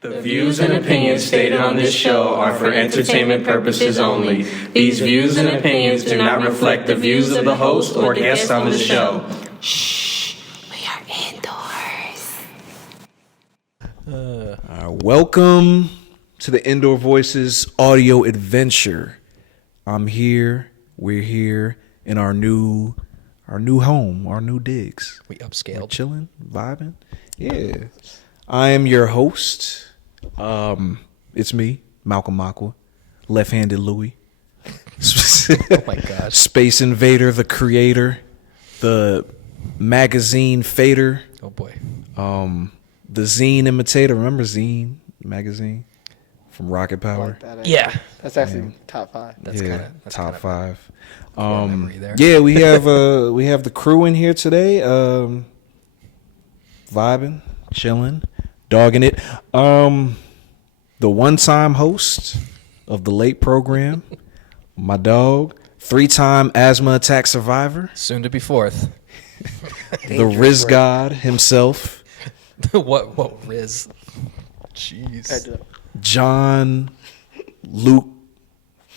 The views and opinions stated on this show are for entertainment purposes only. These views and opinions do not reflect the views of the host or guests on the show. Shh, we are indoors. Welcome to the Indoor Voices audio adventure. I'm here. We're here in our new home, our new digs. We upscaled. We're chilling, vibing. Yeah. I am your host. It's me, Malcolm Aqua, left-handed Louie. Oh my gosh. Space Invader, the creator, the magazine fader. Oh boy. The Zine imitator. Remember Zine magazine from Rocket Power? Yeah. That's actually top five. That's top five. Memory there. Yeah, we have the crew in here today. Vibing, chilling, dogging it. The one-time host of the late program, my dog, 3-time asthma attack survivor, Soon to be fourth. the Riz God himself, What Riz? Jeez. John Luke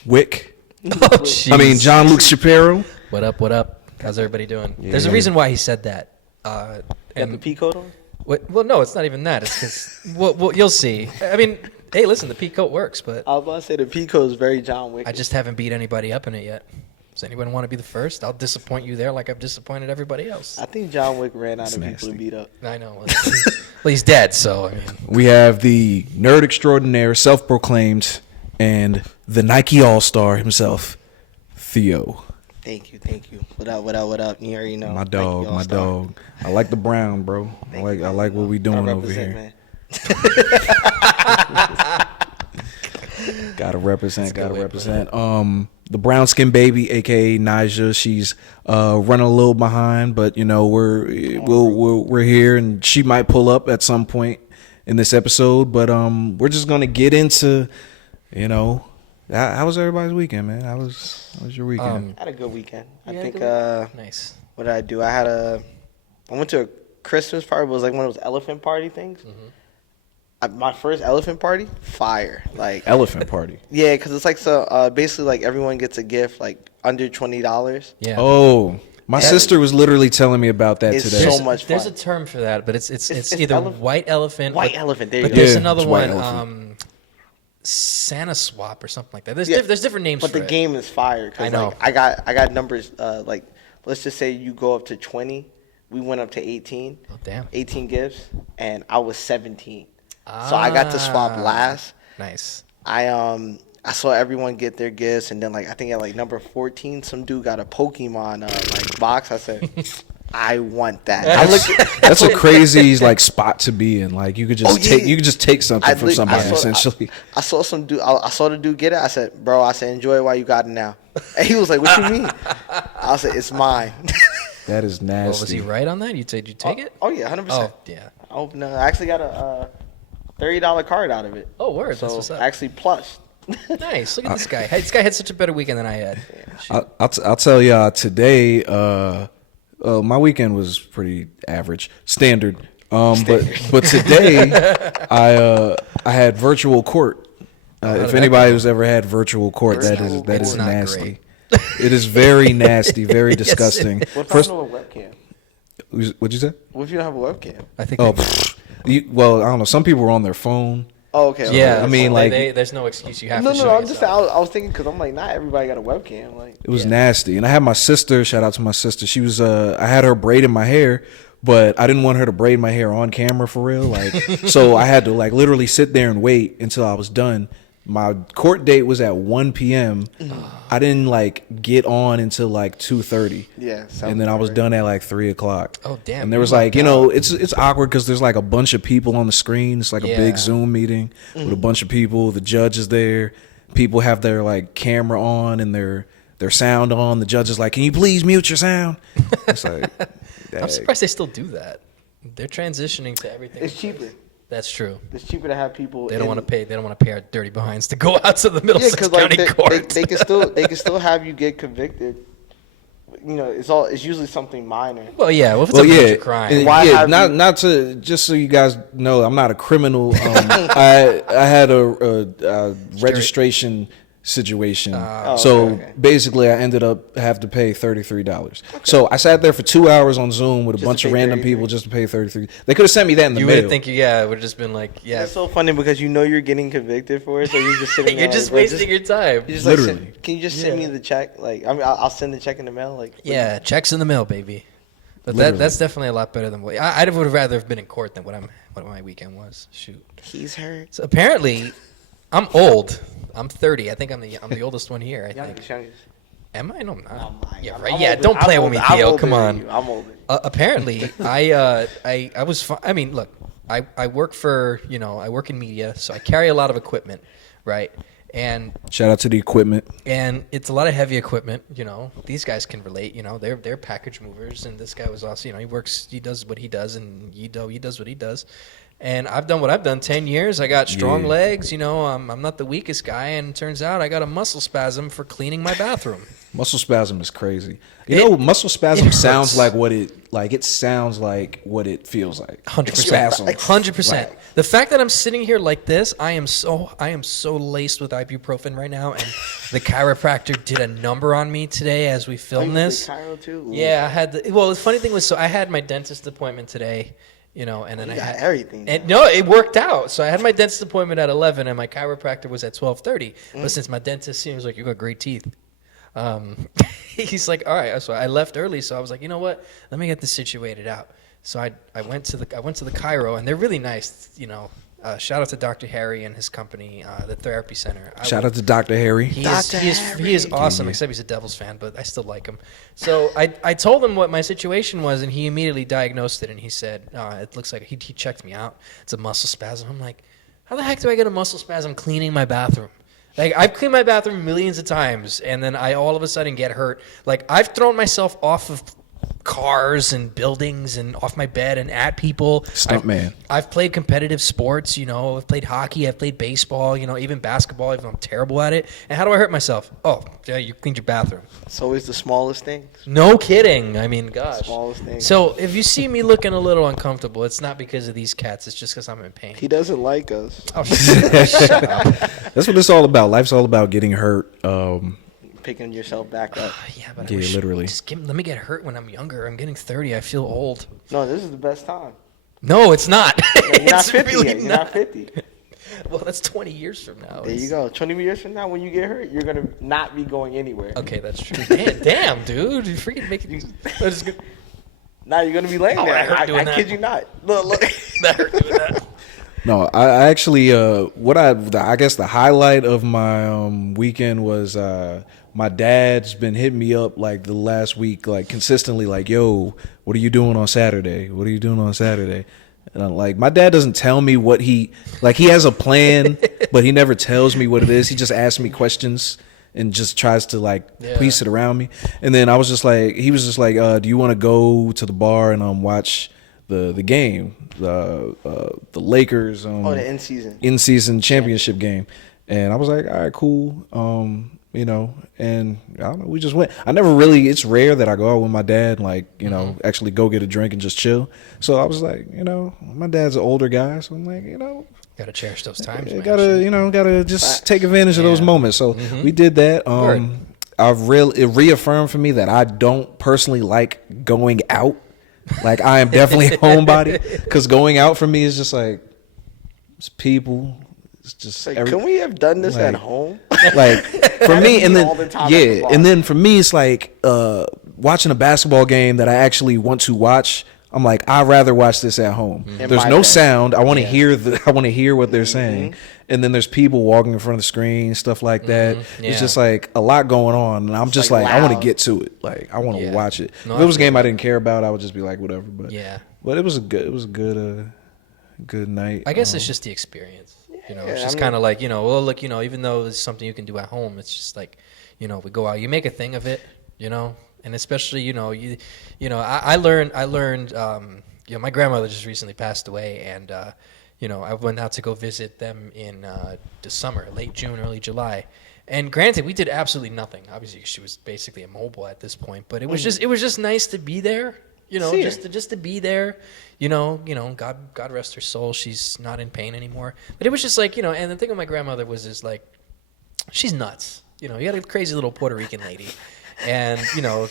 Wick. Oh jeez. I mean, John Luke Shapiro. What up? How's everybody doing? Yeah. There's a reason why he said that. Got the P code on? Well, no, it's not even that. It's because well, you'll see. I mean, hey, listen, the P coat works, but I was about to say the P code is very John Wick. I just haven't beat anybody up in it yet. Does anyone want to be the first? I'll disappoint you there like I've disappointed everybody else. I think John Wick ran out of That's people to nasty. beat up. I know. Well, he's dead, so I mean. We have the nerd extraordinaire, self-proclaimed, and the Nike All-Star himself, Theo. Thank you. What up? You already know. My dog. I like the brown, bro. I like what we doing over here. Man. Gotta represent. That's a good way to The brown skin baby, aka Naja, she's running a little behind, but you know we're here, and she might pull up at some point in this episode. But we're just gonna get into, how was everybody's weekend, man? How was your weekend? I had a good weekend. I Yeah, think. Nice. What did I do? I went to a Christmas party. It was like one of those elephant party things. Mm-hmm. My first elephant party, fire. Like Elephant party. yeah, because it's like so. Basically, like everyone gets a gift like under $20. Yeah. Oh, my sister was literally telling me about that It's today. so much There's a fun. term for that, but it's It's either elephant. white elephant. White elephant. There you But go. there's Yeah, another it's white one, elephant. Santa swap or something like that. There's Yeah, there's different names But for the it. game is fire. 'Cause, I know. Like, I got numbers. Like let's just say you go up to 20. We went up to 18. Oh damn. 18 gifts, and I was 17. So I got to swap last. Nice. I saw everyone get their gifts, and then like I think at like number 14, some dude got a Pokemon like box. I said, I want that. I looked. That's a crazy like spot to be in. Like you could just take something from somebody essentially. I saw some dude. I saw the dude get it. I said, bro. I said, enjoy it while you got it now. And he was like, what you mean? I said, it's mine. That is nasty. Well, was he right on that? Did you take it? Oh yeah, 100%. Oh yeah. I actually got a $30 card out of it. Oh word. So That's what's up. actually plushed. Nice. Look at this guy. This guy had such a better weekend than I had. I'll tell y'all today. My weekend was pretty average, standard. But today I had virtual court. If anybody who's ever had virtual court, that is not nasty. great. It is very nasty, very Yes, it disgusting. What if First, I don't have a webcam? what'd you say? What if you don't have a webcam? I think. Oh, well, I don't know. Some people were on their phone. Oh, okay. Yeah. I mean, so like- there's no excuse. You have No, to no, show no. I'm just saying. yourself. I was thinking because I'm like, not everybody got a webcam. Like, It was Yeah. nasty. And I had my sister, shout out to my sister. She was I had her braiding my hair, but I didn't want her to braid my hair on camera for real. Like so I had to like literally sit there and wait until I was done. My court date was at 1 p.m. I didn't like get on until like 2:30. yeah. And then I was done at like 3 o'clock. Oh damn. And there was you like, lucked out. it's awkward because there's like a bunch of people on the screen. It's like a Yeah. big Zoom meeting with a bunch of people. The judge is there. People have their like camera on and their sound on. The judge is like, "Can you please mute your sound?" It's like, I'm dang. surprised they still do that. They're transitioning to everything. It's cheaper. That's true. It's cheaper to have people. They don't want to pay. They don't want to pay our dirty behinds to go out to the Yeah, Middlesex because like County Court. they can still have you get convicted. it's usually something minor. Well, yeah. Well, if it's a major crime. And, Why yeah, have not to just so you guys know, I'm not a criminal. I had a registration situation. Basically, I ended up have to pay $33. So I sat there for 2 hours on Zoom with a bunch of random people just to pay $33. They could have sent me that in the You mail. would think, it would have just been like, yeah. It's so funny because you're getting convicted for it, so you're just sitting there. You're just wasting your time. You're just Literally. Like, can you just send me the check? Like, I mean, I'll send the check in the mail. Like, Yeah, checks in the mail, baby. But that's definitely a lot better than what I would have rather have been in court than what my weekend was. Shoot. He's hurt. So apparently, I'm old. I'm 30. I think I'm the oldest one here. I think. Am I? No, I'm not. Yeah, right. Yeah, don't play with me, Theo. Come on. I'm older. Apparently, I was. I mean, look, I work for I work in media, so I carry a lot of equipment, right? And Shout out to the equipment. and it's a lot of heavy equipment. These guys can relate. They're package movers, and this guy was also. He does what he does, and he does what he does. And I've done what I've done 10 years. I got strong legs. I'm not the weakest guy. And it turns out I got a muscle spasm for cleaning my bathroom. Muscle spasm is crazy. Muscle spasm sounds like what it sounds like what it feels like. 100%. 100%. The fact that I'm sitting here like this, I am so laced with ibuprofen right now. And the chiropractor did a number on me today as we filmed this. Chiro too? Yeah, I had the funny thing was, so I had my dentist appointment today. And then I had everything. And no, it worked out. So I had my dentist appointment at 11, and my chiropractor was at 12:30. But since my dentist seems like you got great teeth, he's like, all right. So I left early. So I was like, you know what? Let me get this situated out. So I went to the chiro, and they're really nice. Shout out to Dr. Harry and his company, the Therapy Center. Shout out to Dr. Harry. He is awesome, except he's a Devils fan, but I still like him. So I told him what my situation was, and he immediately diagnosed it, and he said, it looks like he checked me out. It's a muscle spasm. I'm like, how the heck do I get a muscle spasm cleaning my bathroom? Like, I've cleaned my bathroom millions of times, and then I all of a sudden get hurt. Like, I've thrown myself off of cars and buildings and off my bed and at people. Stuntman. I've played competitive sports, I've played hockey, I've played baseball, even basketball, even though I'm terrible at it. And how do I hurt myself? Oh, yeah, you cleaned your bathroom. It's always the smallest things. No kidding. I mean, gosh. Smallest things. So if you see me looking a little uncomfortable, it's not because of these cats. It's just because I'm in pain. He doesn't like us. Oh, shut up. That's what it's all about. Life's all about getting hurt. Picking yourself back up. Yeah, but Yeah, literally. let me get hurt when I'm younger. I'm getting 30. I feel old. No, this is the best time. No, it's not. You're not It's 50 really yet. You're not 50. Well, that's 20 years from now. There you go. 20 years from now, when you get hurt, you're going to not be going anywhere. Okay, that's true. Damn, dude. You freaking making me. Now you're going to be laying Oh, there. that hurt I doing that. kid you not. Look. That hurt doing that. No, I actually I guess the highlight of my weekend was my dad's been hitting me up like the last week, like consistently, like, yo, what are you doing on Saturday? What are you doing on Saturday? And I'm like, my dad doesn't tell me what he has a plan, but he never tells me what it is. He just asks me questions and just tries to piece it around me. And then he was just like, do you want to go to the bar and watch the game, the Lakers, the in-season championship game? And I was like, all right, cool. And I don't know, we just went. It's rare that I go out with my dad, actually go get a drink and just chill. So I was like, my dad's an older guy, so I'm like, Gotta cherish those times. you Man. gotta just take advantage of those moments. So we did that. It reaffirmed for me that I don't personally like going out. Like, I am definitely a homebody, because going out for me is just like, it's people. It's just can we have done this at home? Like, for me, and then all the time at the bar. and then for me, it's like watching a basketball game that I actually want to watch. I'm like, I'd rather watch this at home. There's no sound. I want to hear what they're saying. And then there's people walking in front of the screen, stuff like that. It's just like a lot going on, and I'm just like I want to get to it. Like, I want to watch it. No, if it was a game I didn't care about, I would just be like, whatever. But but it was a good night. I guess it's just the experience. It's just kind of like, look, even though it's something you can do at home, it's just like, we go out, you make a thing of it, and especially, I learned, my grandmother just recently passed away, and, I went out to go visit them in the summer, late June, early July, And granted, we did absolutely nothing. Obviously, she was basically immobile at this point. But it was just nice to be there. You know, just to be there. You know, God rest her soul. She's not in pain anymore. But it was just like, and the thing with my grandmother was like, she's nuts. You had a crazy little Puerto Rican lady. And,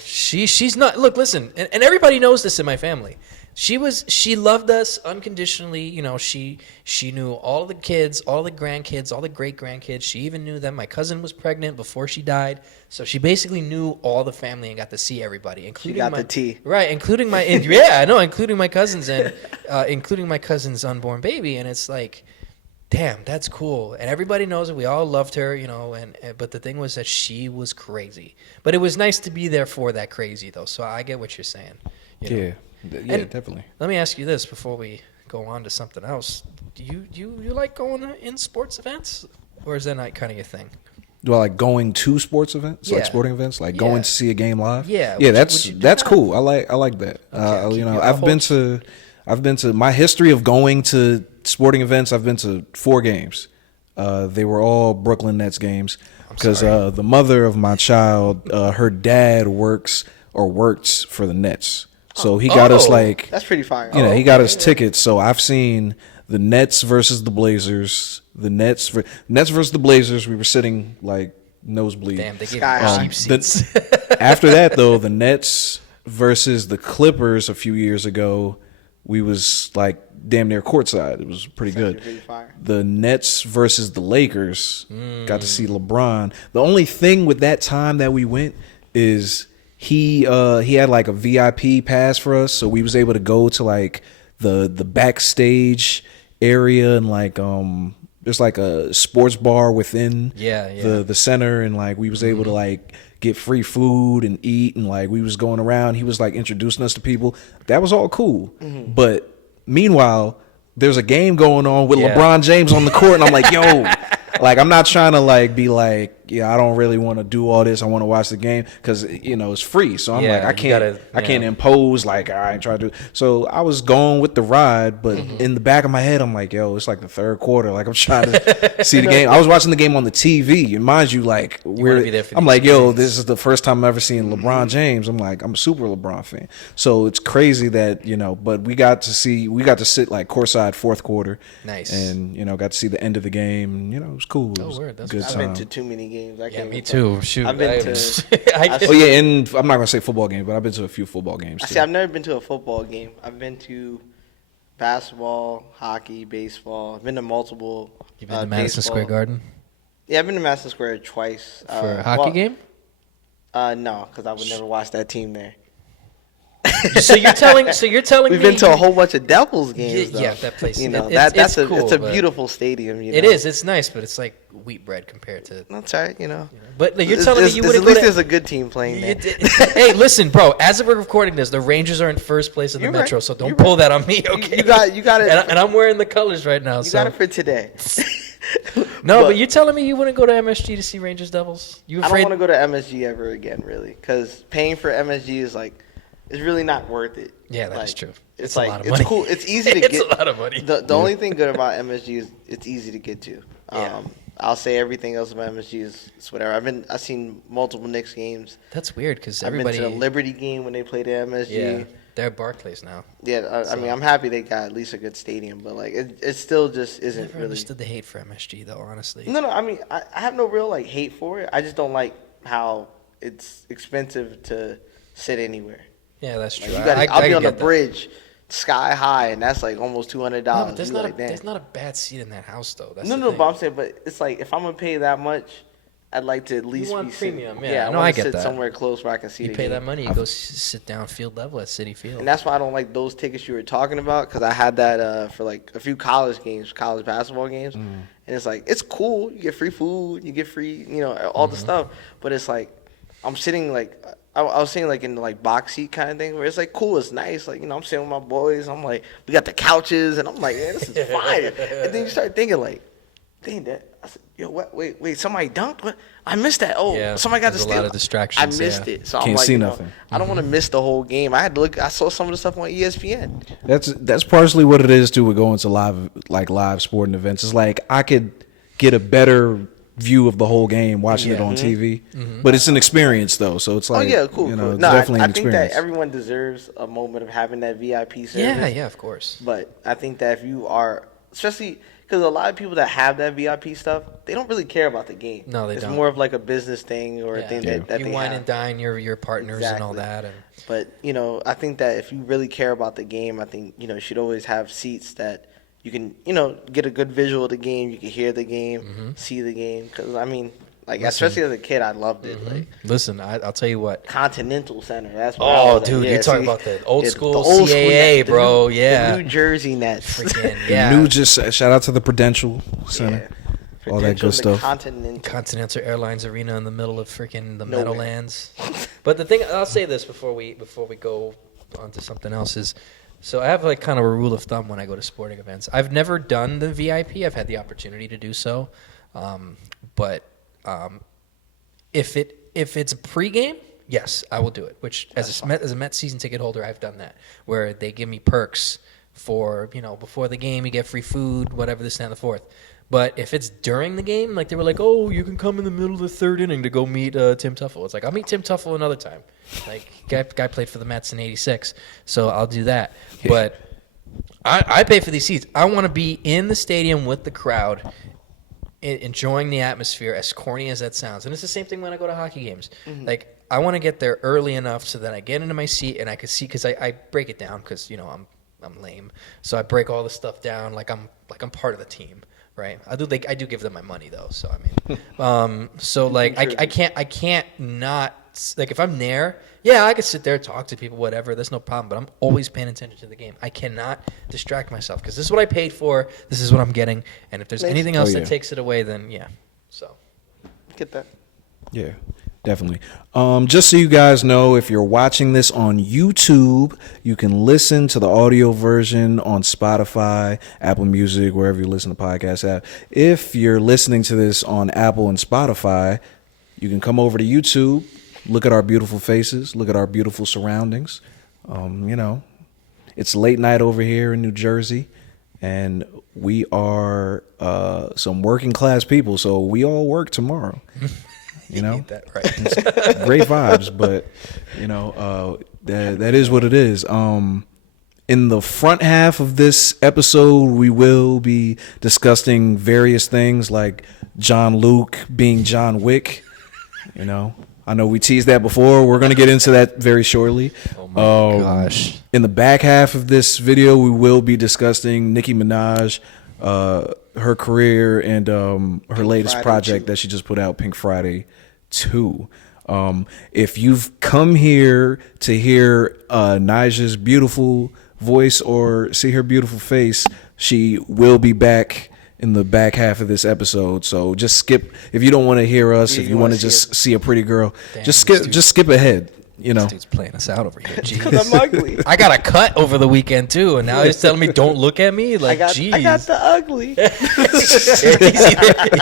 she's not. Look, listen, and everybody knows this in my family. She loved us unconditionally. She knew all the kids, all the grandkids, all the great grandkids. She even knew that my cousin was pregnant before she died. So she basically knew all the family and got to see everybody, including the tea. Right, including including my cousins and including my cousin's unborn baby. And it's like, damn, that's cool. And everybody knows it. We all loved her, but the thing was that she was crazy. But it was nice to be there for that crazy, though. So I get what you're saying. Yeah, And definitely. Let me ask you this before we go on to something else. Do you like going in sports events? Or is that not kind of your thing? Do I like going to sports events, like Yeah. sporting events, like Yeah. going to see a game live? Yeah. Yeah, Would that's you do that's that? cool. I like that. Okay, keep your I've been to my history of going to sporting events. I've been to 4 games. They were all Brooklyn Nets games because the mother of my child, her dad works or works for the Nets, so he got us like That's pretty fire. he got us tickets. So I've seen the Nets versus the Blazers. The Nets versus the Blazers. We were sitting like nosebleed. Damn, they gave Sky you high. cheap seats. After that, though, the Nets versus the Clippers a few years ago, we was like damn near courtside. It was pretty good. Pretty fire. The Nets versus the Lakers, got to see LeBron. The only thing with that time that we went is he had like a VIP pass for us, so we was able to go to like the backstage area and like there's like a sports bar within the center, and like we was able to like get free food and eat, and like we was going around. He was like introducing us to people. That was all cool. But meanwhile, there's a game going on with LeBron James on the court, and I'm like, yo, like I'm not trying to like be like, I don't really want to do all this. I want to watch the game because it's free. So I'm like, I can't impose like I ain't trying to do. So I was going with the ride, but in the back of my head, I'm like, yo, it's like the third quarter. Like I'm trying to see the game. I was watching the game on the TV, and mind you, like I'm like, yo, this is the first time I'm ever seeing LeBron James. I'm like, I'm a super LeBron fan. So it's crazy that but we got to sit like courtside fourth quarter. Nice. And got to see the end of the game. And, it was cool. It was word. That's good I've time. been to too many games. I can't Me even too. Shoot. I've been to. Oh yeah, and I'm not gonna say football games, but I've been to a few football games. See, I've never been to a football game. I've been to basketball, hockey, baseball. I've been to multiple. You've been to Madison baseball. Square Garden Yeah, I've been to Madison Square twice. for a hockey game? No, because I would never watch that team there. So you're telling We've me been to a whole bunch of Devils games. Yeah, though. that place. It's cool, a but beautiful stadium. It is. It's nice, but it's like wheat bread compared to. That's all right. But like, you're telling me you wouldn't at go least to. there's a good team playing there. Hey, listen, bro. As of we're recording this, the Rangers are in first place in the You're Metro, right. so don't You're pull right. that on me, okay? You got it. And I'm wearing the colors right now. You so got it for today. no, but you're telling me you wouldn't go to MSG to see Rangers Devils? You I don't afraid? want to go to MSG ever again, really, because paying for MSG is like, it's really not worth it. Yeah, that's Like, true. It's a like lot of money. it's cool. It's easy to It's get. a lot of money. The only thing good about MSG is it's easy to get to. Yeah. I'll say everything else about MSG is whatever. I've seen multiple Knicks games. That's weird because I've everybody. been to the Liberty game when they played at MSG. Yeah, they're at Barclays now. Yeah, I mean, I'm happy they got at least a good stadium, but like it still just isn't Never really. understood the hate for MSG though, honestly. No. I mean, I have no real like hate for it. I just don't like how it's expensive to sit anywhere. Yeah, that's true. I'll be on the get that. bridge, sky high, and that's like almost $200. No, but there's You're there's not a bad seat in that house though. That's No, the no, thing. but I'm saying, but it's like if I'm gonna pay that much, I'd like to at least want be sitting- premium, yeah. I No, want I to get sit that. somewhere close where I can see You the pay game. that money, you go sit down field level at City Field. And that's why I don't like those tickets you were talking about, because I had that for like a few college basketball games, and it's like it's cool. You get free food, you get free, all the stuff. But it's like I'm sitting like. I was saying like in the like box seat kind of thing where it's like cool, it's nice. Like, I'm sitting with my boys. I'm like, we got the couches and I'm like, man, this is fire. And then you start thinking like, dang, I said, yo, what? Wait, somebody dunked? What? I missed that. Oh, Yeah, somebody got to there's a steal. lot of distractions, I missed yeah. it. So Can't I'm like, see nothing. I don't want to miss the whole game. I had to look. I saw some of the stuff on ESPN. That's partially what it is too with going to live sporting events. It's like I could get a better view of the whole game watching it on TV. But it's an experience though, so it's like, cool. you know, Cool. it's No, definitely I an think that experience. everyone deserves a moment of having that VIP service. Yeah, of course. But I think that if you are, especially because a lot of people that have that VIP stuff, they don't really care about the game. No, they it's don't. more of like a business thing or a thing that you they wine have. and dine your partners and all Exactly. that. And But, you know, I think that if you really care about the game, I think, you know, you should always have seats that you can, you know, get a good visual of the game. You can hear the game, see the game. Because, I mean, like, especially as a kid, I loved it. Like, listen, I'll tell you what. Continental Center. That's what I was like. Dude, Yeah, you're talking see, about the old school the old CAA, Nets, the bro. New, Yeah. The New Jersey Nets. Freaking, The yeah. new just shout out to the Prudential Center. All that Prudential good and the stuff. Continental. Continental Airlines Arena in the middle of freaking the Nowhere. Meadowlands. But the thing, I'll say this before we go on to something else is, so I have like kind of a rule of thumb when I go to sporting events. I've never done the VIP. I've had the opportunity to do so, but if it's a pregame, yes, I will do it. Which as a Mets season ticket holder, I've done that where they give me perks for, you know, before the game you get free food, whatever, this and that, and the fourth. But if it's during the game, like they were like, oh, you can come in the middle of the third inning to go meet Tim Tuffle. It's like, I'll meet Tim Tuffle another time. Like, guy played for the Mets in '86, so I'll do that. But I pay for these seats. I want to be in the stadium with the crowd, enjoying the atmosphere, as corny as that sounds. And it's the same thing when I go to hockey games. Like, I want to get there early enough so that I get into my seat and I can see, because I break it down because, you know, I'm lame. So I break all the stuff down like I'm part of the team. Right, I do give them my money though. So I mean, so like I can't not, like, if I'm there, yeah, I could sit there, talk to people, whatever. That's no problem. But I'm always paying attention to the game. I cannot distract myself because this is what I paid for. This is what I'm getting. And if there's anything else that takes it away, then yeah. So Get that. Yeah, definitely. Just so you guys know, if you're watching this on YouTube, you can listen to the audio version on Spotify, Apple Music, wherever you listen to podcasts at. If you're listening to this on Apple and Spotify, you can come over to YouTube, look at our beautiful faces, look at our beautiful surroundings. You know, it's late night over here in New Jersey, and we are some working class people, so we all work tomorrow. You know, that right. It's great vibes, but you know, that is what it is. In the front half of this episode, we will be discussing various things like John Luke being John Wick. You know, I know we teased that before. We're going to get into that very shortly. Oh my gosh. In the back half of this video, we will be discussing Nicki Minaj, her career, and her latest Friday project 2. that she just put out, Pink Friday 2. If you've come here to hear Nija's beautiful voice or see her beautiful face, she will be back in the back half of this episode. So just skip if you don't want to hear us. Yeah, if you you want to wanna see just us. see a pretty girl, Damn, just this skip ahead. You know, This dude's playing us out over here. Jeez. Because I'm ugly. I got a cut over the weekend too, and now he's telling me don't look at me. Like, jeez. I got the ugly.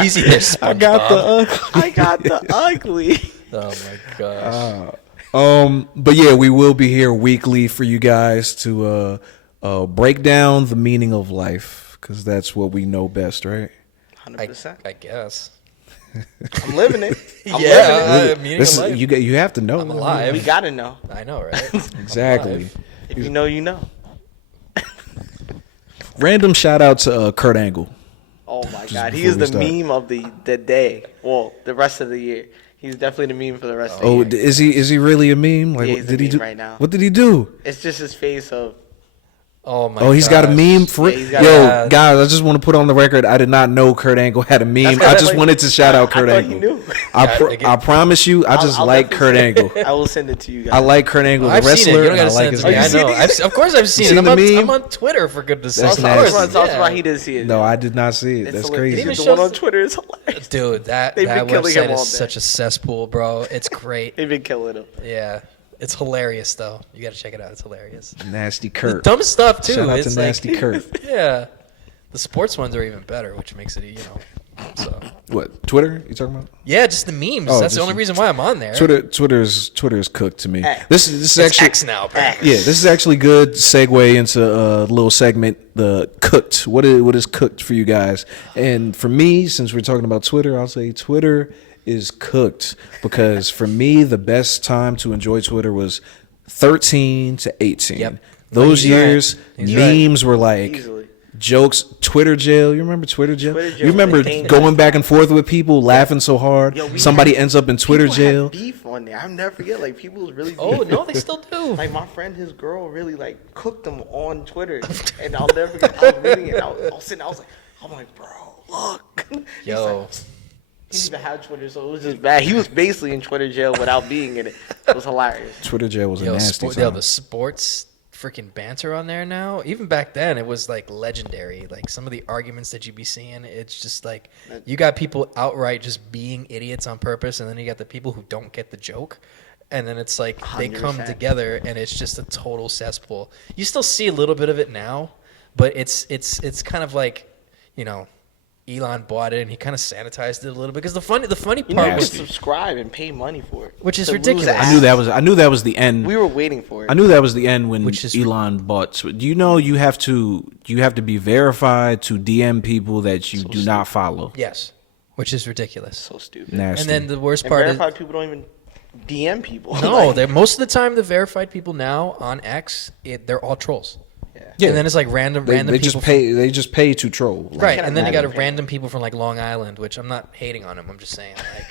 Easy there, SpongeBob. I got the ugly. Oh my gosh. But yeah, we will be here weekly for you guys to break down the meaning of life, because that's what we know best, right? 100%. I guess. I'm living it. I'm living Yeah, it. meaning This of is, life. you have to know. I'm alive. We gotta know. I know, right? Exactly. alive. If you know, you know. Random shout out to Kurt Angle. Oh my Just God, he before is we the start. meme of the day. Well, the rest of the year. He's definitely the meme for the rest of the Oh, year. is he really a meme? Like, Yeah, what he's a did he meme do right now. What did he do? It's just his face of. Oh my. Oh, he's got a gosh. meme for Yeah, it. he's got Yo, a- guys, I just want to put on the record, I did not know Kurt Angle had a meme. That's I why just like- wanted to shout out Kurt I thought Angle. you knew. I promise you, I just I'll like Kurt definitely Angle. I will send it to you guys. I like Kurt Angle, the I've wrestler. seen it. You don't and I gotta like send it his to me. I music. know. Of course I've seen seen it. the meme? I'm on Twitter, for goodness That's sake. nasty. Talk about he didn't see it. No, I did not see it. It's That's hilarious. crazy. Even The shows one on the- Twitter is hilarious. Dude, that They've been killing him website all is day. such a cesspool, bro. It's great. They've been killing him. Yeah. It's hilarious, though. You got to check it out. It's hilarious. Nasty Kurt. Dumb stuff, too. Shout out It's to like, Nasty Kurt. yeah. The sports ones are even better, which makes it, So What, Twitter? You talking about? yeah, just the memes. Oh, That's the just- only reason why I'm on there. Twitter's cooked to me. This is It's actually X now. Apparently. Yeah, this is actually good segue into a little segment, the cooked. What is cooked for you guys? And for me, since we're talking about Twitter, I'll say Twitter is cooked because for me, the best time to enjoy Twitter was 13 to 18. Yep. Those He's right. years, He's right. memes were like Easily. jokes. Twitter jail. You remember Twitter jail? Twitter jail You remember was a thing. going back and forth with people, laughing so hard. Yo, we Somebody had- ends up in Twitter people had jail. beef on there. I'll never forget. Like people was really. Oh beefing. no, they still do. Like my friend, his girl really like cooked him on Twitter, and I'll never forget. I was reading it. I was sitting. I was like, I'm like, bro, look. He's Yo. like, he didn't even have Twitter, so it was just bad. He was basically in Twitter jail without being in it. It was hilarious. Twitter jail was a nasty time. the sports freaking banter on there now. Even back then, it was like legendary. Like some of the arguments that you'd be seeing, it's just like you got people outright just being idiots on purpose, and then you got the people who don't get the joke. And then it's like they come 100%. together, and it's just a total cesspool. You still see a little bit of it now, but it's kind of like, you know, Elon bought it and he kind of sanitized it a little bit because the funny You part know, was, subscribe and pay money for it, which is To lose ridiculous. ads. I knew that was the end. We were waiting for it. I knew that was the end when Which is- Elon bought. Do you know you have to be verified to DM people that you do not follow? yes, which is ridiculous. So stupid. Nasty. And then the worst And part is verified people don't even DM people. no, Like, they're most of the time the verified people now on X, they're all trolls. Yeah. And then it's like random they people just pay. They just pay to troll. Like, right, can't and then you got imagine random people from like Long Island, which I'm not hating on them. I'm just saying, like,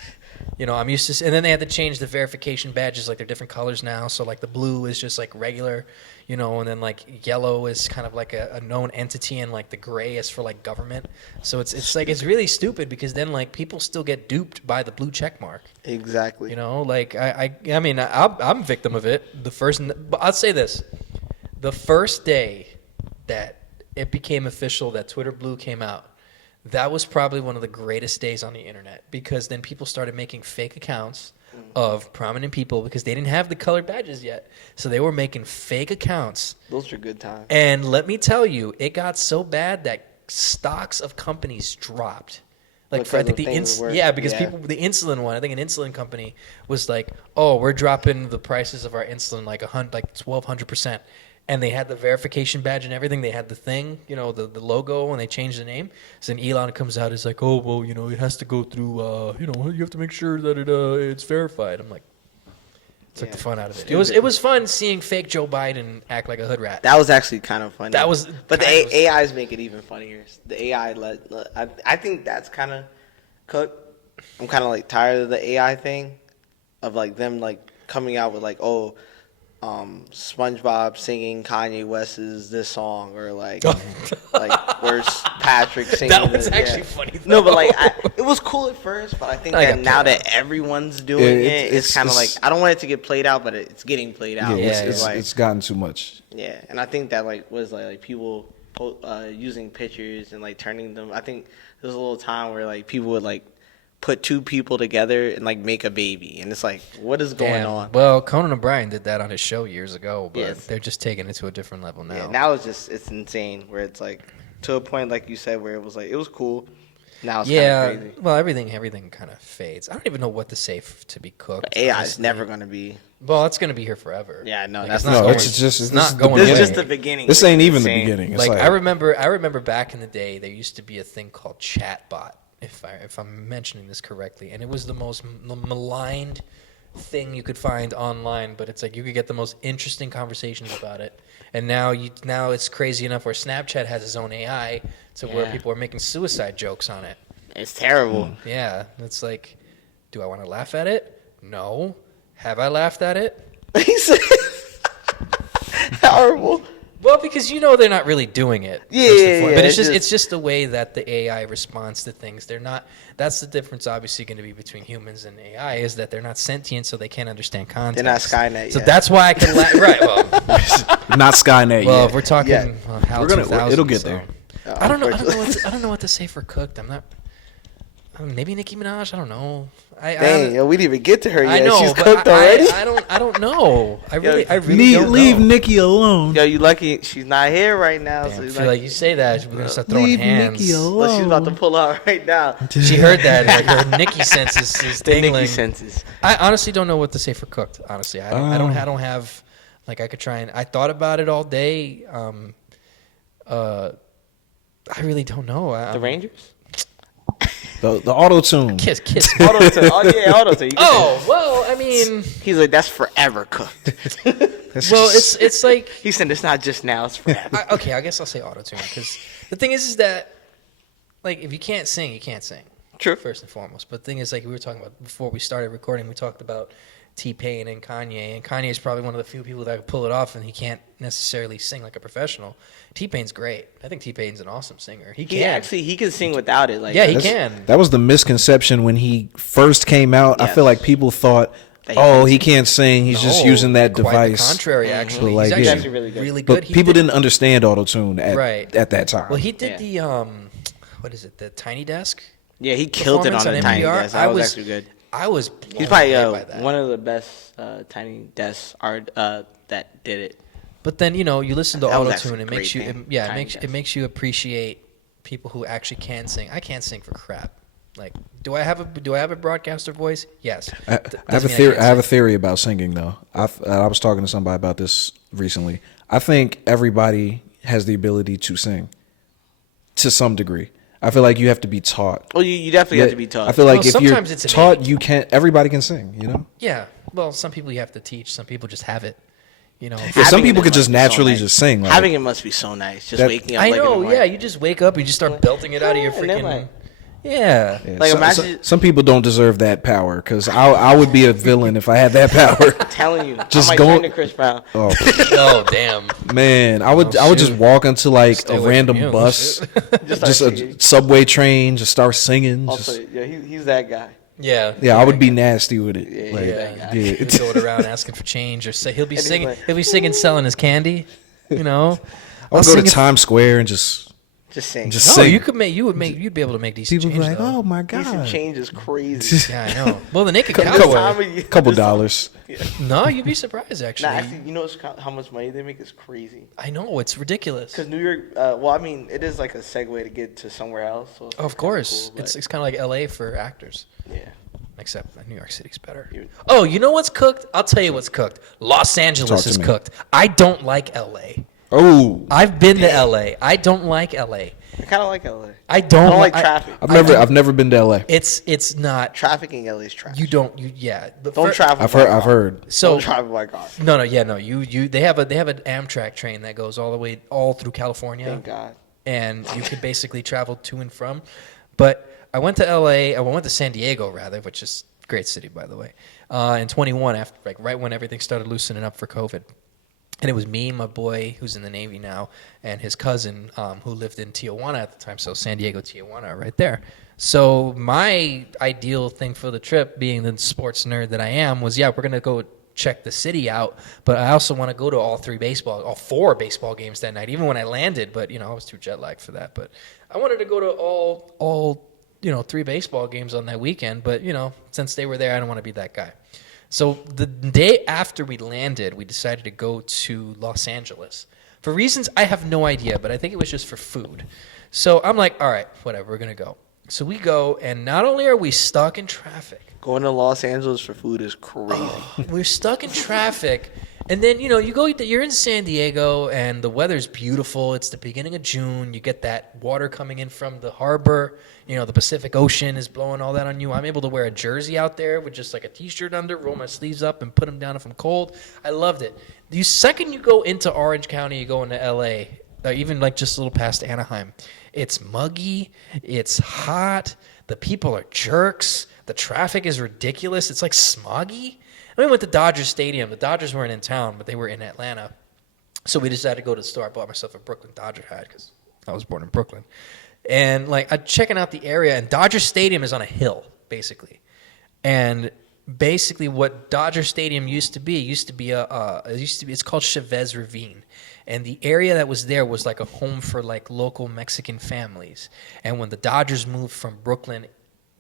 you know, I'm used to. And then they had to change the verification badges, like they're different colors now. So like the blue is just like regular, you know, and then like yellow is kind of like a known entity, and like the gray is for like government. So it's like it's really stupid because then like people still get duped by the blue check mark. Exactly. You know, like I mean, I'm a victim of it. But I'll say this: the first day that it became official that Twitter Blue came out, that was probably one of the greatest days on the internet because then people started making fake accounts of prominent people because they didn't have the colored badges yet. So they were making fake accounts. Those are good times. And let me tell you, it got so bad that stocks of companies dropped. Like for, I Because think of things were- because yeah. people, the insulin one, I think an insulin company was like, oh, we're dropping the prices of our insulin like 1,200%. And they had the verification badge and everything. They had the thing, you know, the logo, and they changed the name. So then Elon comes out, is like, oh, well, you know, it has to go through, you know, you have to make sure that it's verified. I'm like, took the fun out of it. It was fun seeing fake Joe Biden act like a hood rat. That was actually kind of funny. That was- but the kind of- AIs make it even funnier. The AI I think that's kind of cooked. I'm kind of like tired of the AI thing, of like them like coming out with like, oh, SpongeBob singing Kanye West's this song, or like where's Patrick singing. That was this- actually funny, No, but though. like it was cool at first, but I think I that got now played that everyone's doing it's kind of like, I don't want it to get played out, but it's getting played out. yeah, Yeah, it's, like, it's gotten too much. yeah, and I think that like was like people using pictures and like turning them. I think there was a little time where like people would like put two people together and like make a baby, and it's like, what is going Damn. on? Well, Conan O'Brien did that on his show years ago, but Yes. they're just taking it to a different level now. Yeah, now it's insane where it's like to a point like you said where it was like it was cool. Now it's kind of crazy. Well, everything kind of fades. I don't even know what to say to be cooked. But AI is honestly. never gonna be. Well, it's going to be here forever. Yeah, no, Like, that's it's not No, going. it's just it's this not is the going This is away. just the beginning. This which ain't is even the insane. beginning. It's Like like I remember back in the day, there used to be a thing called Chatbot, if I'm mentioning this correctly, and it was the most maligned thing you could find online. But it's like you could get the most interesting conversations about it. And now it's crazy enough where Snapchat has its own AI to where Yeah. people are making suicide jokes on it. It's terrible. Yeah, it's like, do I want to laugh at it? No. Have I laughed at it? He said horrible. Well, because you know they're not really doing it. Yeah, first and yeah, foremost. yeah, But it's it's just the way that the AI responds to things. They're not. That's the difference, obviously, going to be between humans and AI is that they're not sentient, so they can't understand context. They're not Skynet So yet. that's why I can laugh. Right. Well, not Skynet well, yet. if we're talking Yeah. HAL We're gonna- 2000, it'll get so- there. I don't know. Unfortunately. I don't know what to say for cooked. I'm not. Maybe Nicki Minaj. I don't know. Dang, yo, we didn't even get to her yet. I know, She's but cooked already. I don't know. I really don't Leave know. Nicki alone. Yo, you lucky she's not here right now. Damn, so I you feel like you say that, we're gonna start throwing Leave hands. Nicki alone. Well, she's about to pull out right now. She heard that. Like, her Nicki senses is The tingling. Nicki senses. I honestly don't know what to say for cooked. Honestly, I don't have. Like, I could try and I thought about it all day. I really don't know. The Rangers? The auto tune. Kiss. Auto-tune. Oh, yeah, auto-tune. Oh well, I mean, He's like, that's forever cooked. well, it's like He said it's not just now, it's forever. okay. I guess I'll say auto tune because the thing is that like if you can't sing, you can't sing. True. First and foremost, but the thing is like we were talking about before we started recording. We talked about T-Pain and Kanye is probably one of the few people that could pull it off, and he can't necessarily sing like a professional. T-Pain's great. I think T-Pain's an awesome singer. He can. He can sing without it. Like, Yeah, he can. That was the misconception when he first came out. I Yes. feel like people thought, That he can't sing. He's just No, using that quite device. the contrary, actually. But, like, He's yeah. actually Really good. really good. But people didn't understand auto-tune Right. at that time. Well, he did Yeah. the what is it? The Tiny Desk. Yeah, he killed it on performance the Tiny NPR. Desk. That was actually good. I was blown He's probably away by that. one of the best Tiny Desk art that did it. But then you listen to That was auto actually tune. a It makes great you, thing, it Tiny makes Desk. it makes you appreciate people who actually can sing. I can't sing for crap. Like, do I have a broadcaster voice? Yes. I have a theory. I have a theory about singing, though. I was talking to somebody about this recently. I think everybody has the ability to sing, to some degree. I feel like you have to be taught. Well, you definitely have to be taught. I feel like Well, if you're sometimes it's taught, innate. you can't. Everybody can sing. You know. Yeah. Well, some people you have to teach. Some people just have it. Yeah, some Having people it could must just be so naturally nice. just sing. Like, Having it must be so nice. Just That- waking up. I like, in the know. morning. Yeah. You just wake up. You just start belting it out of your Yeah, and then, freaking. like- Yeah. yeah, Like, some, imagine- some people don't deserve that power because I would be a villain if I had that power. I'm telling you. Just I might go- turn to Chris Brown. Oh Oh damn. man, I would Oh, just shoot. walk into like Stay a away from random you. bus, Just just start a singing. subway train, just start singing. Also, Just, yeah, he's that guy. Yeah. yeah, I would be nasty with it. Yeah, Like, yeah, that guy. yeah. He'll throw it around asking for change, or say he'll be And he's singing. like- He'll be singing, selling his candy. You know. I would go to Times Square and just Just sing. Just No, sing. you'd be able to make decent people change. be like, though. oh my Decent god, change is crazy. Yeah, I know. Well, the Naked This Cowboy. time of year- couple this time- dollars. No, you'd be surprised actually. Nah, actually, you know how much money they make is crazy. I know it's ridiculous. Because New York, well, I mean, it is like a segue to get to somewhere else. So it's Of kinda course, cool, it's but kind of like L.A. for actors. yeah. Except New York City's better. You- Oh, you know what's cooked? I'll tell you what's cooked. Los Angeles Talk to is me. cooked. I don't like L.A. Oh, I've been to L.A. I don't like L.A. I kind of like LA. I don't, I don't like traffic. I've never been to LA. It's not. Traffic in LA is trash. Yeah. But Don't travel. I've by heard. car. I've heard. So Don't travel by car. no. They have an Amtrak train that goes all through California. Thank God. And you could basically travel to and from. But I went to LA. I went to San Diego rather, which is a great city by the way. In 21, after right when everything started loosening up for COVID, and it was me, my boy who's in the Navy now, and his cousin who lived in Tijuana at the time. So San Diego, Tijuana, right there. So my ideal thing for the trip, being the sports nerd that I am, was we're gonna go check the city out, but I also want to go to all four baseball games that night, even when I landed. But I was too jet lagged for that. But I wanted to go to all 3 baseball games on that weekend. But since they were there, I don't want to be that guy. So the day after we landed, we decided to go to Los Angeles for reasons I have no idea, but I think it was just for food. So I'm like, all right, whatever, we're gonna go. So we go, and not only are we stuck in traffic. Going to Los Angeles for food is crazy. We're stuck in traffic, and then you're in San Diego, and the weather's beautiful. It's the beginning of June. You get that water coming in from the harbor. The Pacific Ocean is blowing all that on you. I'm able to wear a jersey out there with just like a t-shirt under, roll my sleeves up, and put them down if I'm cold. I loved it. The second you go into Orange County, you go into L.A., even like just a little past Anaheim, it's muggy, it's hot, the people are jerks, the traffic is ridiculous, it's like smoggy. And we went to Dodger Stadium. The Dodgers weren't in town, but they were in Atlanta. So we decided to go to the store. I bought myself a Brooklyn Dodger hat because I was born in Brooklyn. And I'm checking out the area, and Dodger Stadium is on a hill, basically. And basically what Dodger Stadium used to be it's called Chavez Ravine. And the area that was there was like a home for like local Mexican families. And when the Dodgers moved from Brooklyn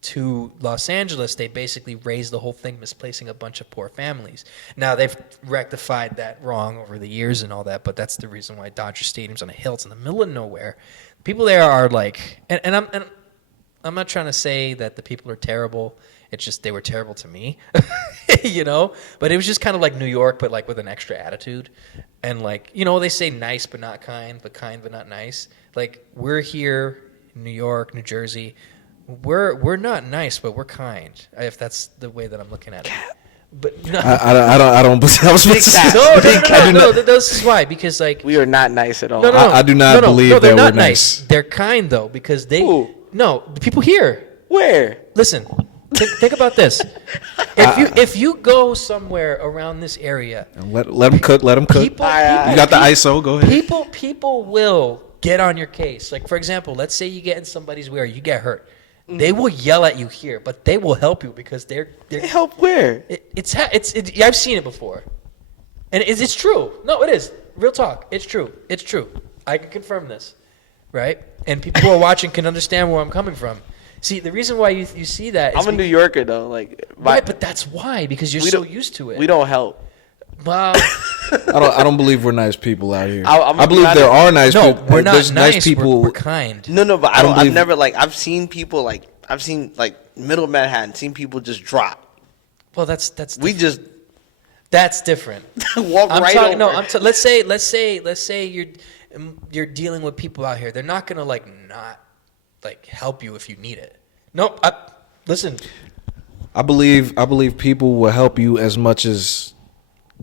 to Los Angeles, they basically raised the whole thing, misplacing a bunch of poor families. Now they've rectified that wrong over the years and all that, but that's the reason why Dodger Stadium's on a hill. It's in the middle of nowhere. People there are like, and I'm not trying to say that the people are terrible. It's just they were terrible to me, you know. But it was just kind of like New York, but like with an extra attitude, and like, you know, they say nice but not kind but not nice. Like, we're here in New York, New Jersey. We're not nice, but we're kind. If that's the way that I'm looking at it. But no, I don't. I was supposed to say, no. This is why, because like We are not nice at all. no. I do not believe they're that not we're nice. They're kind though, because they Who? no the people here. Where? Listen, think about this. If you go somewhere around this area, Let them cook. Let them cook. people, You got the ISO. Go ahead. people will get on your case. Like, for example, let's say you get in somebody's way or you get hurt. They will yell at you here, but they will help you because they're Help where? I've seen it before, and it's true. No, it is real talk. It's true. It's true. I can confirm this, right? And people who are watching can understand where I'm coming from. See, the reason why you see that is I'm a New Yorker though, like. right, but that's why, because you're so used to it. We don't help. Well, I don't believe we're nice people out here. I'm I believe there are nice no, people. we're not There's nice. people. We're kind. No, but I don't I've believe- never like I've seen people like I've seen like middle Manhattan, seen people just drop. Well, that's We just that's different. walk I'm right talking. over. No, let's say you're dealing with people out here. They're not gonna like not like help you if you need it. Nope. Listen. I believe people will help you as much as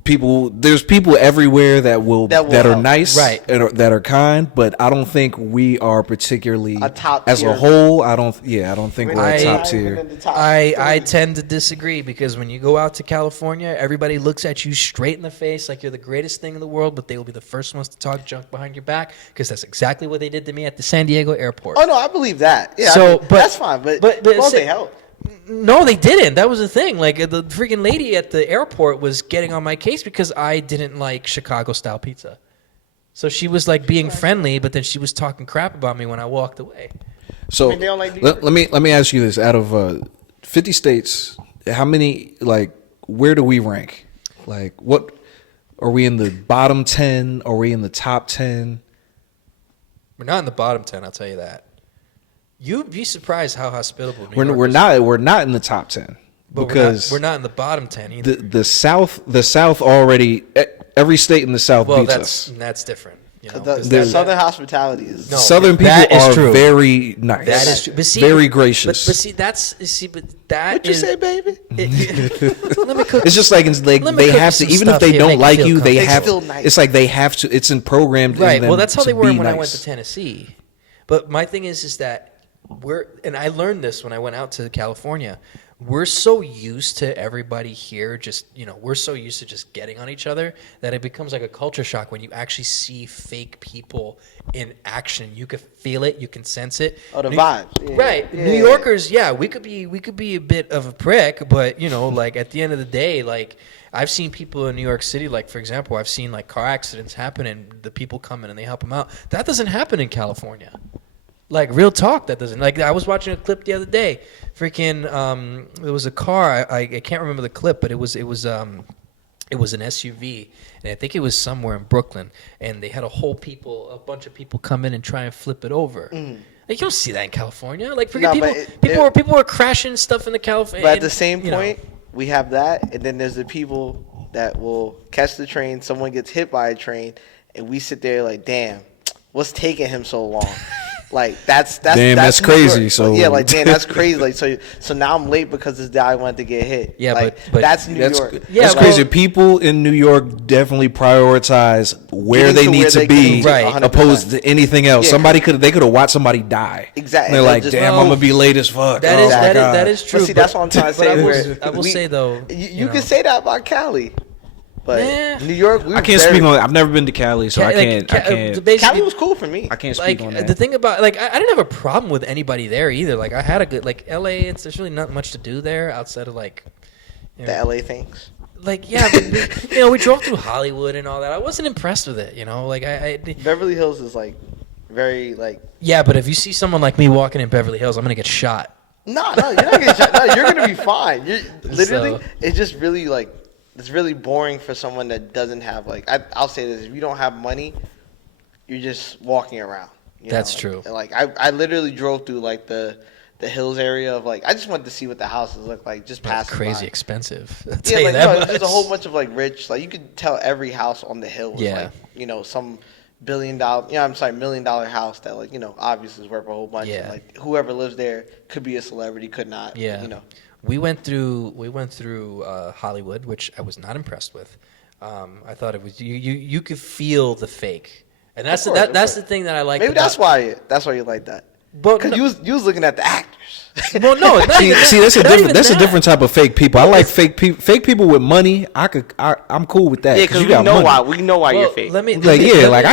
people. There's people everywhere that are help. nice, Right. and that are kind. But I don't think we are particularly A top as tier. a whole. I don't think we're a top not tier. even in the top I three. tend to disagree, because when you go out to California, everybody looks at you straight in the face like you're the greatest thing in the world, but they will be the first ones to talk junk behind your back, because that's exactly what they did to me at the San Diego airport. Oh no, I believe that. Yeah, So, I mean, but- that's fine. But well, say- they help. No, they didn't. That was the thing. Like, the freaking lady at the airport was getting on my case because I didn't like Chicago-style pizza. So she was like being friendly, but then she was talking crap about me when I walked away. So I mean, they don't like New let me ask you this: out of 50 states, how many, like, where do we rank? Like, what are we in the bottom 10? Are we in the top 10? We're not in the bottom 10, I'll tell you that. You'd be surprised how hospitable New We're York is. we're not in the top 10 But because we're not in the bottom 10 either. the South already, every state in the South Well, beats us. that's different. You know, The 'cause there's- Southern hospitality is. No. Southern people that is are true. very nice. that is true. But see, very gracious. But see, but that What you is- say, baby? Let me cook. It's just like Let me they cook have to, some even if stuff they here, don't make you like feel you, they comfortable. have. They still nice. It's like they have to. It's in programmed. in Right. them Well, that's how to they were be when I nice. went to Tennessee. But my thing is that and I learned this when I went out to California. We're so used to everybody here just, we're so used to just getting on each other that it becomes like a culture shock when you actually see fake people in action. You can feel it, you can sense it. Oh, the vibes. Yeah. Right. Yeah. New Yorkers, yeah, we could be a bit of a prick, but like at the end of the day, like I've seen people in New York City, like for example, I've seen like car accidents happen and the people come in and they help them out. That doesn't happen in California. Like, real talk, that doesn't. Like, I was watching a clip the other day. Freaking, there was a car. I can't remember the clip, but it was an SUV, and I think it was somewhere in Brooklyn. And they had a bunch of people come in and try and flip it over. Like, you don't see that in California. Like, No, people were crashing stuff in the California. But at the same point, we have that, and then there's the people that will catch the train. Someone gets hit by a train, and we sit there like, damn, what's taking him so long? Like that's Damn, that's New York. crazy. So yeah, like damn, that's crazy. Like so now I'm late because this guy wanted to get hit. Yeah, like, but that's New That's, York. Yeah, that's well- crazy. People in New York definitely prioritize where Getting they to need where to they be, can, Right. 100%. opposed to anything else. Yeah. They could have watched somebody die. Exactly. And they're They'll like, just damn, move. I'm gonna be late as fuck. That Oh is my that is God. that is true. But see, that's what I'm trying to say. I will say though, You can say that about Cali, but Yeah. New York, we I can't speak on. I've never been to Cali, so I can't. basically, Cali was cool for me. I can't speak like on that. the thing about like I didn't have a problem with anybody there either. Like I had a good LA. There's really not much to do there outside of like The LA things. like yeah, but, we drove through Hollywood and all that. I wasn't impressed with it. Like I Beverly Hills is like very like yeah, but if you see someone like me walking in Beverly Hills, I'm gonna get shot. No, you're not getting shot. No, you're gonna be fine. You're literally. So- It's just really like it's really boring for someone that doesn't have like. I'll say this: if you don't have money, you're just walking around. That's Like, true. Like I literally drove through like the hills area of like I just wanted to see what the houses look like. Just That's passing crazy by. expensive. I'll Yeah, tell you like that no, much. there's a whole bunch of like rich. Like you could tell every house on the hill was Yeah. like some $1 billion. I'm sorry, $1 million house that like obviously is worth a whole bunch. Yeah. And, like whoever lives there could be a celebrity, could not. Yeah. We went through Hollywood, which I was not impressed with. I thought it was you could feel the fake, and that's Of course, of that's course. the thing that I like. Maybe that's why you like that. But Because no, you was looking at the actors. well, no, not even See, that. that's a Not different. even That's a that. different type of fake people. I like fake people. Fake people with money. I'm cool with that. Yeah, because you we got know money. why. We know why Well, you're fake. let me Like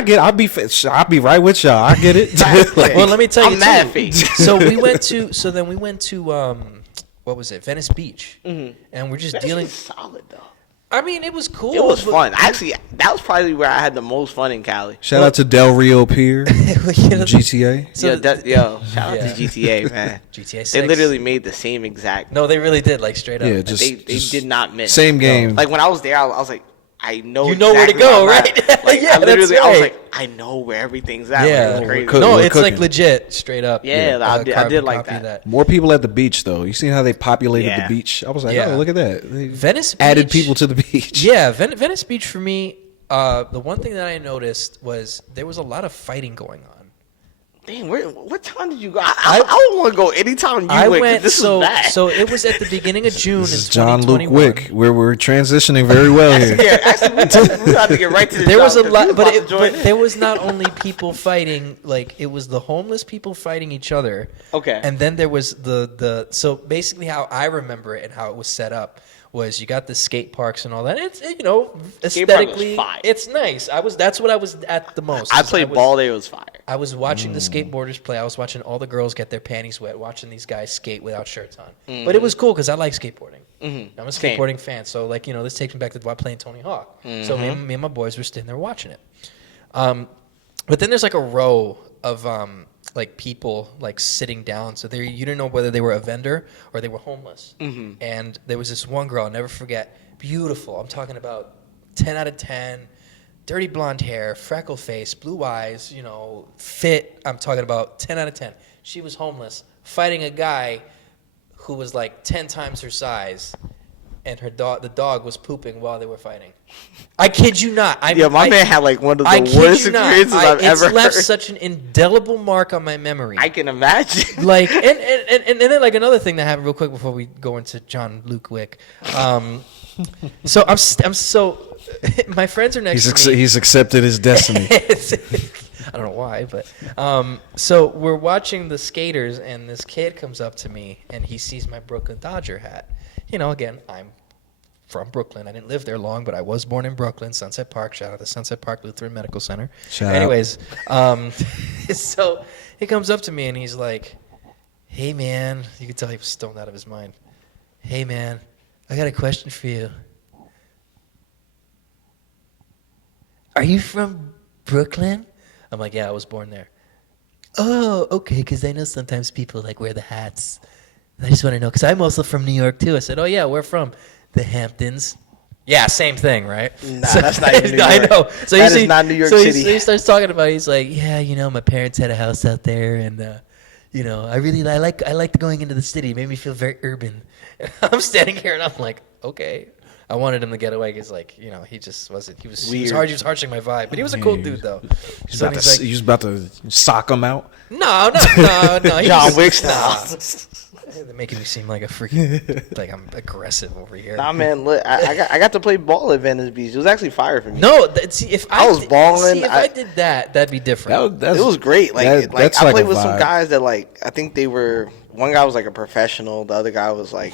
I'll be right with y'all. I get it. Like, Well, let me tell you. I'm mad too. fake. So we went to what was it? Venice Beach, and we're just That dealing. shit's solid though. I mean, it was cool. It was but- fun. Actually, that was probably where I had the most fun in Cali. shout out to Del Rio Pier, You know, GTA. so- Shout out Yeah. to GTA, man. GTA 6. They literally made the same exact. No, they really did. Like straight up. Yeah, Like, just they did not miss. same game. Like when I was there, I was like, I know. You know where to exactly go, where I'm right? at. Like Yeah, I literally, that's I was right. like, I know where everything's at. Like, Yeah. it was crazy. Cook- No, we're it's like cooking. legit, straight up. Yeah, I did carbon like copy that. More people at the beach though. You seen how they populated Yeah. the beach? I was like, Yeah. oh, look at that. They Venice added Beach- people to the beach. Yeah, Venice Beach for me. The one thing that I noticed was there was a lot of fighting going on. Damn, what time did you go? I don't want to go anytime you I went. 'cause went This so was bad. so it was at the beginning of June This in is John Luke 2021. Wick, where we're transitioning very well here. yeah, actually, we got to get right to the There was a job, 'cause lot, we but, about to join in. there was not only people fighting, like it was the homeless people fighting each other. Okay. And then there was the so basically how I remember it and how it was set up was you got the skate parks and all that. It's aesthetically fire. it's nice. That's what I was at the most. I played ball there. It was fire. I was watching the skateboarders play. I was watching all the girls get their panties wet, watching these guys skate without shirts on. But it was cool because I like skateboarding. I'm a Same. skateboarding fan. So, like, this takes me back to playing Tony Hawk. So me and my boys were sitting there watching it. But then there's like a row of like people like sitting down. So you didn't know whether they were a vendor or they were homeless. And there was this one girl, I'll never forget, beautiful. I'm talking about 10 out of 10. Dirty blonde hair, freckle face, blue eyes, fit. I'm talking about 10 out of 10. She was homeless, fighting a guy who was like 10 times her size, and the dog was pooping while they were fighting. I kid you not. My man had like one of I the kid worst you not. experiences I've ever It's left heard. such an indelible mark on my memory. I can imagine. Like and then like another thing that happened real quick before we go into John Luke Wick. So I'm so my friends are next to me. He's accepted his destiny. I don't know why, but so we're watching the skaters, and this kid comes up to me, and he sees my Brooklyn Dodger hat. Again, I'm from Brooklyn. I didn't live there long, but I was born in Brooklyn, Sunset Park. Shout out to Sunset Park Lutheran Medical Center. Shout out. Anyways, so he comes up to me, and he's like, "Hey, man," you can tell he was stoned out of his mind. "Hey, man, I got a question for you. Are you from Brooklyn?" I'm like, "Yeah, I was born there." "Oh, okay, because I know sometimes people like wear the hats. I just want to know, because I'm also from New York too." I said, "Oh yeah, where from?" "The Hamptons." Yeah, same thing, right? Nah, that's not even New York. I know. So That is not New York City. So he starts talking about it. He's like, "Yeah, my parents had a house out there, and I liked going into the city. It made me feel very urban." And I'm standing here, and I'm like, okay. I wanted him to get away because, he just wasn't. He was Weird. harshing my vibe, but he was a cool dude, though. He's So about he's to, about to sock him out. no. He John was- Wick nah. style. They're making me seem like a freaking like I'm aggressive over here. Nah, man, look, I got to play ball at Venice Beach. It was actually fire for me. No, see, if I was balling. See, if I did that, that'd be different. It was great. That's I like played a with some vibe. guys that I think they were. One guy was like a professional. The other guy was like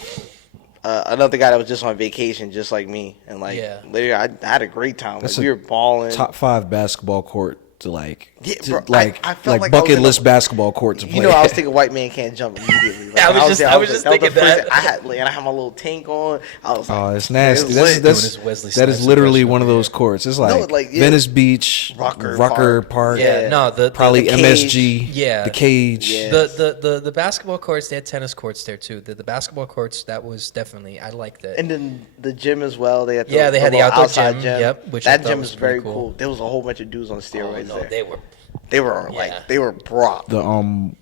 another guy that was just on vacation, just like me. And Yeah. later, I had a great time. That's We were balling. Top 5 basketball court to like Yeah, to, bro, like I felt like I was bucket in list a- basketball court to play. You know, I was thinking white man can't jump immediately. Like, Yeah, I when was there, just like, thinking was the first that. thing I had, like, and I had my little tank on. I was like, Oh, it's nasty. it was That's lit. Doing his Wesley that is Snipes literally impression one of over those here. courts. It's No, like, like, yeah. Venice Beach, Rucker Park, Yeah. Yeah, no, the probably the cage. MSG, Yeah. the cage. Yeah. the basketball courts, they had tennis courts there too. The basketball courts, that was definitely, I liked that. And then the gym as well. They had the, Yeah, they had the little outdoor outside gym, yep, which I that thought gym was is very pretty cool. cool. There was a whole bunch of dudes on Oh, steroids no, there. they were. They were Yeah. like they were brought. The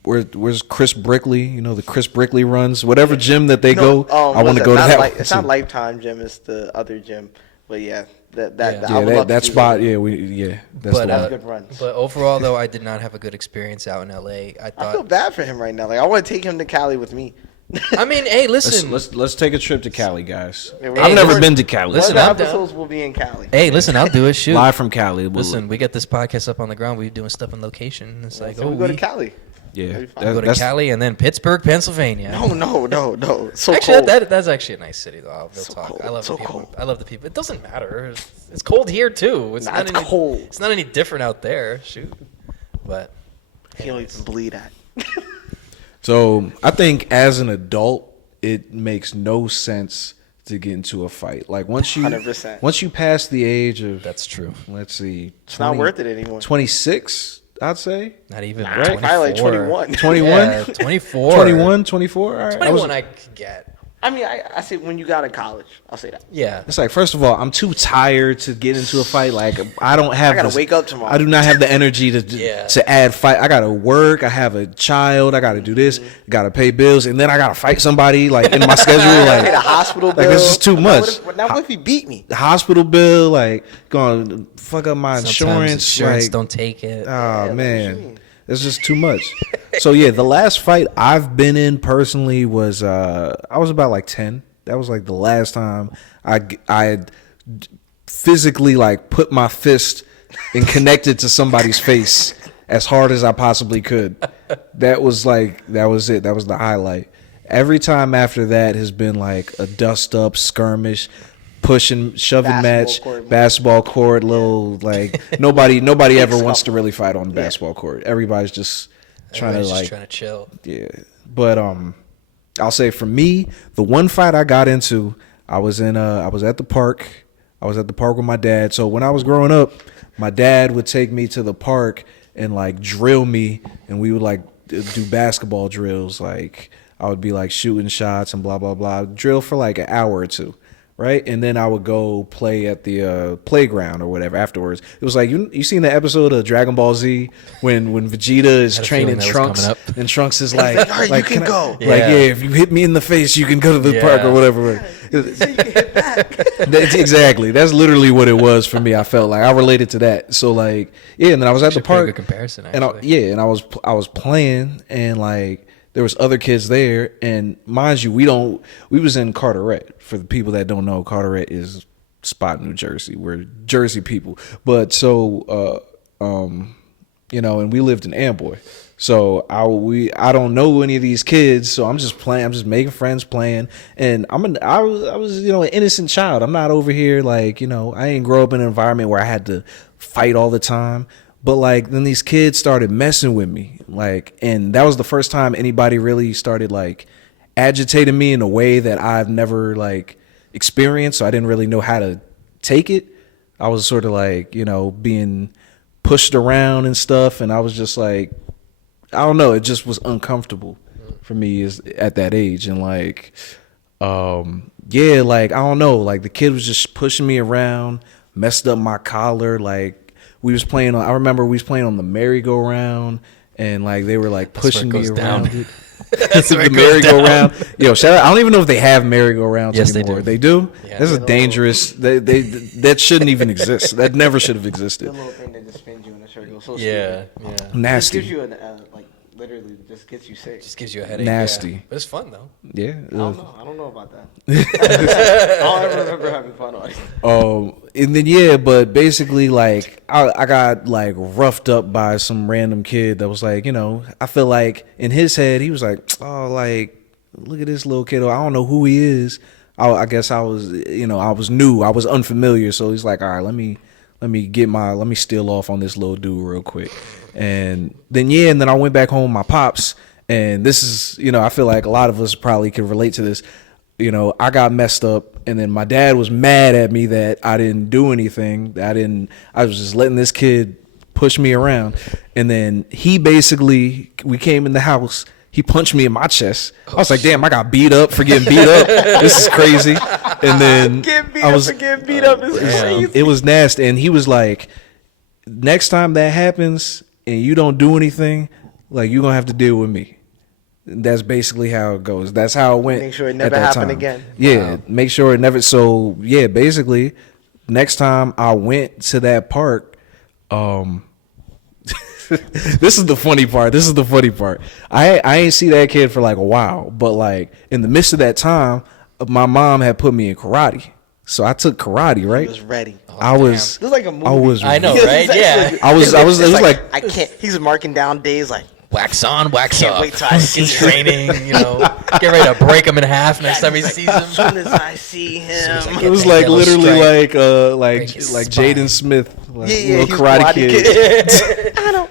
where's Chris Brickley? You know, the Chris Brickley runs. Whatever gym that they go, I want to go to that. one It's too. not Lifetime Gym. It's the other gym. But yeah, Yeah. I would love that to do spot. that. Yeah, that's But, the one. good runs. But overall, though, I did not have a good experience out in LA. I I feel thought. bad for him right now. Like I want to take him to Cali with me. I mean, hey, listen. Let's take a trip to Cali, guys. Hey, I've never listen- been to Cali. listen, One of I'm the down. episodes will be in Cali. Hey, listen, I'll do it. Shoot. Live from Cali. Listen, we got this podcast up on the ground. We're doing stuff in location. It's like, So oh, we go to Cali. Yeah, That'd be fine. go to Cali and then Pittsburgh, Pennsylvania. No. So Actually, cold. that's actually a nice city, though. Real So talk. cold, I love so the people. cold. I love the people. It doesn't matter. It's cold here too. It's Nah, not it's any, cold. It's not any different out there. Shoot, but He don't even believe that. So I think as an adult, it makes no sense to get into a fight. Like once you 100%. once you pass the age of that's true. let's see, It's not worth it anymore. 26, I'd say. Not even Right? Probably like 21. 21? Yeah, 24. 21, 24. All right. 21 I could get. I mean, I say when you got to college, I'll say that. Yeah. It's like, first of all, I'm too tired to get into a fight. Like, I don't have. I gotta this- wake up tomorrow. I do not have the energy to Yeah. to add fight. I gotta work. I have a child. I gotta do this. Mm-hmm. Gotta pay bills, and then I gotta fight somebody like in my schedule. Pay the Like hospital bill. Like, this is too much. Now what if he beat me? the hospital bill, like going to fuck up my Sometimes insurance. Like, don't take it. oh what you man, mean? it's just too much. So yeah, the last fight I've been in personally was I was about like 10. That was like the last time I had physically like put my fist and connected to somebody's face as hard as I possibly could. That was it. That was the highlight. Every time after that has been like a dust up skirmish, pushing, shoving match, basketball court, little like nobody ever wants to really fight on the basketball court. Everybody's just trying Everybody's to just like trying to chill. yeah. But I'll say for me, the one fight I got into, I was at the park. I was at the park with my dad. So when I was growing up, my dad would take me to the park and like drill me, and we would like do basketball drills. Like I would be like shooting shots and blah blah blah. Drill for like an hour or two. Right, and then I would go play at the playground or whatever afterwards. It was like you seen the episode of Dragon Ball Z when Vegeta is Had a training feeling that was Trunks, coming up. and Trunks is like, All right, like you can go. Like yeah, if you hit me in the face, you can go to the park or Yeah. whatever. Exactly, that's literally what it was for me. I felt like I related to that. So like yeah, and then I was at the Actually, pretty park. good comparison, And actually. and I was playing, and like there was other kids there, and mind you, we was in Carteret. For the people that don't know, Carteret is spot New Jersey. We're Jersey people, but so and we lived in Amboy. So I don't know any of these kids, so I'm just playing. I'm just making friends, playing, and I was an innocent child. I'm not over here like I ain't grow up in an environment where I had to fight all the time. But like then these kids started messing with me, like, and that was the first time anybody really started like agitating me in a way that I've never like experienced. So I didn't really know how to take it. I was sort of like being pushed around and stuff, and I was just like, I don't know, it just was uncomfortable for me at that age. And like like I don't know, like the kid was just pushing me around, messed up my collar. Like I remember we was playing on the merry-go-round, and like they were like pushing me around. That's where The it goes down. merry-go-round. Yo, shout out. I don't even know if they have merry-go-rounds Yes, they anymore. do. They do? Yeah. This is dangerous. That shouldn't even exist. That never should have The existed. little thing that just spins you in the circle. So Yeah, stupid. yeah. It just Nasty. gives you literally just gets you sick. Just gives you a headache. Nasty. Yeah. But it's fun though. Yeah. I don't know about that. I don't ever remember having fun on it. And then but basically like I got like roughed up by some random kid that was like, I feel like in his head he was like, oh, like look at this little kid. I don't know who he is. I guess I was I was new. I was unfamiliar. So he's like, all right, let me let me steal off on this little dude real quick. And then I went back home with my pops, and this is, I feel like a lot of us probably can relate to this. I got messed up, and then my dad was mad at me that I didn't do anything. I was just letting this kid push me around. And then we came in the house, he punched me in my chest. I was like, damn, I got beat up for getting beat up. This is crazy. And then Getting beat up is crazy. it was nasty. And he was like, next time that happens and you don't do anything, like, you're going to have to deal with me. That's basically how it goes. That's how it went. Make sure it never happened again. Yeah, make sure it never. So yeah, basically, next time I went to that park, this is the funny part. I ain't see that kid for like a while, but like in the midst of that time, my mom had put me in karate, so I took karate. Right, He was ready. This is like a movie. I know, right? Yeah. I was. It was like I can't. He's marking down days like. Wax on, wax Can't off. wait till I see He's him. training, get ready to break him in half next time he sees As him. soon as I see him. it was like Yellow literally stripe. like his like spine. Jaden Smith, like Yeah, little he's karate kid. I don't.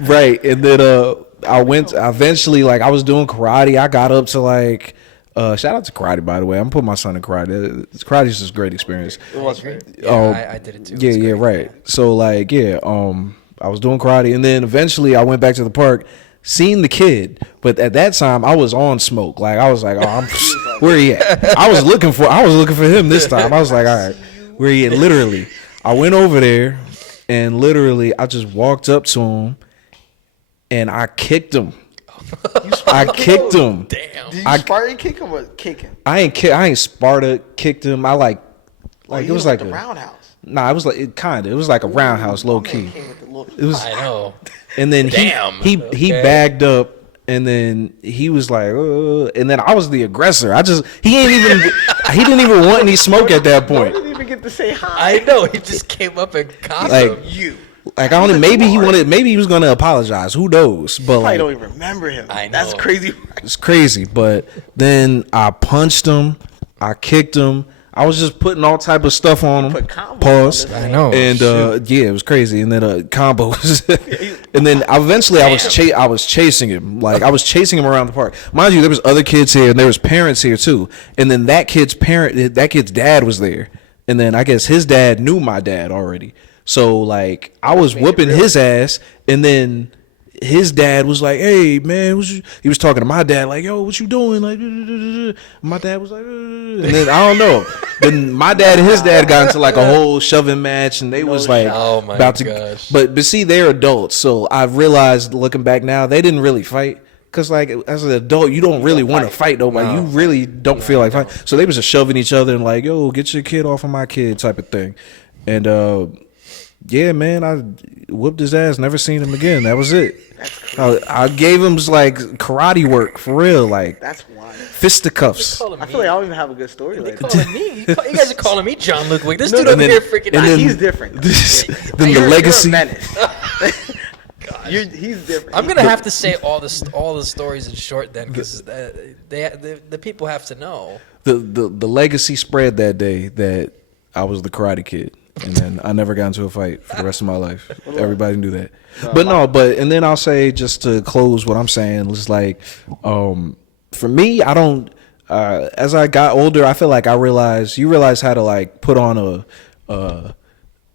Right, and then I went eventually, like I was doing karate. I got up to like shout out to karate, by the way. I'm putting my son in karate. Karate is just a great experience. It was great. Yeah, I did it too. Yeah, right. So like I was doing karate, and then eventually I went back to the park, seen the kid, but at that time I was on smoke. Like I was like, oh, where he at? I was looking for him this time. I was like, all right, where he at? Literally, I went over there, and literally I just walked up to him, and I kicked him. I kicked him. Damn. Did you Spartan kick him or kick him? I ain't Sparta kicked him. I like it was like a a roundhouse. Nah, it was like it was like a roundhouse, low key. It was, I know. and then Damn. he Okay. bagged up, and then he was like, and then I was the aggressor. He didn't even want any smoke at that I point. didn't even get to say hi. I know. He just came up and caught Like, him. You. Like maybe he was gonna apologize. Who knows? But I like, don't even remember him. I know. That's crazy. it's crazy. But then I punched him. I kicked him. I was just putting all type of stuff on him. Put combos Pause. on this I know. And yeah, it was crazy. And then combos. And then eventually I was chasing him. Like I was chasing him around the park. Mind you, there was other kids here and there was parents here too. And then that kid's dad was there. And then I guess his dad knew my dad already. So like I was whooping his ass, and then his dad was like, "Hey man," he was talking to my dad like, "Yo, what you doing?" Like, my dad was like, and then I don't know. Then my dad and his dad got into like a whole shoving match, and they was like Oh my about to. gosh. But see, they're adults, so I've realized looking back now, they didn't really fight. Cause like as an adult, you don't really want to fight nobody. You really don't feel like fighting. So they was just shoving each other and like, "Yo, get your kid off of my kid," type of thing. And yeah, man, I whooped his ass. Never seen him again. That was it. I gave him like karate work for real, like That's wild. fisticuffs. I feel like I don't even have a good story like that. Calling me? You guys are calling me John Ludwig. This dude and over then- here freaking and then- He's different. Then the legacy. You're a menace. He's different. I'm gonna have to say all the stories in short then, because the people have to know. The legacy spread that day that I was the karate kid, and then I never got into a fight for the rest of my life. Everybody knew that. And then I'll say, just to close what I'm saying, it's like, for me, I don't. As I got older, I feel like you realize how to like put on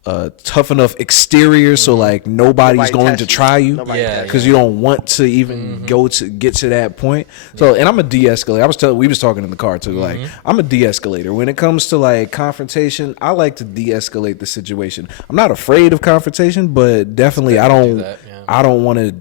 a tough enough exterior, so like nobody's Nobody going test to you. try you. Nobody Yeah, test Because you don't want to even get to that point. So, and I'm a de-escalator. We was talking in the car too. Like, I'm a de-escalator when it comes to like confrontation. I like to de-escalate the situation. I'm not afraid of confrontation, but definitely I don't. that, yeah. I don't want to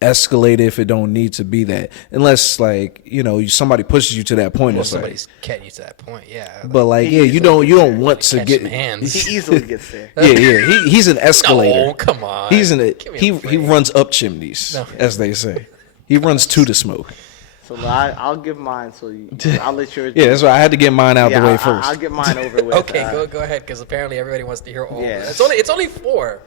escalate if it don't need to be that, unless like somebody pushes you to that point. Well, It's like, somebody's getting you to that point, yeah. but like He you easily don't want to catch get. some hands. He easily gets there. Yeah. He's an escalator. No, come on. He's Give me a he break. runs up chimneys, as they say. He runs to the smoke. So I'll give mine. So I'll let yours. Yeah, that's why I had to get mine out the way 1st. I'll get mine over with. Okay, go ahead, because apparently everybody wants to hear all Yeah. of it. It's only 4.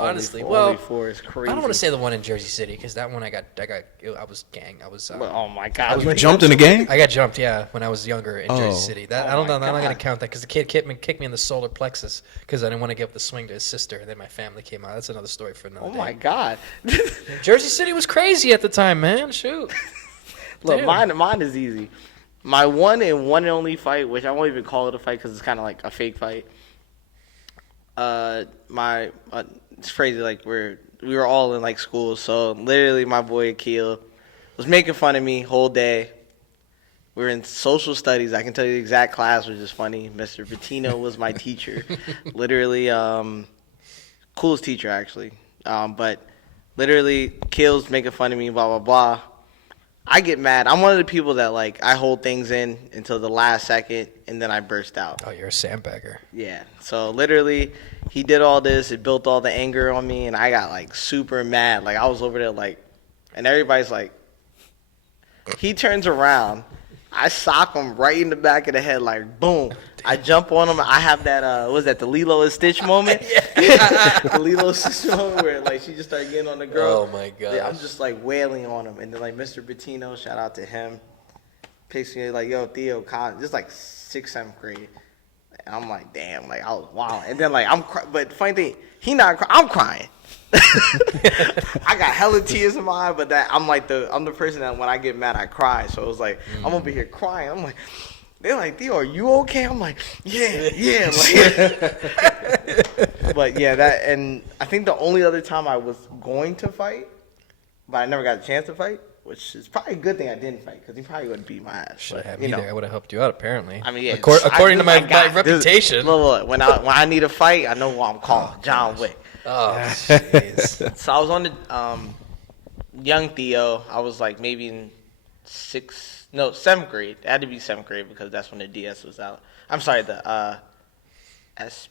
Honestly, only four is crazy. I don't want to say the one in Jersey City because that one I was gang. Oh my God! You jumped in the game? I got jumped, yeah, when I was younger in Jersey Oh. City. That Oh I don't know. my I'm not gonna God. count that because the kid kicked me in the solar plexus because I didn't want to give up the swing to his sister, and then my family came out. That's another story for another Oh day. my God! Jersey City was crazy at the time, man. Shoot. Look, Dude. mine is easy. My one and only fight, which I won't even call it a fight because it's kind of like a fake fight. It's crazy. Like we were all in like school, so literally my boy Akil was making fun of me whole day. We were in social studies. I can tell you the exact class, which is funny. Mr. Patino was my teacher. Literally, coolest teacher actually. But literally, Kill's making fun of me. Blah blah blah. I get mad. I'm one of the people that like I hold things in until the last second and then I burst out. Oh, you're a sandbagger. Yeah. So literally, he did all this. It built all the anger on me, and I got like super mad. Like I was over there like, and everybody's like, he turns around. I sock him right in the back of the head, like boom. I jump on him. I have that what was that, the Lilo and Stitch moment? The Lilo and Stitch moment where like she just started getting on the girl. Oh my god. Yeah, I'm just like wailing on him, and then like Mr. Bettino, shout out to him, picks me like, yo Theo, just like 6th, 7th grade. And I'm like, damn, like I was wild. And then like but funny thing, he not crying, I'm crying. I got hella tears in my eye, but I'm the person that when I get mad I cry. So it was like I'm over here crying. I'm like, they're like, Theo, are you okay? I'm like, yeah. Like, but yeah, that, and I think the only other time I was going to fight, but I never got a chance to fight, which is probably a good thing I didn't fight because he probably would beat my ass. Should have But, had me there. I would have helped you out. Apparently. I mean, yeah. According to my guy. reputation. Look, when I need a fight, I know who I'm calling. John Wick. Oh, jeez. So I was on the young Theo. I was like maybe in 7th grade. It had to be 7th grade because that's when the DS was out. I'm sorry, the SP.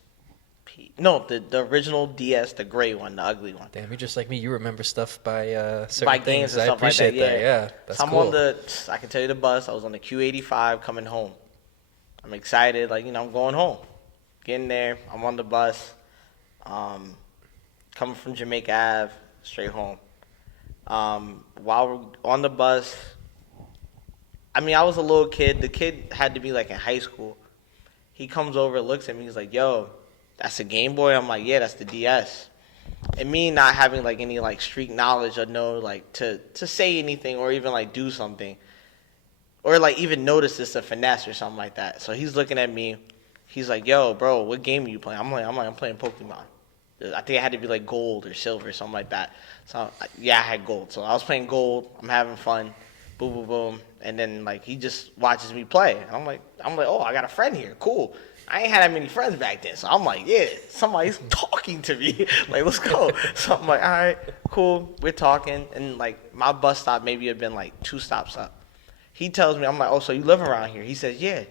No, the original DS, the gray one, the ugly one. Damn, you're just like me. You remember stuff by certain By things. games and I stuff like appreciate that. Yeah, that's so I'm cool. I can tell you the bus. I was on the Q85 coming home. I'm excited, like, I'm going home. Getting there, I'm on the bus. Coming from Jamaica Ave, straight home. While we're on the bus, I mean, I was a little kid. The kid had to be like in high school. He comes over, looks at me, he's like, yo, that's a Game Boy? I'm like, yeah, that's the DS. And me not having like any like street knowledge or know like to say anything or even like do something. Or like even notice it's a finesse or something like that. So he's looking at me. He's like, yo, bro, what game are you playing? I'm playing Pokemon. I think it had to be like gold or silver or something like that. So yeah, I had gold. So I was playing gold. I'm having fun. Boom, boom, boom. And then like he just watches me play. And I'm like, oh, I got a friend here. Cool. I ain't had that many friends back then. So I'm like, yeah, somebody's talking to me. Like, let's go. So I'm like, all right, cool. We're talking. And like my bus stop maybe had been like 2 stops up. He tells me, I'm like, oh, so you live around here? He says, yeah.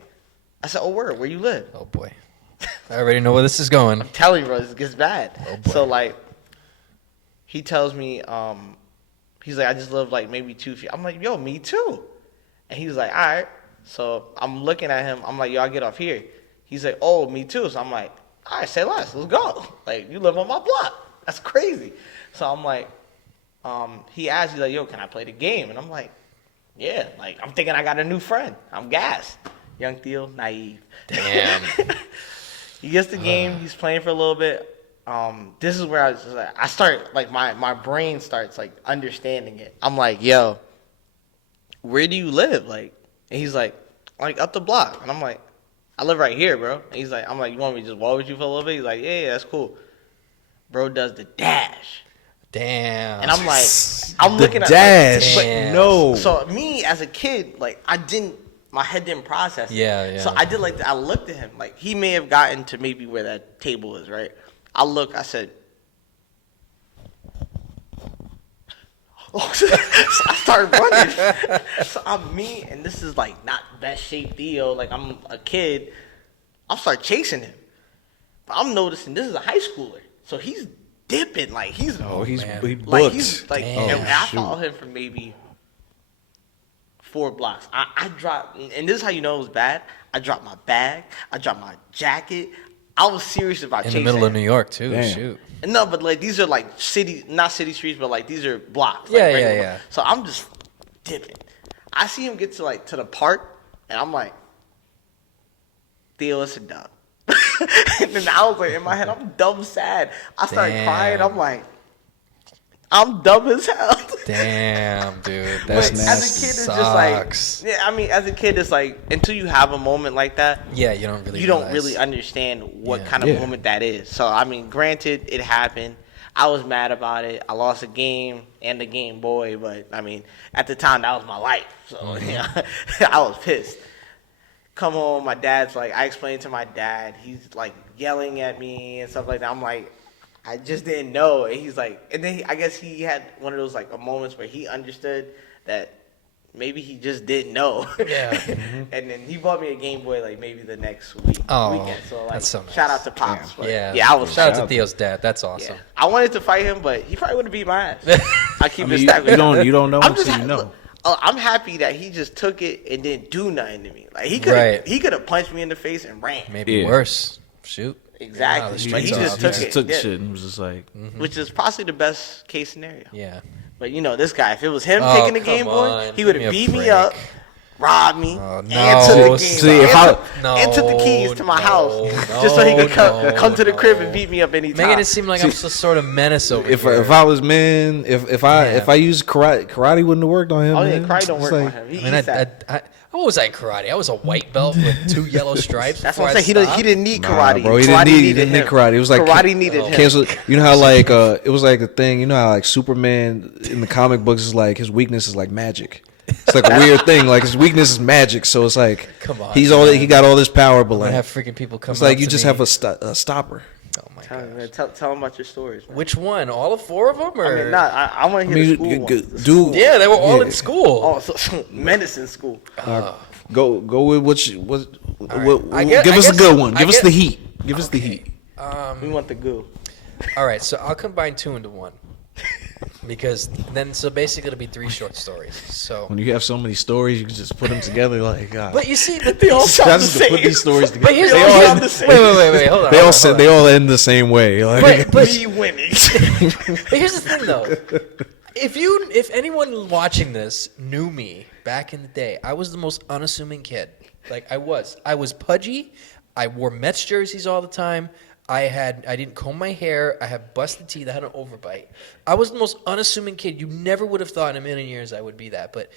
I said, oh, where you live? Oh boy, I already know where this is going. Tell you, bro, this gets bad. Oh, boy. So like, he tells me, he's like, I just live like maybe 2 feet. I'm like, yo, me too. And he's like, all right. So I'm looking at him. I'm like, yo, I get off here. He's like, oh, me too. So I'm like, all right, say less. Let's go. Like, you live on my block. That's crazy. So I'm like, he asked me like, yo, can I play the game? And I'm like, yeah. Like, I'm thinking I got a new friend. I'm gassed. Young Theo, naive. Damn. He gets the game. He's playing for a little bit. This is where I start, like, my brain starts, like, understanding it. I'm like, yo, where do you live? Like, and he's like up the block. And I'm like, I live right here, bro. And he's like, I'm like, you want me to just walk with you for a little bit? He's like, yeah, that's cool. Bro does the dash. Damn. And I'm like, I'm looking at dash. Like, Damn. No. So me as a kid, like, my head didn't process it. Yeah. So I did like that. I looked at him. Like, he may have gotten to maybe where that table is, right? I said, oh, so I started running. So I'm me, and this is like not best shape Theo. Like, I'm a kid. I start chasing him. But I'm noticing this is a high schooler. So he's dipping. Like, he booked. like, he's like, Damn. and I follow him for maybe 4 blocks. I dropped, and this is how you know it was bad. I dropped my bag. I dropped my jacket. I was serious about In chasing the middle of him. New York too. Damn. Shoot. No, but like these are like not city streets, but like these are blocks. Yeah, like, yeah, regular. yeah. So I'm just dipping. I see him get to the park, and I'm like, Theo, it's a dub. And then I was like, in my head, I'm dumb sad. I started crying. I'm like, I'm dumb as hell. Damn, dude. But That's as a nasty. kid, it's Sucks. just like, yeah. I mean, as a kid, it's like until you have a moment like that, Yeah, you don't really. you don't realize. really understand what Yeah. kind of Yeah. moment that is. So I mean, granted, it happened. I was mad about it. I lost a game and the Game Boy, but I mean, at the time, that was my life. So yeah, I was pissed. Come home, my dad's like, I explained to my dad. He's like yelling at me and stuff like that. I'm like, I just didn't know. And he's like, and then I guess he had one of those like moments where he understood that maybe he just didn't know. Yeah. And then he bought me a Game Boy like maybe the next weekend. So like, that's so nice. shout out to Pops. But Yeah. I was Shout out to shocked. Theo's dad. That's Yeah. awesome. I wanted to fight him, but he probably would have beat my ass. I keep I it mean, stacked. you don't know I'm until just you know. look, I'm happy that he just took it and didn't do nothing to me. Like he could have punched me in the face and ran. Maybe Yeah. worse. Shoot. Exactly. Wow, the But strength's he are just up took there. it. took Yeah. shit and was just like, Which is possibly the best case scenario. Yeah. But you know, this guy, if it was him Oh, taking the come Game Boy, on. he would Give have me a beat me break. up, robbed me, Oh, and no. took the game. See, if I- and took the keys to my house just so he could come to the crib and beat me up anytime. Making it seem like I'm some sort of menace over if here. I was man, if I used karate wouldn't have worked on him. Oh yeah, man. karate don't It's work like- on him. I mean, what was I in karate? I was a white belt with 2 yellow stripes. That's before what I'm I saying. stopped. He didn't need Nah, karate. bro, he Karate didn't needed need him. karate. It was like karate needed him. cancel. You know how like it was like a thing. You know how like Superman in the comic books is like his weakness is like magic. It's like a weird thing. Like his weakness is magic. So it's like Come on, he man. got all this power, but I like have freaking people come. it's like you just have a stopper. Oh my Tell god. him, man, tell him about your stories. Man. Which one? All of 4 of them? Or? I mean, I want to hear the school ones. Dude, Yeah, they were all yeah. in school. Oh, so, medicine school. Go with what I guess- give I us a guess- good one. I Give us guess- the heat. Give us the heat. We want the goo. All right, so I'll combine 2 into 1. Because then, so basically it'll be 3 short stories. So, When you have so many stories, you can just put them together. Like, but you see, but They all sound the just to put same. these stories together. But here's They the all thing. sound the same. Wait, hold on. They hold on, hold on. they all end the same way. Like, But Me winning. But here's the thing, though. If anyone watching this knew me back in the day, I was the most unassuming kid. Like I was pudgy. I wore Mets jerseys all the time. I didn't comb my hair. I had busted teeth. I had an overbite. I was the most unassuming kid. You never would have thought in a million years I would be that. But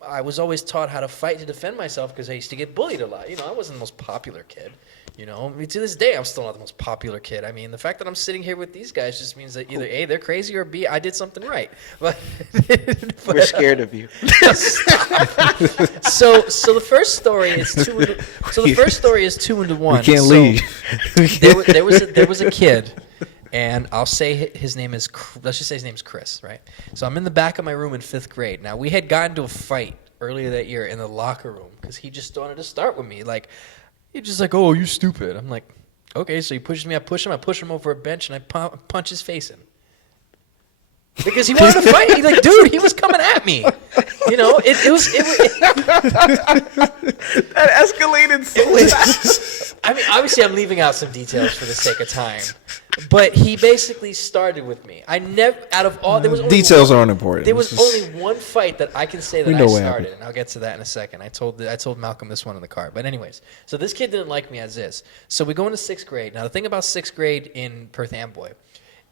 I was always taught how to fight to defend myself because I used to get bullied a lot. You know, I wasn't the most popular kid. You know, I mean, to this day, I'm still not the most popular kid. I mean, the fact that I'm sitting here with these guys just means that either A, they're crazy, or B, I did something right. But We're scared of you. so the first story is two into one. we can't So leave. there was a kid, and I'll say his name is. Let's just say his name's Chris, right? So I'm in the back of my room in 5th grade. Now we had gotten into a fight earlier that year in the locker room because he just wanted to start with me. Like he's just like, "Oh, you stupid." I'm like, "Okay." So he pushes me. I push him over a bench, and I punch his face in. Because he wanted to fight. He's like, dude, he was coming at me. You know, it was That escalated so fast. I mean, obviously, I'm leaving out some details for the sake of time, but he basically started with me. I never, out of all, there was only Details one, aren't important. There was It's just- only one fight that I can say that We I know what started, happened. and I'll get to that in a second. I told Malcolm this one in the car, but anyways, so this kid didn't like me as is. So we go into 6th grade. Now the thing about 6th grade in Perth Amboy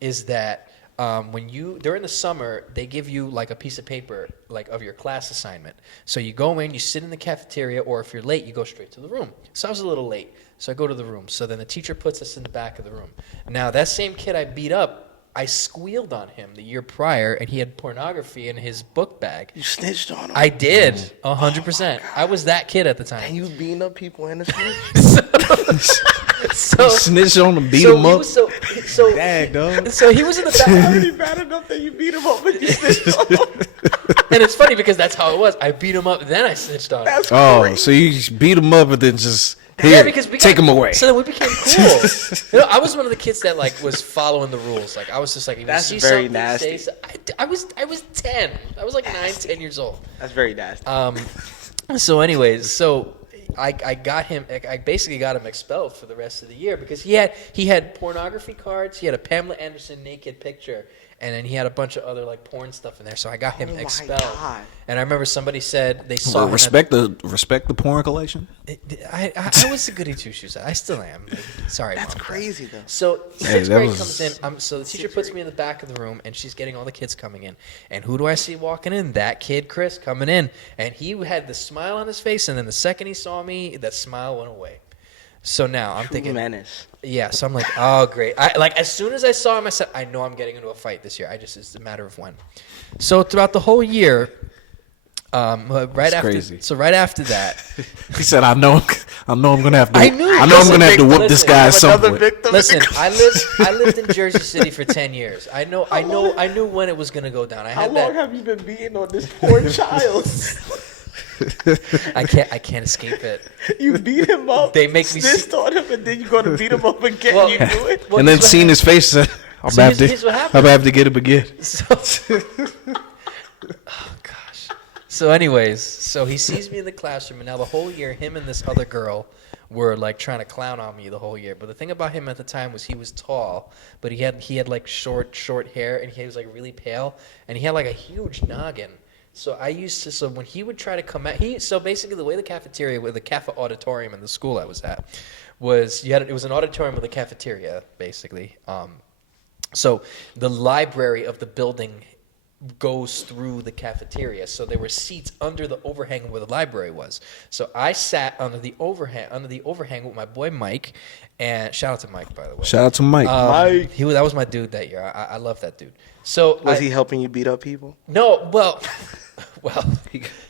is that during the summer, they give you like a piece of paper like of your class assignment. So you go in, you sit in the cafeteria, or if you're late, you go straight to the room. So I was a little late, so I go to the room. So then the teacher puts us in the back of the room. Now that same kid I beat up, I squealed on him the year prior, and he had pornography in his book bag. You snitched on him. I did, 100%. I was that kid at the time. And you beating up people in the street? So Snitch on them, beat so them he up. was so Dag, dog. So he was in the back. Already bad enough that you beat him up, but you snitched on him. And it's funny because that's how it was. I beat him up, then I snitched on him. That's Oh, crazy. so you beat them up and then just Yeah, because we take got- them away. So then we became cool. You know, I was one of the kids that like was following the rules. Like I was just like, if That's you see very something, nasty. say I was 10. I was like 9, 10 years old. That's very nasty. So anyways, so I got him. I basically got him expelled for the rest of the year because he had pornography cards. He had a Pamela Anderson naked picture, and then he had a bunch of other like porn stuff in there. So I got him expelled. God. And I remember somebody said they saw him respect the porn collection. I was a goody two shoes. I still am. Sorry, That's Mom, crazy though. So Hey, sixth that grade was- comes in. So the teacher puts me in the back of the room, and she's getting all the kids coming in. And who do I see walking in? That kid, Chris, coming in. And he had the smile on his face, and then the second he saw me, that smile went away. So now I'm thinking, Menace. yeah. So I'm like, oh great. As soon as I saw him, I said, I know I'm getting into a fight this year. It's a matter of when. So throughout the whole year, right after that, He said, "I know I'm gonna have to. I knew. I'm gonna have to whoop this guy at some point." Listen, I lived in Jersey City for 10 years. I knew when it was gonna go down. How long have you been beating on this poor child? I can't escape it. You beat him up. They make me snitched on him, and then you go to beat him up again. Well, you do it. well, And then here's what seeing his face, said, "I'm gonna here's what happened. have to get him again." So, oh gosh. So, anyways, so he sees me in the classroom, and now the whole year, him and this other girl were like trying to clown on me the whole year. But the thing about him at the time was he was tall, but he had like short hair, and he was like really pale, and he had like a huge noggin. So so when he would try to come at, so basically the way the cafeteria, with the cafe auditorium in the school I was at, was it was an auditorium with a cafeteria, basically. So the library of the building goes through the cafeteria. So there were seats under the overhang where the library was. So I sat under the overhang with my boy Mike, and shout out to Mike, by the way. Shout out to Mike. Mike. That was my dude that year. I love that dude. So Was he helping you beat up people? No, well,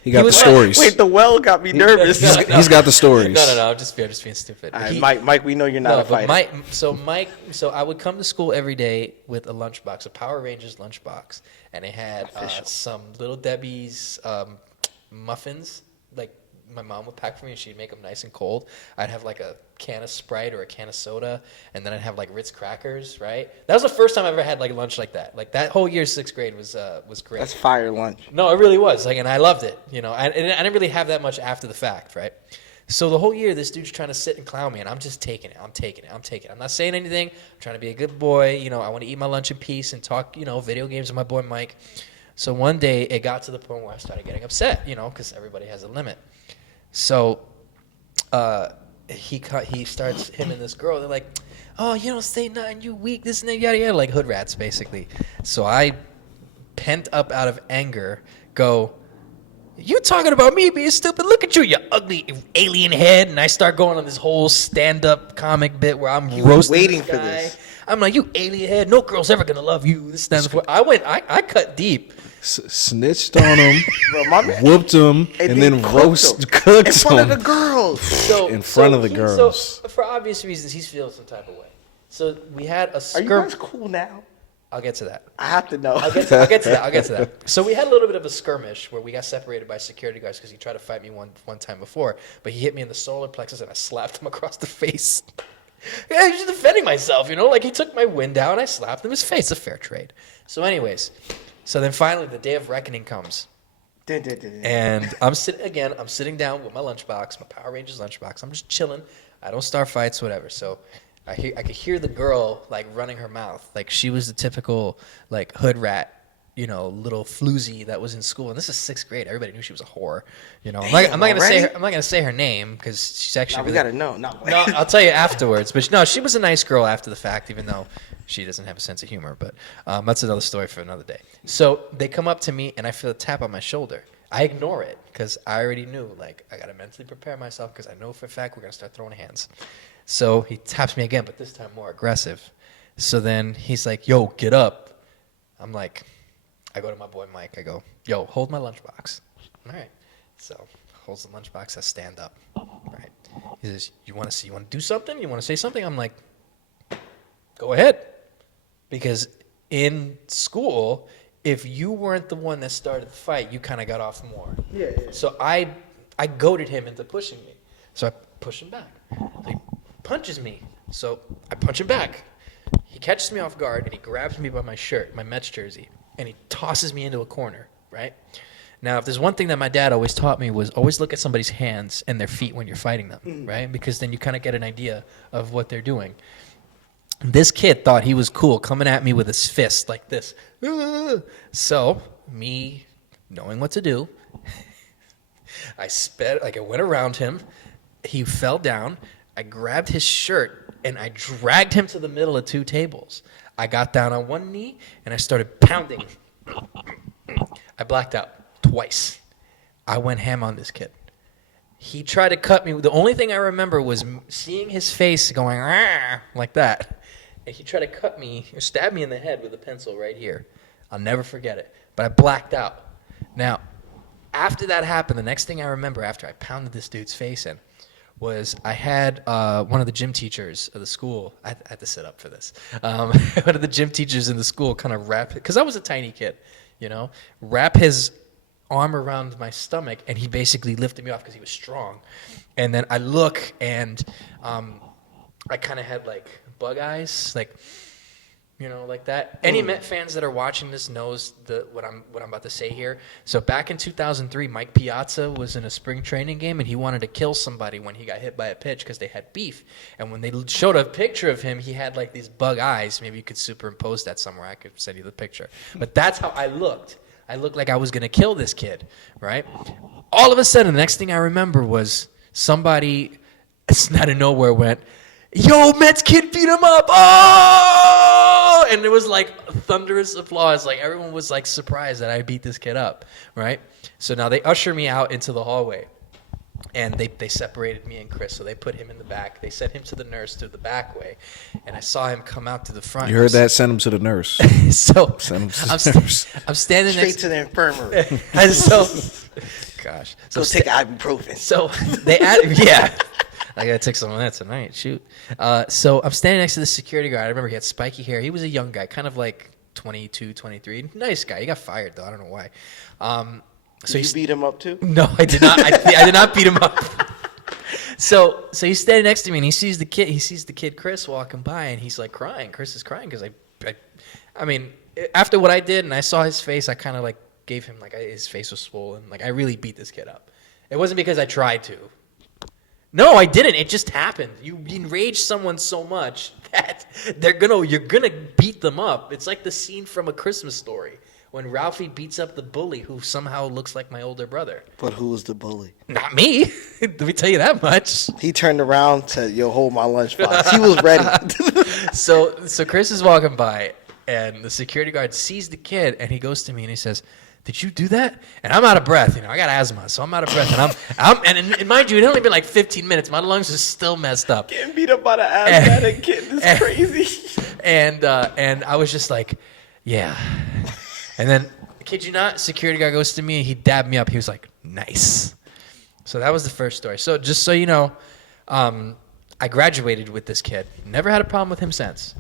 He got the was- stories. Wait, the well got me nervous. He's got the stories. No, I'm just being stupid. All right, Mike, we know you're not a fighter. So I would come to school every day with a lunchbox, a Power Rangers lunchbox, and it had some Little Debbie's muffins, like my mom would pack for me, and she'd make them nice and cold. I'd have like a can of Sprite or a can of soda, and then I'd have like Ritz crackers, right? That was the first time I ever had like lunch like that. Like that whole year, sixth grade was great. That's fire lunch. No, it really was. Like, and I loved it. You know, I didn't really have that much after the fact, right? So the whole year, this dude's trying to sit and clown me, and I'm just taking it. I'm taking it. I'm not saying anything. I'm trying to be a good boy. You know, I want to eat my lunch in peace and talk, video games with my boy Mike. So one day, it got to the point where I started getting upset, because everybody has a limit. So he starts, him and this girl, they're like, oh, you don't say nothing, you weak, this and that, yada, yada, like hood rats, basically. So I, pent up out of anger, go, you talking about me being stupid? Look at you, you ugly alien head. And I start going on this whole stand-up comic bit where I'm roasting waiting this for guy. this. I'm like, you alien head, no girl's ever going to love you. This stands for. I cut deep. Snitched on him, Bro, my man. whooped him, and then cooked in front of him the girls. So, in front of the girls. So for obvious reasons, he's feeling some type of way. So we had a Are you guys cool now? I'll get to that. I have to know. I'll get to that. So we had a little bit of a skirmish where we got separated by security guards because he tried to fight me one time before, but he hit me in the solar plexus and I slapped him across the face. Yeah, I was just defending myself, like he took my win down, I slapped him in his face. A fair trade. So anyways, then finally the day of reckoning comes. And I'm sitting down with my lunchbox, my Power Rangers lunchbox. I'm just chilling. I don't start fights, whatever. So I could hear the girl like running her mouth, like she was the typical like hood rat, little floozy that was in school. And this is sixth grade. Everybody knew she was a whore. I'm not gonna say her name because she's actually. We gotta know. No, I'll tell you afterwards. But no, she was a nice girl after the fact, even though she doesn't have a sense of humor. But that's another story for another day. So they come up to me and I feel a tap on my shoulder. I ignore it because I already knew, like, I gotta mentally prepare myself because I know for a fact we're gonna start throwing hands. So he taps me again, but this time more aggressive. So then he's like, yo, get up. I'm like, I go to my boy Mike. I go, yo, hold my lunchbox. All right. So holds the lunchbox. I stand up. All right. He says, you want to do something? You want to say something? I'm like, go ahead. Because in school, if you weren't the one that started the fight, you kind of got off more. Yeah. So I goaded him into pushing me. So I push him back. So he punches me. So I punch him back. He catches me off guard and he grabs me by my shirt, my Mets jersey, and he tosses me into a corner, right? Now, if there's one thing that my dad always taught me was always look at somebody's hands and their feet when you're fighting them, right? Because then you kind of get an idea of what they're doing. This kid thought he was cool coming at me with his fist like this. So, me knowing what to do, I went around him. He fell down. I grabbed his shirt and I dragged him to the middle of 2 tables. I got down on one knee and I started pounding. I blacked out twice. I went ham on this kid. He tried to cut me. The only thing I remember was seeing his face going like that. And he tried to cut me or stab me in the head with a pencil right here. I'll never forget it. But I blacked out. Now, after that happened, the next thing I remember after I pounded this dude's face in was I had one of the gym teachers of the school. I had to sit up for this. One of the gym teachers in the school kind of wrap, because I was a tiny kid, wrap his arm around my stomach, and he basically lifted me off because he was strong. And then I look, and I kind of had like bug eyes, like that. Any Met fans that are watching this knows what I'm about to say here. So back in 2003, Mike Piazza was in a spring training game, and he wanted to kill somebody when he got hit by a pitch because they had beef. And when they showed a picture of him, he had like these bug eyes. Maybe you could superimpose that somewhere. I could send you the picture. But that's how I looked. I looked like I was going to kill this kid, right? All of a sudden, the next thing I remember was somebody out of nowhere went, "Yo, Mets kid beat him up!" Oh! And it was like thunderous applause. Like everyone was like surprised that I beat this kid up, right? So now they usher me out into the hallway, and they separated me and Chris. So they put him in the back. They sent him to the nurse through the back way, and I saw him come out to the front. You heard that? Send him to the nurse. So Send him to the nurse. I'm standing Straight to the infirmary. Gosh. Go take ibuprofen. So I gotta take some of that tonight. Shoot. So I'm standing next to the security guard. I remember he had spiky hair. He was a young guy, kind of like 22, 23. Nice guy. He got fired though. I don't know why. So you beat him up too? No, I did not. I did not beat him up. So he's standing next to me, and he sees the kid. He sees the kid Chris walking by, and he's like crying. Chris is crying because I mean, after what I did, and I saw his face, I kind of like gave him his face was swollen. Like I really beat this kid up. It wasn't because I tried to. No, I didn't. It just happened. You enrage someone so much that you're gonna beat them up. It's like the scene from A Christmas Story when Ralphie beats up the bully who somehow looks like my older brother. But who was the bully? Not me. Let me tell you that much. He turned around and said, "Yo, hold my lunchbox." He was ready. So Chris is walking by, and the security guard sees the kid, and he goes to me and he says, "Did you do that?" And I'm out of breath. I got asthma, so I'm out of breath. And mind you, it only been like 15 minutes. My lungs are still messed up. Getting beat up by the asthmatic kid is crazy. And I was just like, yeah. And then, kid you not, security guy goes to me and he dabbed me up. He was like, "Nice." So that was the first story. So just so you know, I graduated with this kid. Never had a problem with him since.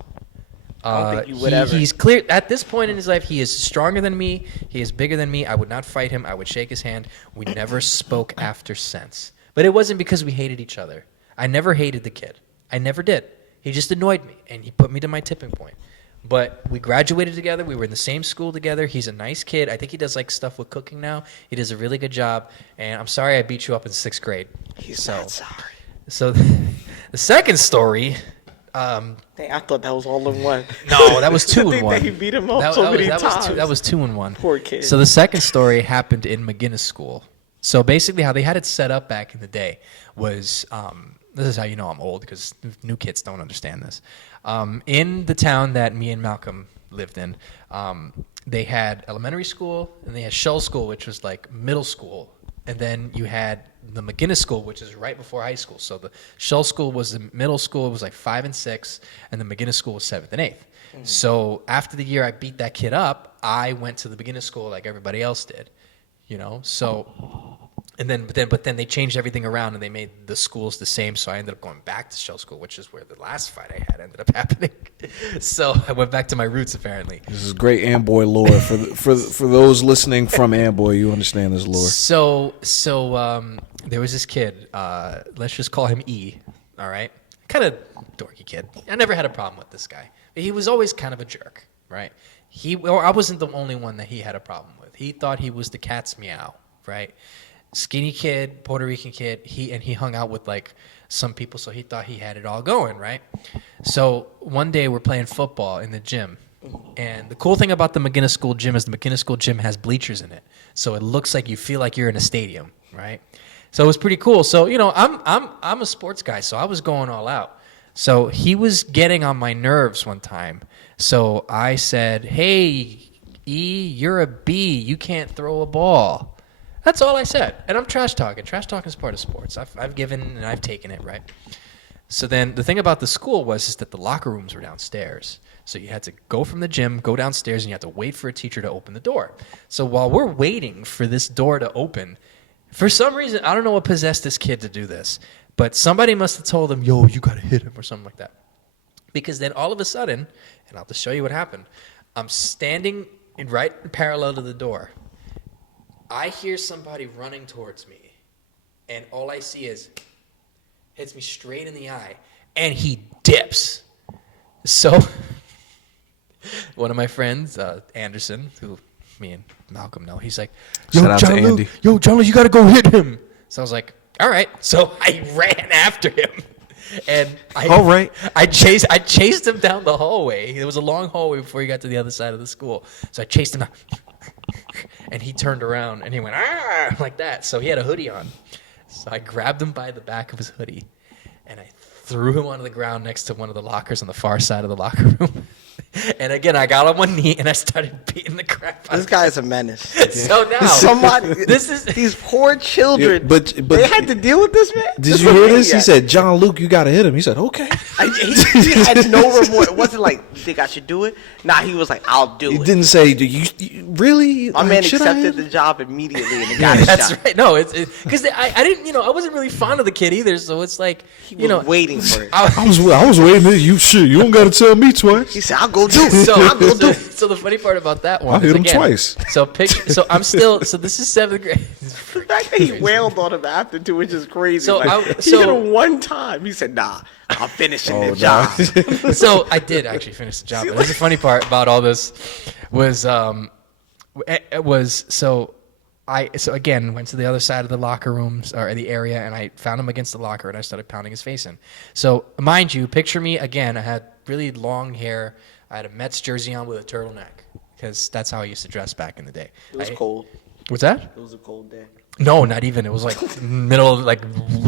I don't think you would ever. He's clear at this point in his life. He is stronger than me. He is bigger than me. I would not fight him. I would shake his hand. We never spoke after since. But it wasn't because we hated each other. I never hated the kid. I never did. He just annoyed me, and he put me to my tipping point. But we graduated together. We were in the same school together. He's a nice kid. I think he does like stuff with cooking now. He does a really good job. And I'm sorry I beat you up in 6th grade. He's not sorry. So the second story. Dang, I thought that was all in one. No, that was 2 in 1. He beat him up so many times. That was 2 in 1. Poor kid. So the second story happened in McGinnis School. So basically how they had it set up back in the day was, this is how you know I'm old because new kids don't understand this. In the town that me and Malcolm lived in, they had elementary school and they had Shell School, which was like middle school. And then you had the McGinnis School, which is right before high school. So the Shell School was the middle school. It was like 5 and 6. And the McGinnis School was 7th and 8th. Mm-hmm. So after the year I beat that kid up, I went to the McGinnis School like everybody else did. So... And then, but then they changed everything around and they made the schools the same. So I ended up going back to Shell School, which is where the last fight I had ended up happening. So I went back to my roots, apparently. This is great Amboy lore for those listening from Amboy. You understand this lore. So there was this kid. Let's just call him E. All right, kind of dorky kid. I never had a problem with this guy. He was always kind of a jerk, right? I wasn't the only one that he had a problem with. He thought he was the cat's meow, right? Skinny kid, Puerto Rican kid. He hung out with like some people, so he thought he had it all going, right? So one day we're playing football in the gym. And the cool thing about the McGinnis School gym is the McGinnis School gym has bleachers in it. So it looks like you feel like you're in a stadium, right? So it was pretty cool. So, you know, I'm a sports guy, so I was going all out. So he was getting on my nerves one time. So I said, "Hey, E, you're a B. You can't throw a ball." That's all I said. And I'm trash talking. Trash talking is part of sports. I've given and I've taken it, right? So then the thing about the school was is that the locker rooms were downstairs. So you had to go from the gym, go downstairs, and you had to wait for a teacher to open the door. So while we're waiting for this door to open, for some reason, I don't know what possessed this kid to do this, but somebody must have told him, "Yo, you got to hit him," or something like that. Because then all of a sudden, and I'll just show you what happened, I'm standing right parallel to the door. I hear somebody running towards me, and all I see is hits me straight in the eye, and he dips. So one of my friends, Anderson, who me and Malcolm know, he's like, Shout out to Andy. Yo, John Lou, you got to go hit him. So I was like, all right. So I ran after him. And I chased him down the hallway. There was a long hallway before he got to the other side of the school. So I chased him down. And he turned around and he went, "Ah," like that. So he had a hoodie on. So I grabbed him by the back of his hoodie and I threw him onto the ground next to one of the lockers on the far side of the locker room. And again, I got on one knee and I started beating the crap out of him. This guy is a menace. So now, Somebody, these poor children. Yeah, but they had to deal with this man. Did you hear this? He said, "John Luke, you got to hit him." He said, "Okay." He had no remorse. It wasn't like, "You think I should do it?" Nah, he was like, "I'll do He it." didn't say, "Do you really?" My man accepted the job immediately and got his that's shot. right. No, it's because I didn't, I wasn't really fond of the kid either. So it's like, He was waiting for it. I was waiting. You shit. You don't got to tell me twice. He said, "I'll go do it." So the funny part about that one, I hit is, him again, twice. So I'm still. So this is 7th grade. The fact that he wailed on him after too, which is crazy. So he hit him one time. He said, "Nah, I'm finishing the job." So I did actually finish the job. But the funny part about all this was so again went to the other side of the locker rooms or the area, and I found him against the locker, and I started pounding his face in. So mind you, picture me again. I had really long hair. I had a Mets jersey on with a turtleneck because that's how I used to dress back in the day. It was cold. What's that? It was a cold day. No, not even. It was like middle of like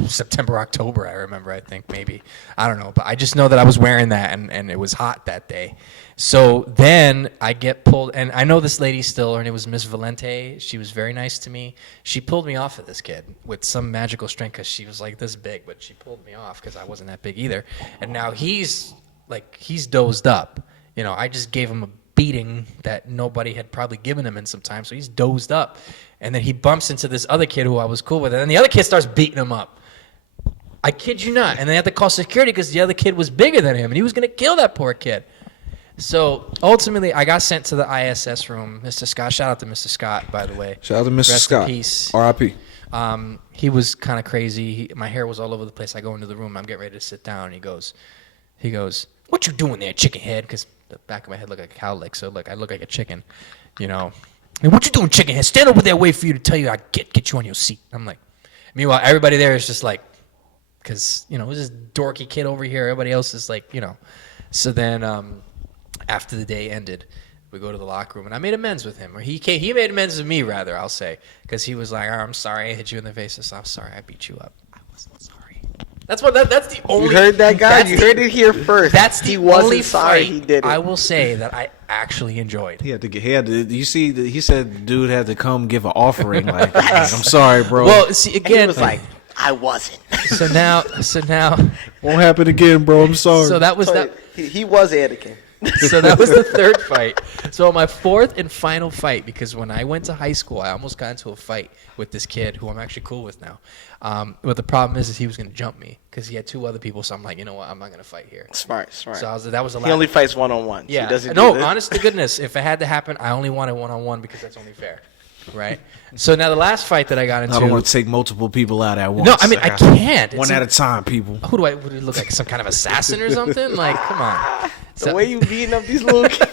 September, October, I remember, I think, maybe. I don't know. But I just know that I was wearing that, and it was hot that day. So then I get pulled, and I know this lady still, her name was Miss Valente. She was very nice to me. She pulled me off of this kid with some magical strength because she was like this big, but she pulled me off because I wasn't that big either. And now he's dozed up. I just gave him a beating that nobody had probably given him in some time, so he's dozed up. And then he bumps into this other kid who I was cool with, and then the other kid starts beating him up. I kid you not. And they had to call security because the other kid was bigger than him, and he was going to kill that poor kid. So ultimately, I got sent to the ISS room. Mr. Scott, shout out to Mr. Scott, by the way. Shout out to Mr. Rest Scott. in peace. R.I.P. He was kind of crazy. My hair was all over the place. I go into the room. I'm getting ready to sit down. He goes, "What you doing there, chicken head?" Because the back of my head looked like a cow lick, so I look like a chicken, "Hey, what you doing, chicken head? Stand over there, wait for you to tell you I get you on your seat." I'm like, meanwhile, everybody there is just like, because, it was this dorky kid over here. Everybody else is like, So then after the day ended, we go to the locker room, and I made amends with him. Or he made amends with me, rather, I'll say. Because he was like, "Oh, I'm sorry I hit you in the face." I said, "I'm sorry I beat you up." I wasn't sorry. That's the only... You heard that, guy? You heard it here first. That's the he wasn't only sorry fight he did it. I will say that I actually enjoyed. He had to. You see, he said, the dude had to come give an offering. Like, I'm sorry, bro. Well, see, And again... he was like, "I wasn't." So now... Won't happen again, bro. I'm sorry. So that was So that... he was Anakin. So that was the third fight. So my fourth and final fight, because when I went to high school, I almost got into a fight with this kid who I'm actually cool with now. But the problem is he was going to jump me because he had 2 other people. So I'm like, you know what? I'm not going to fight here. Smart. So that was the last. He only fights one-on-one. Yeah. He doesn't No, do this. honest to goodness, if it had to happen, I only wanted one-on-one because that's only fair. Right? So now the last fight that I got into... I don't want to take multiple people out at once. No, I mean, I can't. One at a time, people. Who do I... Would it look like some kind of assassin or something? Like, come on. The way you beating up these little kids.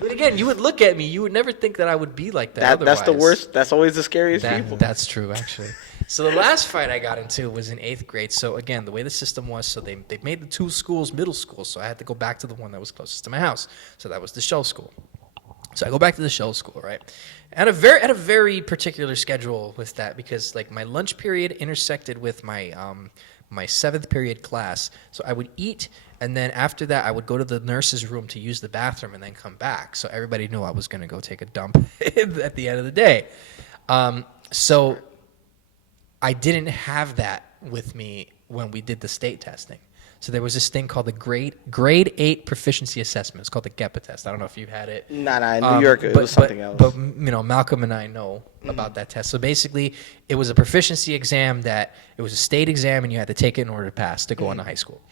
But again, you would look at me. You would never think that I would be like that. That's the otherwise. worst. That's always the scariest people. That's true, actually. So the last fight I got into was in 8th grade. So again, the way the system was, so they made the 2 schools middle schools. So I had to go back to the one that was closest to my house. So that was the show school. So I go back to the show school, right? And a very particular schedule with that because like my lunch period intersected with my my 7th period class. So I would eat, and then after that I would go to the nurse's room to use the bathroom and then come back. So everybody knew I was going to go take a dump at the end of the day. So I didn't have that with me when we did the state testing. So there was this thing called the grade 8 proficiency assessment. It's called the GEPA test. I don't know if you've had it. Nah, in New York it was something else. But Malcolm and I know about that test. So basically, it was a proficiency exam it was a state exam, and you had to take it in order to pass to go on to high school.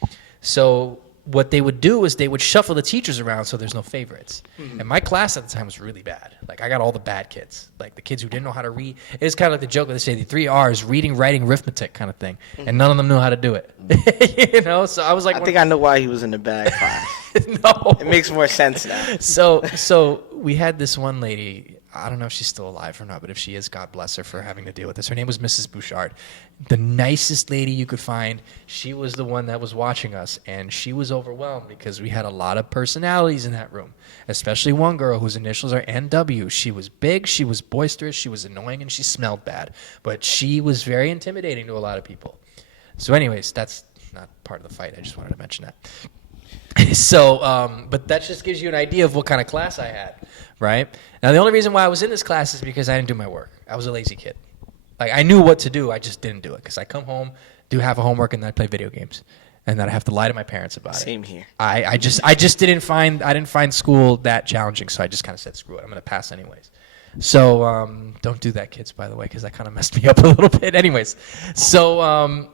So what they would do is they would shuffle the teachers around so there's no favorites. And my class at the time was really bad. Like, I got all the bad kids. Like, the kids who didn't know how to read. It's kind of like the joke where they say the 3 R's, reading, writing, arithmetic kind of thing. And none of them knew how to do it. So I was like... I think I know why he was in the bad class. No. It makes more sense now. So we had this one lady... I don't know if she's still alive or not, but if she is, God bless her for having to deal with this. Her name was Mrs. Bouchard. The nicest lady you could find. She was the one that was watching us, and she was overwhelmed because we had a lot of personalities in that room, especially one girl whose initials are NW. She was big, she was boisterous, she was annoying, and she smelled bad. But she was very intimidating to a lot of people. So anyways, that's not part of the fight. I just wanted to mention that. So, but that just gives you an idea of what kind of class I had, right? Now, the only reason why I was in this class is because I didn't do my work. I was a lazy kid. Like, I knew what to do, I just didn't do it because I come home, do half a homework, and then I play video games, and then I have to lie to my parents about it. Same here. I just didn't find school that challenging, so I just kind of said, screw it, I'm gonna pass anyways. So don't do that, kids, by the way, because that kind of messed me up a little bit. Anyways, so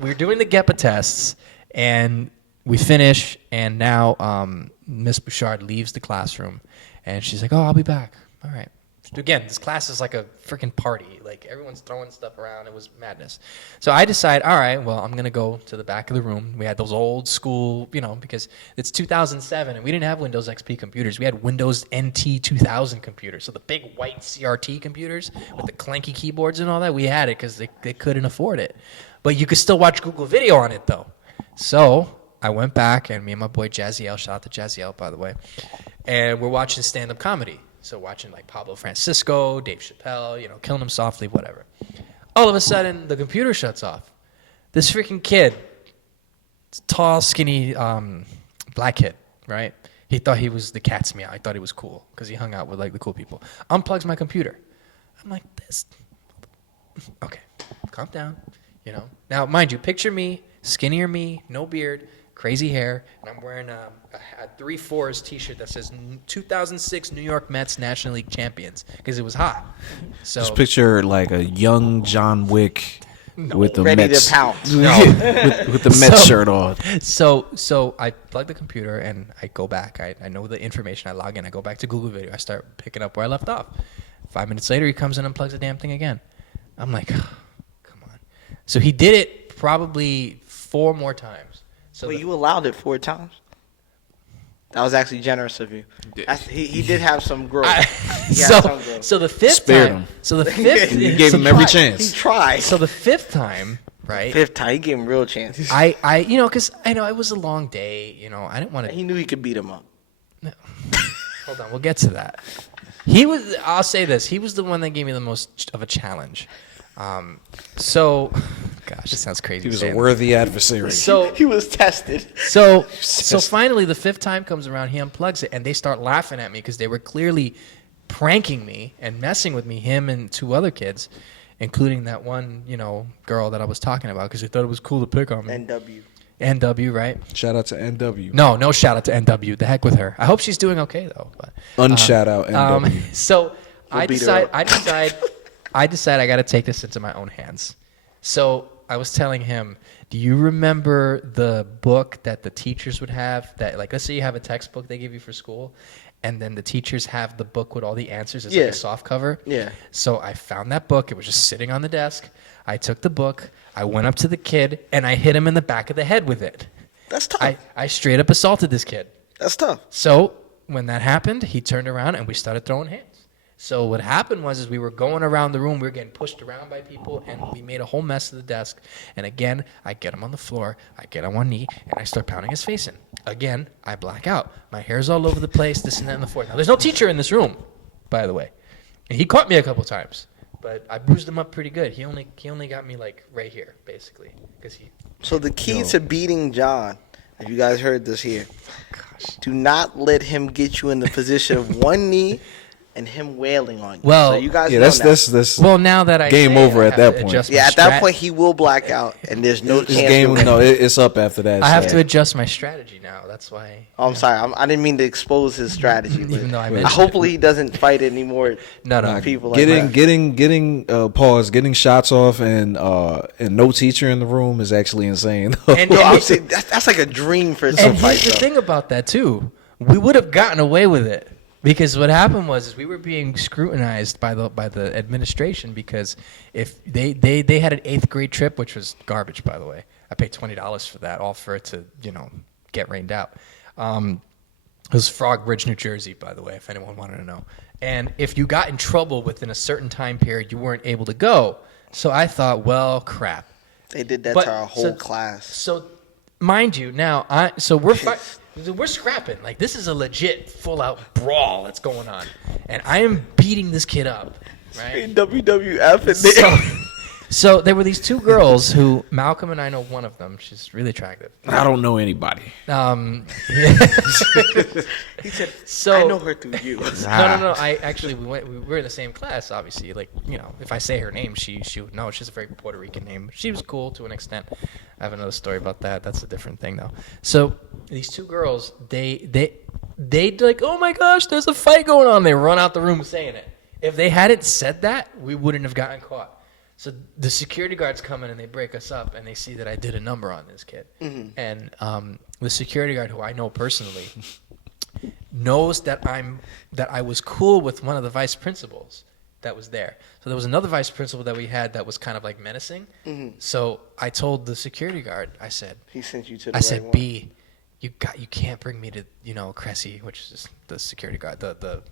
we're doing the GEPA tests, and we finish, and now Miss Bouchard leaves the classroom, and she's like, "Oh, I'll be back." All right. Again, this class is like a freaking party. Like, everyone's throwing stuff around. It was madness. So I decide, all right, well, I'm going to go to the back of the room. We had those old school, because it's 2007, and we didn't have Windows XP computers. We had Windows NT 2000 computers. So the big white CRT computers with the clanky keyboards and all that, we had it because they couldn't afford it. But you could still watch Google Video on it, though. So I went back, and me and my boy Jazziel, shout out to Jazziel, by the way, and we're watching stand-up comedy. So watching like Pablo Francisco, Dave Chappelle, Killing Them Softly, whatever. All of a sudden, the computer shuts off. This freaking kid, tall, skinny, black kid, right? He thought he was the cat's meow. I thought he was cool because he hung out with like the cool people. Unplugs my computer. I'm like, this. Okay, calm down. Now, mind you, picture me, skinnier me, no beard, crazy hair, and I'm wearing a 3-4s t-shirt that says 2006 New York Mets National League Champions because it was hot. So Just picture like a young John Wick with the Ready Mets to pounce. with the Mets shirt on. So I plug the computer and I go back. I know the information. I log in. I go back to Google Video. I start picking up where I left off. 5 minutes later, he comes in and plugs the damn thing again. I'm like, oh, come on. So he did it probably 4 more times. So Wait, you allowed it 4 times? That was actually generous of you. He did have some growth. So the fifth Spared time. him. So the fifth. You gave him every chance. He tried. So the 5th time, right? 5th time, he gave him real chances. Because I know it was a long day. I didn't want to. He knew he could beat him up. Hold on, we'll get to that. I'll say this. He was the one that gave me the most of a challenge. Gosh, it sounds crazy. He was a worthy adversary. So He was tested. So finally, the 5th time comes around. He unplugs it, and they start laughing at me because they were clearly pranking me and messing with me. Him and 2 other kids, including that one, girl that I was talking about, because they thought it was cool to pick on me. NW, right? Shout out to NW. No shout out to NW. The heck with her. I hope she's doing okay though. But, Unshout out NW. So We'll I beat her decide I got to take this into my own hands. So I was telling him, do you remember the book that the teachers would have that, like, let's say you have a textbook they give you for school, and then the teachers have the book with all the answers. It's like a soft cover. Yeah. So I found that book. It was just sitting on the desk. I took the book. I went up to the kid, and I hit him in the back of the head with it. That's tough. I straight up assaulted this kid. That's tough. So when that happened, he turned around and we started throwing hands. So what happened was we were going around the room, we were getting pushed around by people, and we made a whole mess of the desk. And again, I get him on the floor, I get on one knee, and I start pounding his face in. Again, I black out. My hair's all over the place, this and that and the fourth. Now, there's no teacher in this room, by the way. And he caught me a couple times, but I bruised him up pretty good. He only got me like right here, basically, because he. So the key to beating John, if you guys heard this here, do not let him get you in the position of one knee and him wailing on you. Well, so you guys Yeah, know that's Well, now that I game say it, over I at have that to point. adjust my yeah, at that strat- point he will black out, and there's no this chance. game. to- No, it's up after that. I have so. to adjust my strategy now. That's why. Oh, I'm sorry. I didn't mean to expose his strategy. Even though I but mentioned hopefully he doesn't fight anymore. No. People like that. Getting shots off and no teacher in the room is actually insane. And- No, I'm saying that's like a dream for some And fight. here's the thing about that too. We would have gotten away with it because what happened was we were being scrutinized by the administration because if they had an 8th grade trip, which was garbage, by the way. I paid $20 for that, all for it to get rained out. It was Frog Bridge, New Jersey, by the way, if anyone wanted to know. And if you got in trouble within a certain time period, you weren't able to go. So I thought, well, crap. They did that But- to our whole class. So, mind you, now we're scrapping. Like this is a legit full-out brawl that's going on, and I am beating this kid up. Right? WWF and So there were these two girls who Malcolm and I know one of them. She's really attractive. I don't know anybody. he said, So "I know her through you." No. I actually we were in the same class. Obviously, like if I say her name, she would know. She's a very Puerto Rican name. She was cool to an extent. I have another story about that. That's a different thing though. So these two girls, they like, oh my gosh, there's a fight going on. They run out the room saying it. If they hadn't said that, we wouldn't have gotten caught. So the security guards come in and they break us up and they see that I did a number on this kid. Mm-hmm. And the security guard, who I know personally, knows that I was cool with one of the vice principals that was there. So there was another vice principal that we had that was kind of like menacing. Mm-hmm. So I told the security guard, I said, he sent you to the I right said, one. B, you can't bring me to Cressy, which is just the security guard, the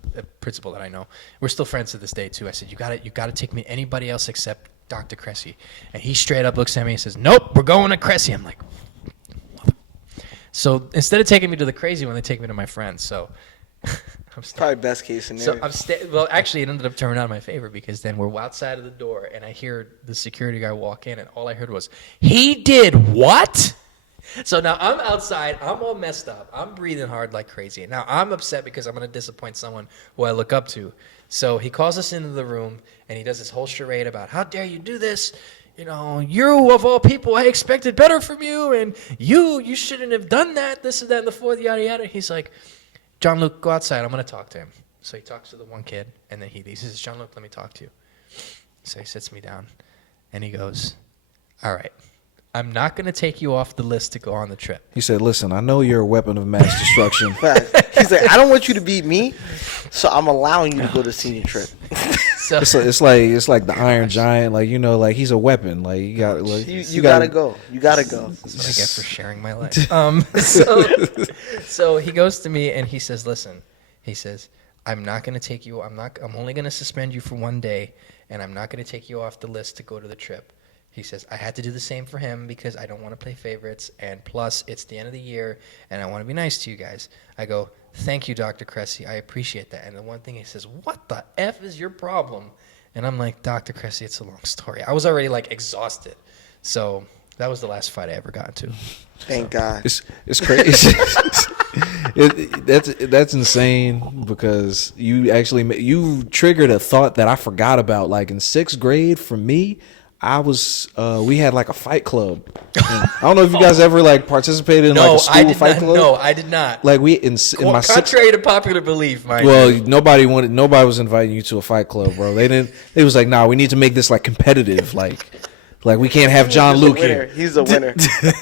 principal that I know. We're still friends to this day too. I said, you gotta take me anybody else except Dr. Cressy. And he straight up looks at me and says, nope, we're going to Cressy. I'm like, mother. So instead of taking me to the crazy one, they take me to my friends. So I'm Probably best case scenario. So well, actually, it ended up turning out in my favor because then we're outside of the door and I hear the security guy walk in and all I heard was, he did what? So now I'm outside, I'm all messed up, I'm breathing hard like crazy. Now I'm upset because I'm going to disappoint someone who I look up to. So he calls us into the room and he does this whole charade about, how dare you do this? You of all people, I expected better from you, and you shouldn't have done that, this and that and the fourth, yada yada. He's like, John Luke, go outside, I'm going to talk to him. So he talks to the one kid and then he says, John Luke, let me talk to you. So he sits me down and he goes, all right, I'm not going to take you off the list to go on the trip. He said, listen, I know you're a weapon of mass destruction. He's like, I don't want you to beat me, so I'm allowing you to go to senior trip. So It's like the Iron Giant, like he's a weapon. Like you got, like, You gotta go. You gotta go. That's what I get for sharing my life. So he goes to me and he says, listen, he says, I'm not going to take you, I'm only going to suspend you for 1 day, and I'm not going to take you off the list to go to the trip. He says, I had to do the same for him because I don't want to play favorites, and plus it's the end of the year and I want to be nice to you guys. I go, thank you, Dr. Cressy, I appreciate that. And the one thing he says, what the F is your problem? And I'm like, Dr. Cressy, it's a long story. I was already like exhausted. So that was the last fight I ever got into. Thank God. It's crazy. That's insane because you triggered a thought that I forgot about. Like in 6th grade, for me, we had like a fight club. And I don't know if you guys ever like participated in like a school fight club. No, I did not. Like in my contrary to popular belief, mind well, you. nobody was inviting you to a fight club, bro. They was like, nah, we need to make this like competitive, like we can't have John Luke here. He's the winner.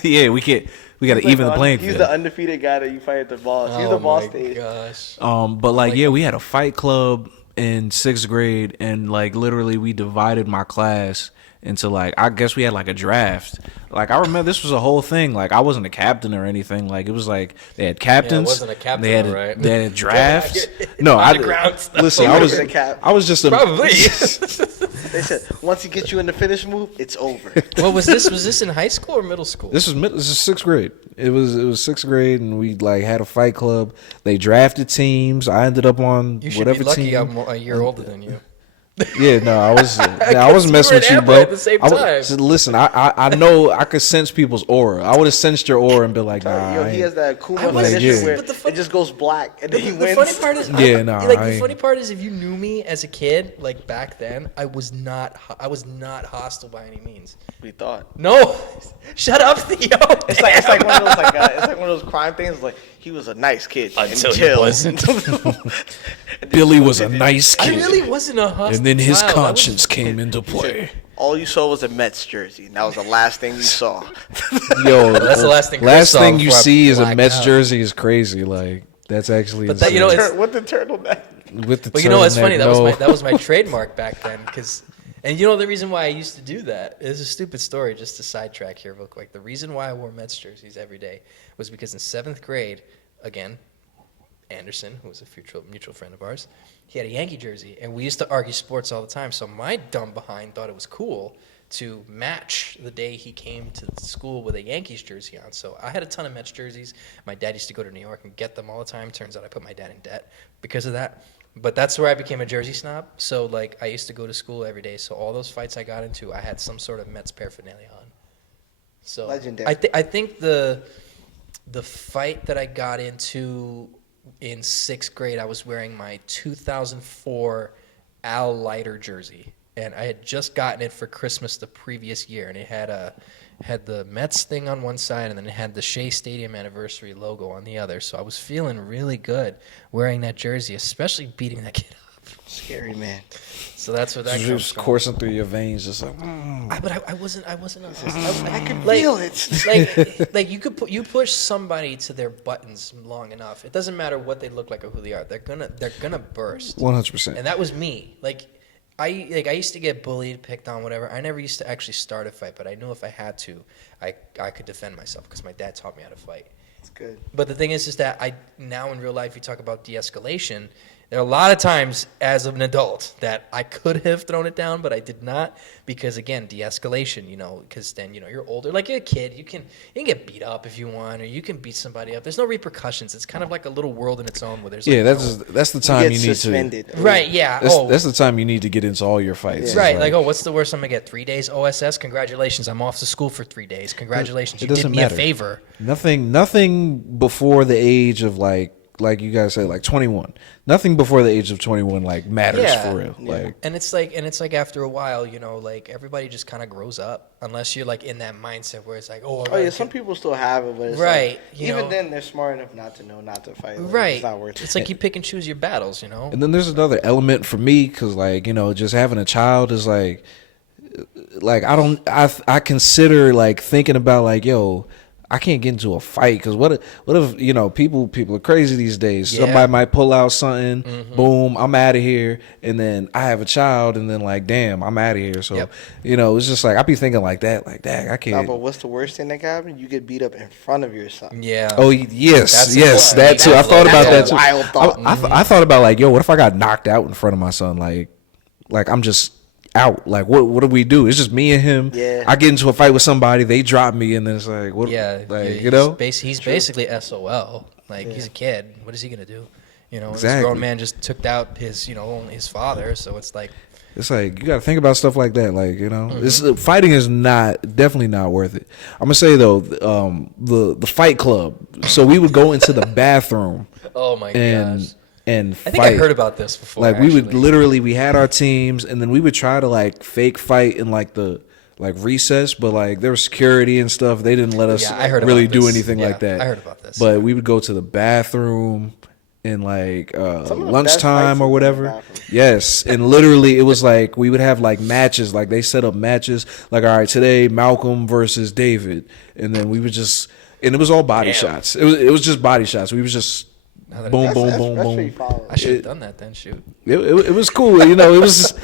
Yeah, we can't. We got to even the playing field. He's the undefeated guy that you fight at the boss. He's the boss stage. Gosh. But like, yeah, we had a fight club in 6th grade, and like literally we divided my class into like, I guess we had like a draft. Like I remember this was a whole thing. Like I wasn't a captain or anything. Like it was like they had captains. wasn't a captain, They had right? They had drafts. No, On I the ground stuff. listen. You I were was the cap. I was just a Probably. They said once he gets you in the finish move, it's over. What was this? Was this in high school or middle school? This is sixth grade. It was sixth grade, and we like had a fight club. They drafted teams. I ended up on You should whatever be lucky team. I'm a year older than you. Yeah, no, I wasn't messing we with were you, in bro. Amway at the same So time. listen, I know I could sense people's aura. I would have sensed your aura and been like, nah. Yo, I he ain't- has that cool I wasn't- finisher yeah. where but the funny- it just goes black and then he The wins. funny part is, Yeah, nah, like I the ain't- funny part is, if you knew me as a kid, like back then, I was not hostile by any means. We thought. No, shut up, Theo. It's like one of those it's like one of those crime things. It's like he was a nice kid Until he wasn't. Billy was a nice I kid, really wasn't a hostile and then his child. conscience came into play. All you saw was a Mets jersey, and that was the last thing you saw. Yo, That's the last thing Chris Last saw thing you before I see is a blacked Mets out. jersey is crazy. Like that's actually. But that, you know, insane. it's- With the turtleneck. with the Well, you know what's turtleneck, funny? no. That was my trademark back then. And you know the reason why I used to do that is a stupid story. Just to sidetrack here real quick. The reason why I wore Mets jerseys every day was because in 7th grade, again, Anderson, who was a mutual friend of ours, he had a Yankee jersey, and we used to argue sports all the time. So my dumb behind thought it was cool to match the day he came to school with a Yankees jersey on. So I had a ton of Mets jerseys. My dad used to go to New York and get them all the time. Turns out I put my dad in debt because of that. But that's where I became a jersey snob. So like I used to go to school every day. So all those fights I got into, I had some sort of Mets paraphernalia on. So Legendary. I think the fight that I got into in 6th grade, I was wearing my 2004 Al Leiter jersey, and I had just gotten it for Christmas the previous year, and it had the Mets thing on one side, and then it had the Shea Stadium anniversary logo on the other. So I was feeling really good wearing that jersey, especially beating that kid up. Scary man. So that's what that It's comes just from. coursing through your veins, just like. But I wasn't. I can like, feel it. like you push somebody to their buttons long enough. It doesn't matter what they look like or who they are. They're gonna burst. 100%. And that was me. I used to get bullied, picked on, whatever. I never used to actually start a fight, but I knew if I had to, I could defend myself because my dad taught me how to fight. It's good. But the thing is that I now in real life, you talk about de-escalation. There are a lot of times as an adult that I could have thrown it down, but I did not because, again, de-escalation, because then, you're older. Like you're a kid, you can get beat up if you want, or you can beat somebody up. There's no repercussions. It's kind of like a little world in its own where there's Yeah, like, that's the You time get you need suspended. to. Right, yeah. That's the time you need to get into all your fights. Yeah. Right, It's like, what's the worst I'm going to get? 3 days OSS? Congratulations, I'm off to school for 3 days. Congratulations, It you did doesn't me matter. a favor. Nothing before the age of like you guys said, like 21. Nothing before the age of 21 like matters Yeah. for real. Yeah. Like And it's like after a while, like everybody just kind of grows up unless you're like in that mindset where it's like, Oh yeah, some people still have it, but it's Right, like, you even know. then they're smart enough not to know not to fight. Like, Right. It's not worth it. It's like you pick and choose your battles, And then there's another element for me because like just having a child is like I consider like thinking about like I can't get into a fight because what if people are crazy these days. Yeah. Somebody might pull out something, boom, I'm out of here, and then I have a child, and then like damn, I'm out of here. So Yep. it's just like I be thinking like that, I Nah, can't. but what's the worst thing that can happen? You get beat up in front of your son. Yeah. Oh yes, That's yes, important. that too. I thought about that That's too. a wild thought. I thought about like, what if I got knocked out in front of my son? Like I'm just out. Like what do we do? It's just me and him. Yeah. I get into a fight with somebody, they drop me, and then it's like, what? Yeah. like He's basically SOL. Like he's a kid. What is he gonna do? This Exactly. grown man just took out his only his father. So it's like, It's like you got to think about stuff like that. Like fighting is definitely not worth it. I'm gonna say though, the fight club. So we would go into the bathroom oh my and gosh. and I fight. think I heard about this before. Like we would actually. literally, we had our teams, and then we would try to like fake fight in like the recess, but like there was security and stuff. They didn't let us Yeah, I heard really about do this. anything Yeah, like that. I heard about this. But we would go to the bathroom in like Some of the best lunchtime fights or in the whatever. bathroom. Yes, and literally it was like we would have like matches. Like they set up matches. Like all right, today Malcolm versus David, and then we would just, and it was all body shots. It was just body shots. We was just Now that I Boom, think- boom, That's boom, pretty boom. follow. I should have done that then. Shoot. It was cool. You know, it was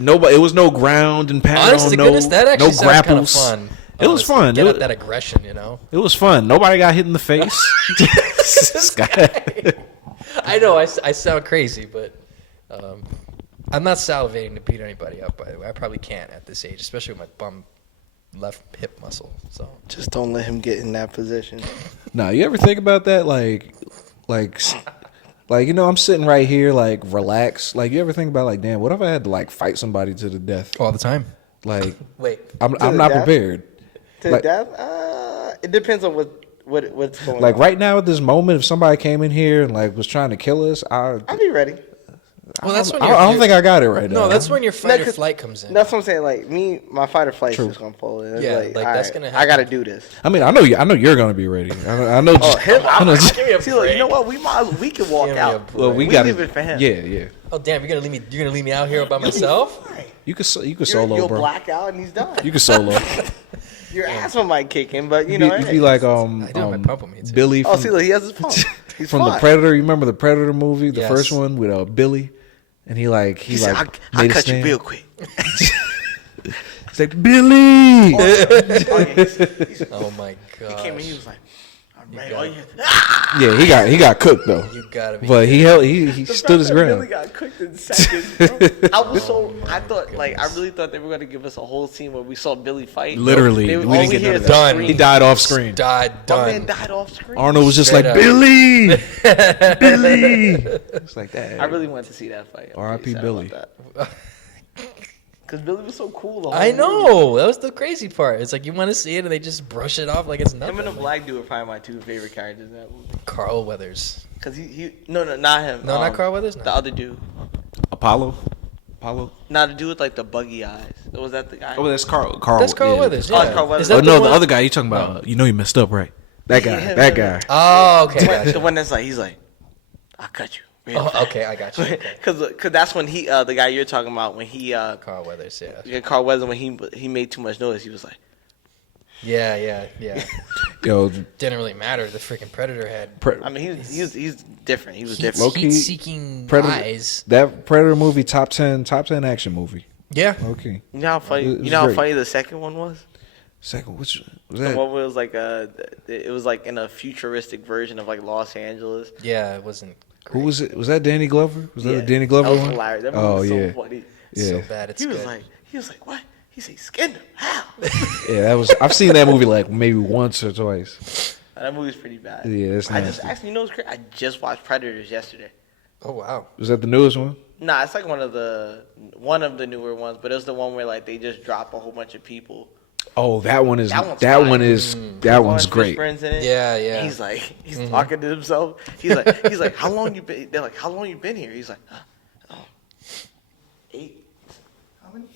nobody. It was no ground and pound. Honest to no, goodness, that actually no sounds kind of grapples. fun. It was fun. Get It at was- that aggression, you know. It was fun. Nobody got hit in the face. This guy. I know I sound crazy, but I'm not salivating to beat anybody up. By the way, I probably can't at this age, especially with my bum left hip muscle. So Just don't let him get in that position. Nah, you ever think about that? Like, you know, I'm sitting right here, like, relaxed. Like, you ever think about, like, damn, what if I had to, like, fight somebody to the death? all the time. Like, Wait, I'm the not death? prepared. To Like- death? It depends on what's going Like on. right now at this moment, if somebody came in here and like was trying to kill us, I'll be ready. well, that's when I you're, don't think I got it right now. No, that's when your fight or 'cause flight comes in. That's what I'm saying. Like my fight or flight True. is just gonna pull in. It's Yeah, like, like, all that's right, gonna I happen. gotta do this. I mean, I know you're gonna be ready. I know. Oh, him? I know. Give me a See, look, you know break. what? We can walk Give me a out. break. Well, we We got leave it for him. Yeah. Oh damn, you're gonna leave me out here by myself? You could solo, You'll bro. black out and he's done. You could solo. Your asthma might kick in, but you You know. be hey. like I do have my pump with me, too. Billy Oh, from, see, look, he has his phone. He's from fine. the Predator. You remember the Predator movie, the Yes. first one with Billy, and he He said, "I'll made a cut you stand. real quick." He's like Billy. Oh my He god. came in, he was like, "I'm ready." got Oh, it. yeah. Yeah, he got cooked though. You gotta be. But he stood his Billy ground. got cooked in seconds. Bro. I thought, like, I really thought they were gonna give us a whole scene where we saw Billy fight. Literally, They- we all didn't get hear none of is that. a Done. scream. He died off screen. died My man done. died off screen. Arnold was just Straight like up. Billy. Billy. It's like that. I really wanted to see that fight. R.I.P. Billy. Because Billy was so cool. The whole I movie. know. That was the crazy part. It's like you want to see it and they just brush it off like it's nothing. Him and the black dude are probably my two favorite characters in that movie. Carl Weathers. Because no, not him. No, not Carl Weathers. No. The other dude. Apollo. Not the dude with like the buggy eyes. Was that the guy? Oh, that's Carl. That's Carl Weathers. Oh, Yeah. Carl Weathers. Is that Oh no, the one? other guy you talking about? You know you messed up, right? That guy. Yeah, That yeah, guy. Oh, okay. the Gotcha. one that's like, he's like, I'll cut you. real Oh, fast." okay, I got you. Okay. Cause that's when he the guy you're talking about when he Carl Weathers. Yeah. Carl Weathers when he made too much noise he was like Yeah. Yo, Didn't really matter. The freaking Predator had I mean he's different he was heat, different. Low-key, heat-seeking Predator. eyes. That Predator movie, top 10 action movie. Yeah. Okay. You know how funny It was you know how great. funny the second one was? Second, which was The that? one where it was like it was like in a futuristic version of like Los Angeles. Yeah, it wasn't great. Who was it? Was that Danny Glover? Was that Yeah, a Danny Glover that was one? hilarious. That movie Oh was yeah, so funny. yeah. So bad it's He was good. like, what? He said, skinned him. How? Yeah, that was. I've seen that movie like maybe once or twice. That movie's pretty bad. Yeah, it's I just nasty. actually, you know what's crazy? I just watched Predators yesterday. Oh wow. Was that the newest one? Nah, it's like one of the newer ones, but it's the one where like they just drop a whole bunch of people. Oh, that one is. That one's That fire. one is. That one's great. Friends in it. Yeah, yeah. He's like, he's talking to himself. He's like, how long you been? They're like, how long you been here? He's like, 8. How many?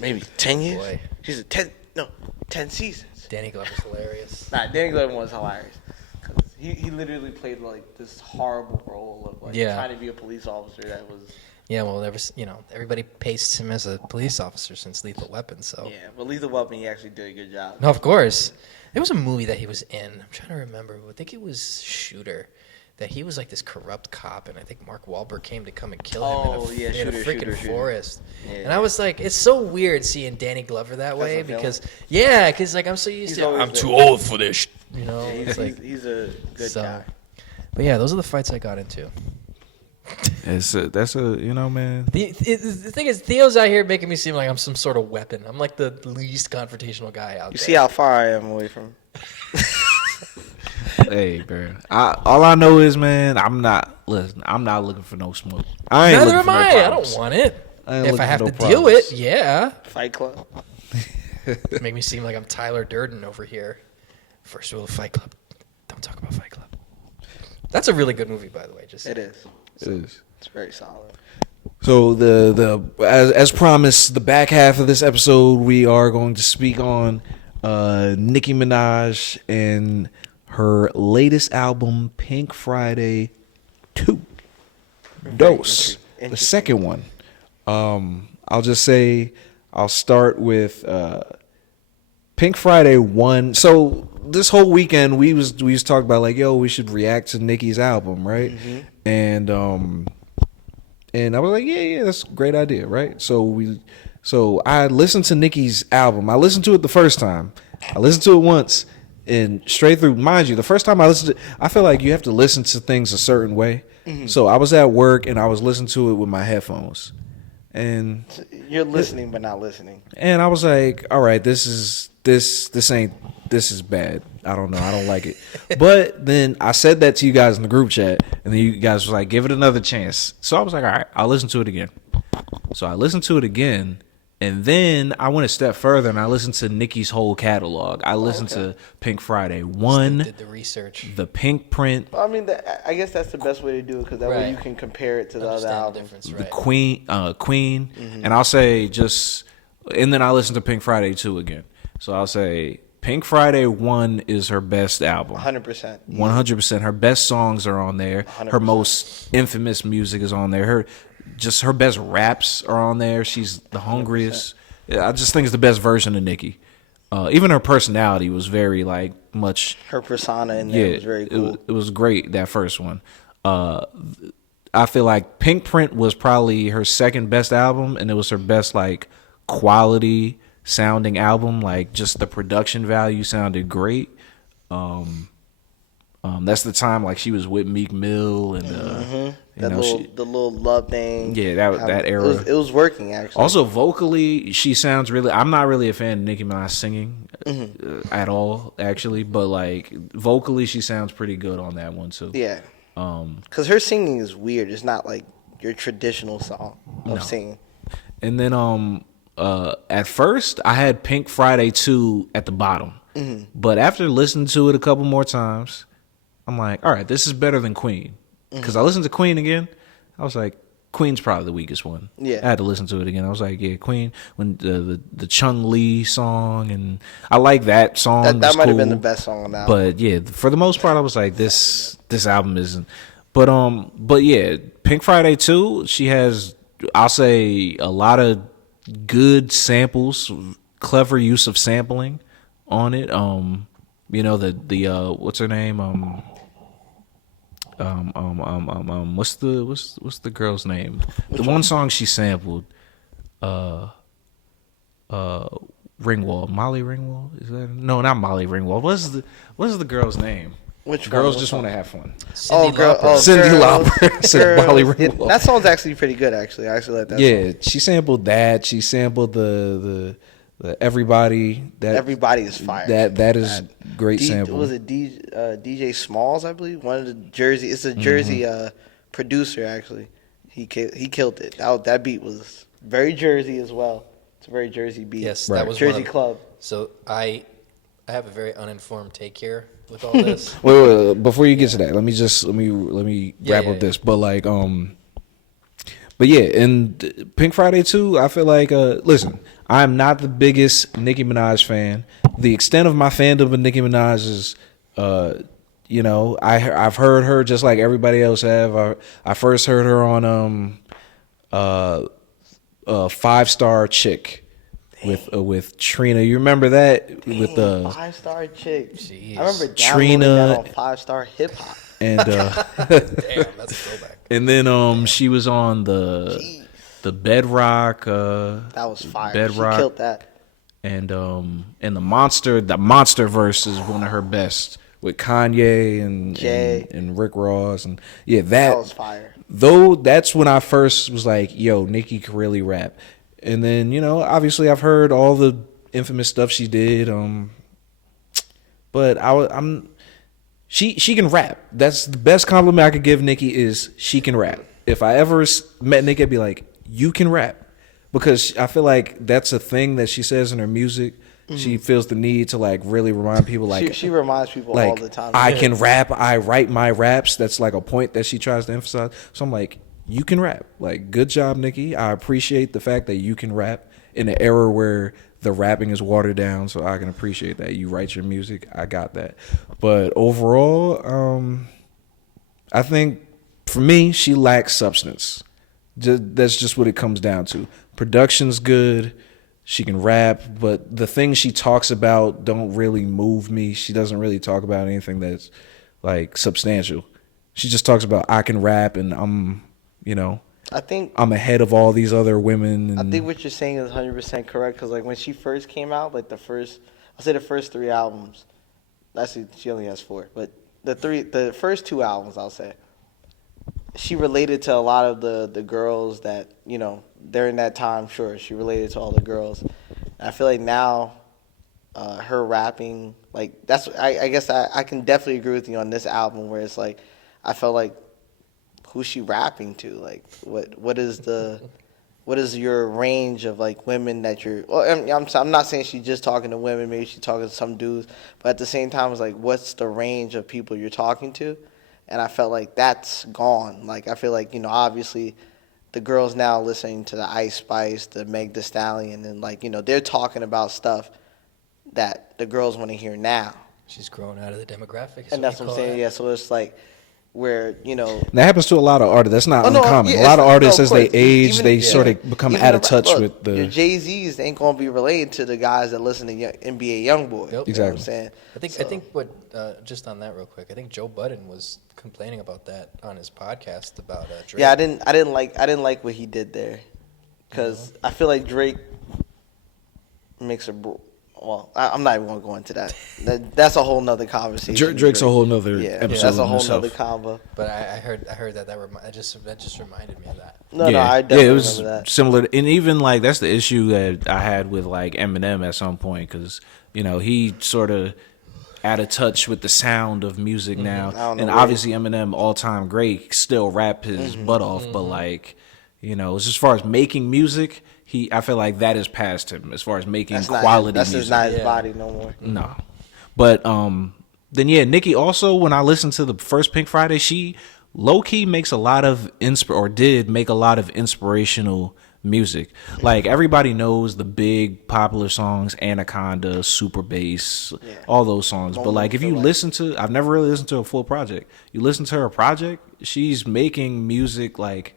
Maybe 10 years. Boy. He's a 10 seasons. Danny Glover's hilarious. Nah, Danny Glover was hilarious. 'Cause he literally played like this horrible role of like Yeah. trying to be a police officer that was. Yeah, well, there was, everybody pastes him as a police officer since Lethal Weapon, so. Yeah, but Lethal Weapon, he actually did a good job. No, of course. There was a movie that he was in. I'm trying to remember. I think it was Shooter. That he was like this corrupt cop, and I think Mark Wahlberg came to come and kill him Oh, yeah, in a Shooter, freaking Shooter, Shooter. forest. Yeah. And I was like, it's so weird seeing Danny Glover that way of the because, because like I'm so used He's to, always I'm been- too old for this, Yeah, it's like, he's a good so. guy. But yeah, those are the fights I got into. That's a man. The thing is, Theo's out here making me seem like I'm some sort of weapon. I'm like the least confrontational guy out You there. see how far I am away from. Hey, bro. All I know is, man, I'm not looking for no smoke. I ain't Neither looking am for no I. I problems. don't want it. I ain't If looking I have for to no deal problems. it, yeah. Fight Club. Make me seem like I'm Tyler Durden over here. First rule of Fight Club: don't talk about Fight Club. That's a really good movie, by the way. Just It is. It is. It's very solid. So as promised, the back half of this episode, we are going to speak on Nicki Minaj and her latest album, Pink Friday 2. Dose, the interesting. second one. I'll just say I'll start with Pink Friday 1. So this whole weekend we was talking about like, yo, we should react to Nicki's album, right? And I was like, yeah, that's a great idea, right? So I listened to Nicki's album. I listened to it the first time. I listened to it once and straight through. Mind you, the first time I listened to it, I feel like you have to listen to things a certain way. So I was at work and I was listening to it with my headphones. And You're listening but not listening. and I was like, all right, this is bad. I don't know. I don't like it. But then I said that to you guys in the group chat, and then you guys was like, give it another chance. So I was like, all right, I'll listen to it again. So I listened to it again, and then I went a step further and I listened to Nicki's whole catalog. I listened to Pink Friday 1, Did the research. the Pink Print, Well, I mean, I guess that's the best way to do it because that way Right. you can compare it to the other Understand the albums. difference, the right? Queen, and I'll say and then I listened to Pink Friday 2 again. So I'll say Pink Friday 1 is her best album. 100%. 100%. Her best songs are on there. Her 100%. most infamous music is on there. Her best raps are on there. She's the hungriest. Yeah, I just think it's the best version of Nicki. Even her personality was very like much. Her persona in there was very cool. It was great, that first one. I feel like Pink Print was probably her second best album, and it was her best like quality sounding album. Like just the production value sounded great. That's the time like she was with Meek Mill and the little love thing. Yeah, that era. It was working actually. Also vocally, she sounds really. I'm not really a fan of Nicki Minaj singing at all, actually. But like vocally, she sounds pretty good on that one too. Yeah. Because her singing is weird. It's not like your traditional song of singing. And then at first, I had Pink Friday 2 at the bottom. But after listening to it a couple more times, I'm like, all right, this is better than Queen. Because I listened to Queen again. I was like, Queen's probably the weakest one. Yeah. I had to listen to it again. I was like, yeah, Queen, when the Chung Lee song, and I like that song. That might have been cool. the best song on the album. But yeah, for the most part, I was like, this album isn't. But yeah, Pink Friday 2, she has, I'll say, a lot of good samples, clever use of sampling on it. You know, the what's her name? What's the girl's name? The one song she sampled, Ringwald, Molly Ringwald. Is that no? Not Molly Ringwald. What's the girl's name? Which Girls one? just want to have fun. Cindy Lauper. Cindy Girls, Lauper. Said Molly Girls. Yeah, Ringwald. that song's actually pretty good. Actually, I actually like that. Yeah, song. she sampled that. She sampled the Everybody. That Everybody is fire. that is great sample. Was it DJ Smalls? I believe one of the Jersey. It's a Jersey producer actually. He killed it. That beat was very Jersey as well. It's a very Jersey beat. Yes, Right. that was Jersey Club. So I have a very uninformed take here with all this. Wait, before you get to that, let me wrap Yeah, up this. But like, but yeah, in Pink Friday 2, I feel like, listen, I'm not the biggest Nicki Minaj fan. The extent of my fandom of Nicki Minaj is, you know, I've heard her just like everybody else have. I first heard her on 5-Star Chick with Trina. You remember that with the 5-Star Chick. Jeez. I remember downloading Trina that on 5-Star Hip Hop. and Damn, that's a throwback. and then she was on the Bedrock. That was fire. Bedrock. She killed that. And the monster verse is one of her best with Kanye Jay. and Rick Ross, and yeah, That was fire. though that's when I first was like, yo, Nicki can really rap. And then, you know, obviously I've heard all the infamous stuff she did, but she can rap. That's the best compliment I could give Nicki is she can rap. If I ever met Nicki, I'd be like, you can rap. Because I feel like that's a thing that she says in her music. She feels the need to like really remind people like She reminds people like all the time. I can rap. I write my raps. That's like a point that she tries to emphasize. So I'm like, you can rap. Like, good job, Nicki. I appreciate the fact that you can rap in an era where the rapping is watered down. So I can appreciate that you write your music. I got that. But overall, I think for me, she lacks substance. That's just what it comes down to. Production's good. She can rap, but the things she talks about don't really move me. She doesn't really talk about anything that's like substantial. She just talks about I can rap and I think I'm ahead of all these other women. And I think what you're saying is 100% correct because like when she first came out, like the first 3 albums. Actually, she only has 4, but the first 2 albums, I'll say, she related to a lot of the girls that during that time. Sure, she related to all the girls. And I feel like now, her rapping, like that's I guess I can definitely agree with you on this album where it's like I felt like who's she rapping to? Like what is your range of like women that you're? Well, I'm not saying she's just talking to women. Maybe she's talking to some dudes, but at the same time, it's like what's the range of people you're talking to? And I felt like that's gone. Like I feel like obviously, the girls now listening to the Ice Spice, the Meg Thee Stallion, and like they're talking about stuff that the girls want to hear now. She's grown out of the demographic. And that's what I'm saying. Yeah, so it's like where that happens to a lot of artists. That's not uncommon. Yeah, a lot of artists, no, as they course. age, they sort of become out of touch with the. Your Jay-Z's ain't gonna be related to the guys that listen to NBA YoungBoy. Yep. Exactly. You know what I'm saying? I think what just on that real quick. I think Joe Budden was complaining about that on his podcast about Drake. Yeah, I didn't like what he did there, because I feel like Drake makes a. Well, I'm not even going to go into that. That's a whole nother conversation. Drake's a whole nother episode. That's a whole himself. nother combo. But I heard that just reminded me of that. No, I definitely it was remember that. similar, and even like that's the issue that I had with like Eminem at some point because he sort of out of touch with the sound of music now, and obviously Eminem all time great, still rap his butt off, but like as far as making music. I feel like that is past him as far as making quality music. That's not his body no more. No. But then Nicki also, when I listened to the first Pink Friday, she low-key makes a lot of did make a lot of inspirational music. Like everybody knows the big popular songs, Anaconda, Super Bass, all those songs. But like if you listen to, I've never really listened to a full project. You listen to her project, she's making music like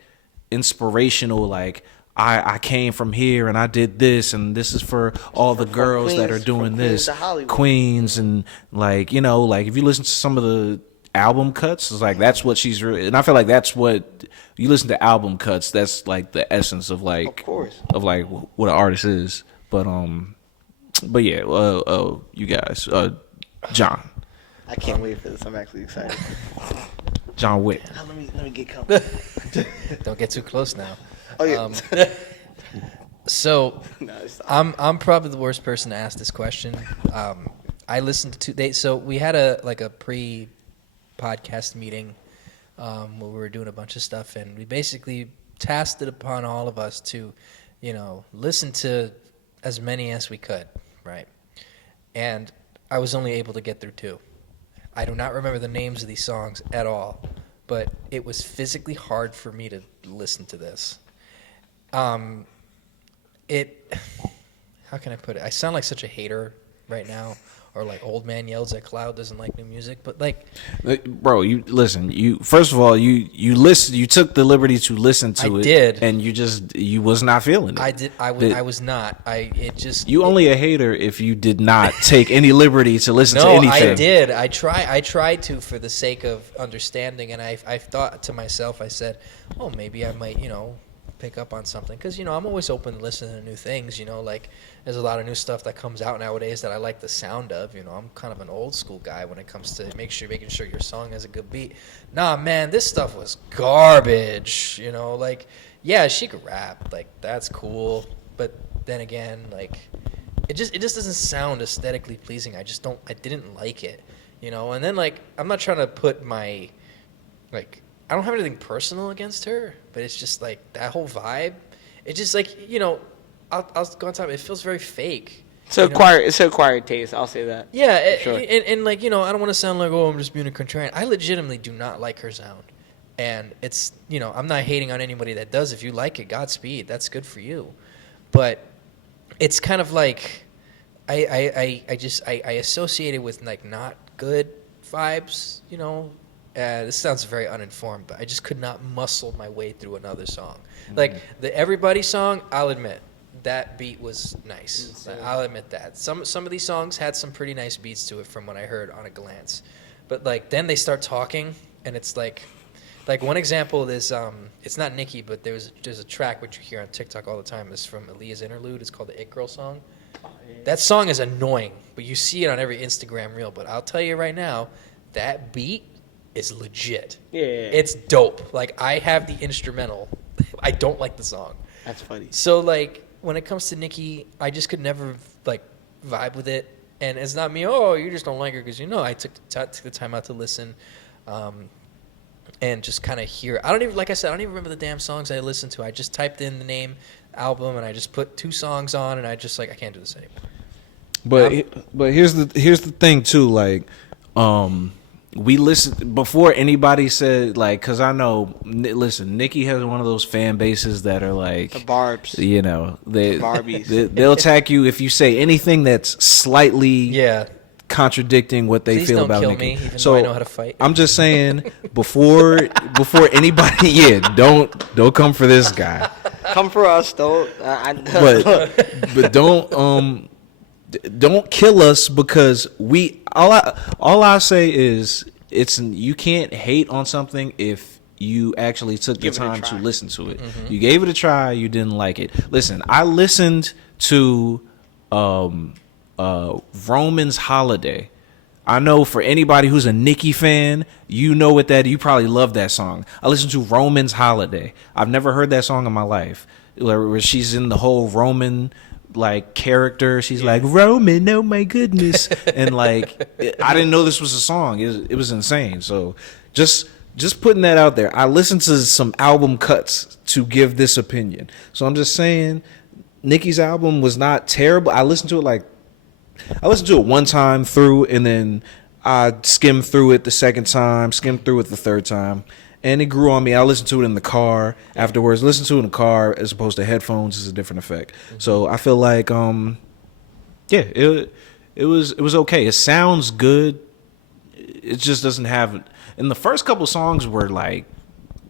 inspirational, like I came from here and I did this and this is for all the girls Queens, that are doing this. to Queens and like like if you listen to some of the album cuts, it's like that's what she's really, and I feel like that's what you listen to album cuts, that's like the essence of like of like what an artist is. But yeah, you guys, John. I can't wait for this. I'm actually excited. John Wick. Let me get comfortable. Don't get too close now. Oh yeah. So I'm probably the worst person to ask this question. I listened to so we had a pre-podcast meeting where we were doing a bunch of stuff, and we basically tasked it upon all of us to listen to as many as we could, right? And I was only able to get through 2. I do not remember the names of these songs at all, but it was physically hard for me to listen to this. How can I put it? I sound like such a hater right now, or like old man yells at cloud doesn't like new music, but like, bro, you listen. You first of all, you listen. You took the liberty to listen to it. I did, and you was not feeling it. I did. I was not. You only a hater if you did not take any liberty to listen to anything. No, I did. I tried to for the sake of understanding, and I thought to myself, I said, oh, maybe I might, pick up on something, because I'm always open to listening to new things. Like there's a lot of new stuff that comes out nowadays that I like the sound of. I'm kind of an old school guy when it comes to making sure your song has a good beat. Nah, man, this stuff was garbage. Like yeah, she could rap, like that's cool, but then again, like it just doesn't sound aesthetically pleasing. I didn't like it, And then like I'm not trying to put my like. I don't have anything personal against her, but it's just like that whole vibe. It's just like I'll go on top. It feels very fake. It's acquired taste. I'll say that. Yeah, sure. and like I don't want to sound like I'm just being a contrarian. I legitimately do not like her sound, and it's I'm not hating on anybody that does. If you like it, Godspeed. That's good for you. But it's kind of like I associate it with like not good vibes. This sounds very uninformed, but I just could not muscle my way through another song. Like the Everybody song, I'll admit, that beat was nice. I'll admit that. Some of these songs had some pretty nice beats to it from what I heard on a glance. But like then they start talking and it's like one example is it's not Nicki, but there's a track which you hear on TikTok all the time. It's from Aaliyah's interlude. It's called the It Girl song. That song is annoying, but you see it on every Instagram reel. But I'll tell you right now, that beat is legit. Yeah. It's dope. Like I have the instrumental. I don't like the song. That's funny. So like when it comes to Nicki, I just could never like vibe with it. And it's not me. Oh, you just don't like her because I took the time out to listen. And just kind of hear. I don't even remember the damn songs I listened to. I just typed in the name, album, and I just put 2 songs on, and I just I can't do this anymore. But here's the thing too. Like, we listened before anybody said like, because I know. Listen, Nicki has one of those fan bases that are like The Barbs. the Barbies. They'll attack you if you say anything that's slightly contradicting what they Please feel don't about kill Nicki. me, even So though I know how to fight. I'm just saying before anybody, don't come for this guy. Come for us, though. But don't kill us because all I say is you can't hate on something if you actually took the Give it a time to try. listen to it. You gave it a try, you didn't like it. Listen, I listened to Roman's Holiday. I know for anybody who's a Nicki fan, you know what that. You probably love that song. I listened to Roman's Holiday. I've never heard that song in my life. Where she's in the whole Roman like character. She's like Roman, oh my goodness, and like I didn't know this was a song. It was insane. So just putting that out there. I listened to some album cuts to give this opinion. So I'm just saying, Nicki's album was not terrible. I listened to it one time through, and then I skimmed through it the second time, skimmed through it the third time, and it grew on me. I listened to it in the car afterwards. Listen to it in the car as opposed to headphones is a different effect. So I feel like, it was okay. It sounds good. It just doesn't have. And the first couple songs were like,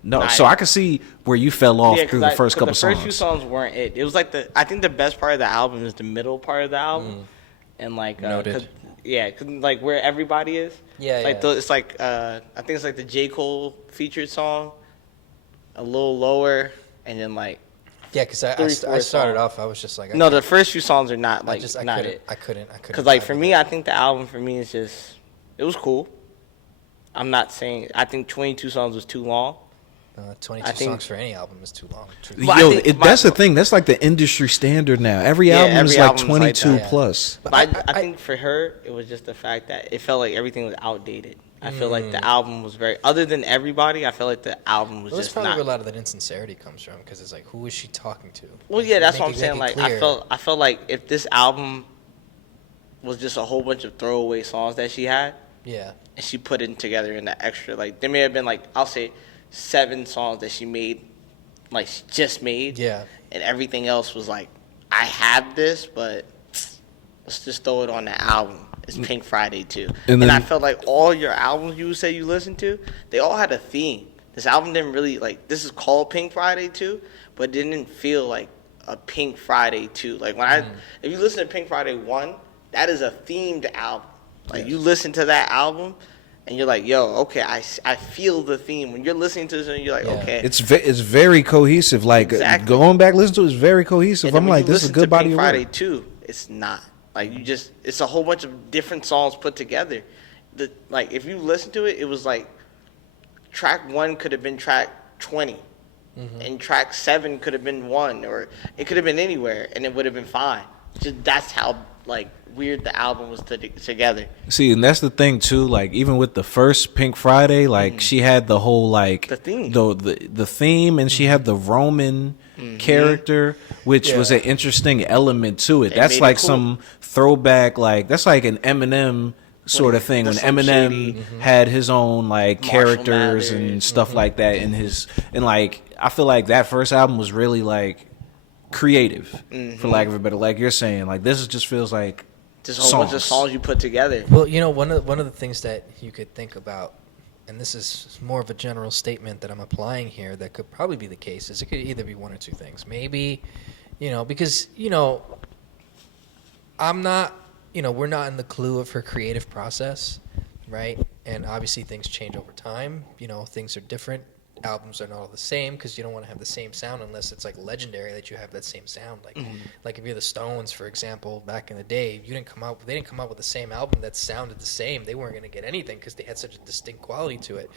no. Nice. So I could see where you fell off through the first couple songs. songs. The first few songs weren't it. It was like I think the best part of the album is the middle part of the album. And like Noted. cause like where everybody is. Yeah, It's like I think it's like the J. Cole featured song, a little lower, and then like because I 3-4 started songs. off. I was just like, the first few songs are not like I it. couldn't. Cause like for me, I think the album for me is just it was cool. I'm not saying I think 22 songs was too long. 22 I think- songs for any album is too long. Well, I think That's the thing. That's like the industry standard now. Every album every is like album's like 22 that. plus. But I think for her, it was just the fact that it felt like everything was outdated. I feel like the album was very, other than everybody, I feel like the album was Well, that's just probably not. where a lot of that insincerity comes from because it's like, who is she talking to? Well, yeah, that's what I'm Make it saying. Like, clear. I felt like if this album was just a whole bunch of throwaway songs that she had, Yeah. and she put it together in the extra, like there may have been like I'll say 7 songs that she made, like she just made, Yeah. and everything else was like, I have this, but let's just throw it on the album. It's Pink Friday too, And and then- I felt like all your albums you say you listened to, they all had a theme. This album didn't really like. This is called Pink Friday 2, but it didn't feel like a Pink Friday 2. Like when if you listen to Pink Friday 1, that is a themed album. Like you listen to that album, and you're like, yo, okay, I feel the theme. When you're listening to this, and you're like, Yeah. okay. It's very cohesive. Like Exactly. going back, listen to it, it's very cohesive. And then I'm when like, you this is a listen good to body Pink of Friday work. 2, it's not. Like it's a whole bunch of different songs put together. Like if you listen to it, it was like track 1 could have been track 20, and track 7 could have been 1, or it could have been anywhere, and it would have been fine. Just that's how like weird the album was together. See, and that's the thing too. Like even with the first Pink Friday, like she had the whole like The theme. the theme, and she had the Roman character, which was an interesting element to it. It That's made it like cool. some throwback, like that's like an Eminem sort of thing when That's some Eminem shady- had his own like Marshall characters Mathers. and stuff like that in his, and like I feel like that first album was really like creative, for lack of a better, like you're saying, like this just feels like Just a whole bunch of songs you put together. Well, one of the things that you could think about, and this is more of a general statement that I'm applying here that could probably be the case, is it could either be one or two things. Maybe Because I'm not, we're not in the clue of her creative process, right? And obviously things change over time. Things are different. Albums are not all the same because you don't want to have the same sound unless it's like legendary that you have that same sound. Like if you're the Stones, for example, back in the day, they didn't come out with the same album that sounded the same. They weren't going to get anything because they had such a distinct quality to it.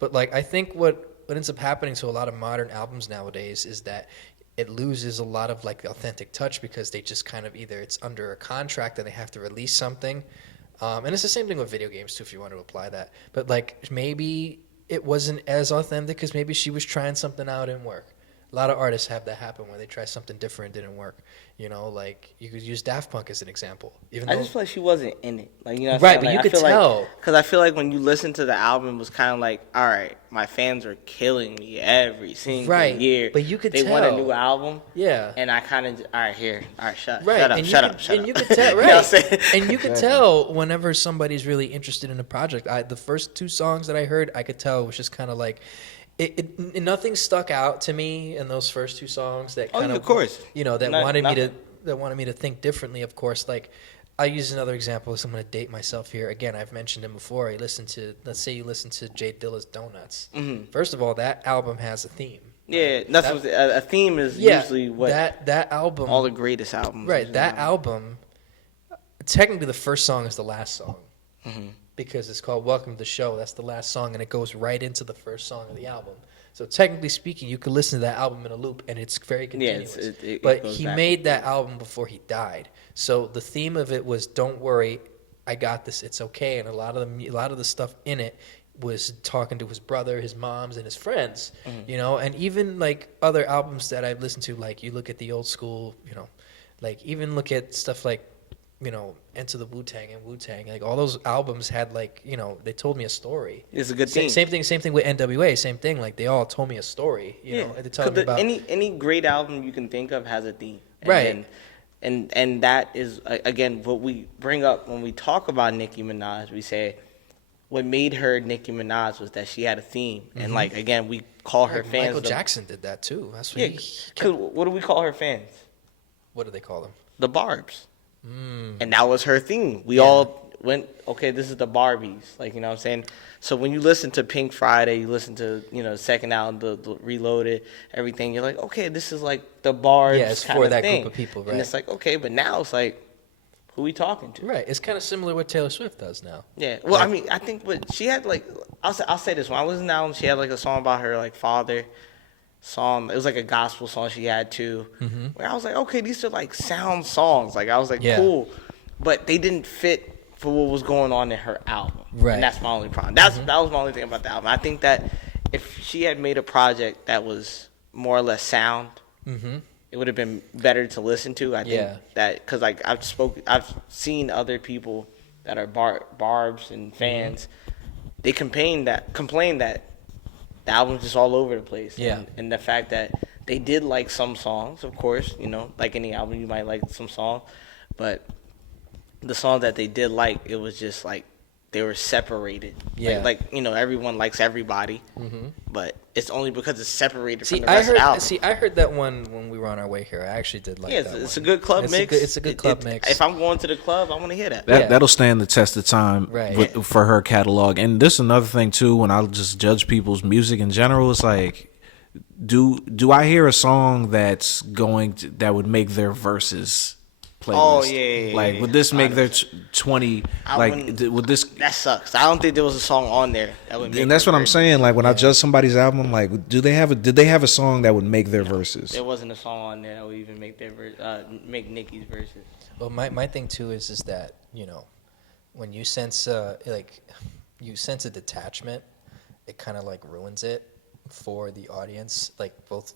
But like I think what ends up happening to a lot of modern albums nowadays is that it loses a lot of like the authentic touch because they just kind of either it's under a contract and they have to release something. And it's the same thing with video games too if you want to apply that. But like maybe it wasn't as authentic because maybe she was trying something out and work. A lot of artists have that happen where they try something different, didn't work. Like you could use Daft Punk as an example. I just feel like she wasn't in it. Like you know, right? But you could tell because I feel like when you listen to the album, it was kind of like, all right, my fans are killing me every single year. But you could they tell want a new album, yeah. And I kind of all right, shut up. And you could tell, right? And you could tell whenever somebody's really interested in a project. The first 2 songs that I heard, I could tell it was just kind of like. Nothing stuck out to me in those first 2 songs that kind of course that wanted me to think differently. Of course, like I'll use another example. So I'm going to date myself here again. I've mentioned him before. Let's say you listen to Jay Dilla's Donuts. Mm-hmm. First of all, that album has a theme. Yeah, a theme is usually what that album. All the greatest albums. Right, that album. Technically, the first song is the last song. Mm-hmm. Because it's called Welcome to the Show. That's the last song, and it goes right into the first song of the album. So technically speaking, you could listen to that album in a loop, and it's very continuous. Yeah, but he made that album before he died. So the theme of it was, "Don't worry, I got this. It's okay." And a lot of the stuff in it was talking to his brother, his moms, and his friends. Mm-hmm. And even like other albums that I've listened to, like you look at the old school, like even look at stuff like. Enter the Wu-Tang and Wu-Tang. Like all those albums had like, they told me a story. It's a good thing. Same thing with NWA. Same thing. Like they all told me a story. You know, they tell me about any great album you can think of has a theme. Right. And that is again what we bring up when we talk about Nicki Minaj. We say what made her Nicki Minaj was that she had a theme. Mm-hmm. And like again, we call her fans. Michael Jackson did that too. That's what what do we call her fans? What do they call them? The Barbs. And that was her theme. We all went, okay, this is the Barbies. Like, you know what I'm saying? So when you listen to Pink Friday, you listen to, the second album, the Reloaded, everything, you're like, okay, this is like the Barbs. Yeah, it's for that group of people, right? And it's like, okay, but now it's like, who are we talking to? Right. It's kind of similar to what Taylor Swift does now. Yeah. Well, I mean, I think she had like, I'll say this. When I listened to the album, she had like a song about her like father. Song. It was like a gospel song she had too. Mm-hmm. Where I was like, okay, these are like sound songs. Like I was like, cool, but they didn't fit for what was going on in her album. Right. And that's my only problem. That was my only thing about the album. I think that if she had made a project that was more or less sound, it would have been better to listen to. I think that because like I've seen other people that are Barbs and fans. They complain that. The album's just all over the place. Yeah. And the fact that they did like some songs, of course, like any album, you might like some song. But the songs that they did like, it was just like they were separated. Yeah. Like everyone likes everybody. Mm-hmm. But it's only because it's separated from the rest of the album. I heard that one when we were on our way here. I actually did like that one. It's a good club mix. It's a good club mix. If I'm going to the club, I want to hear that. That'll stand the test of time for her catalog. And this is another thing, too, when I just judge people's music in general. It's like, do I hear a song that would make their verses playlist? Oh, yeah. Like, would this make their 20? Would this? That sucks. I don't think there was a song on there that would make. And that's what I'm saying. Like, when I judge somebody's album, I'm like, did they have a song that would make their verses? There wasn't a song on there that would even make make Nicki's verses. Well, my thing too is that when you sense a detachment, it kind of like ruins it for the audience, like both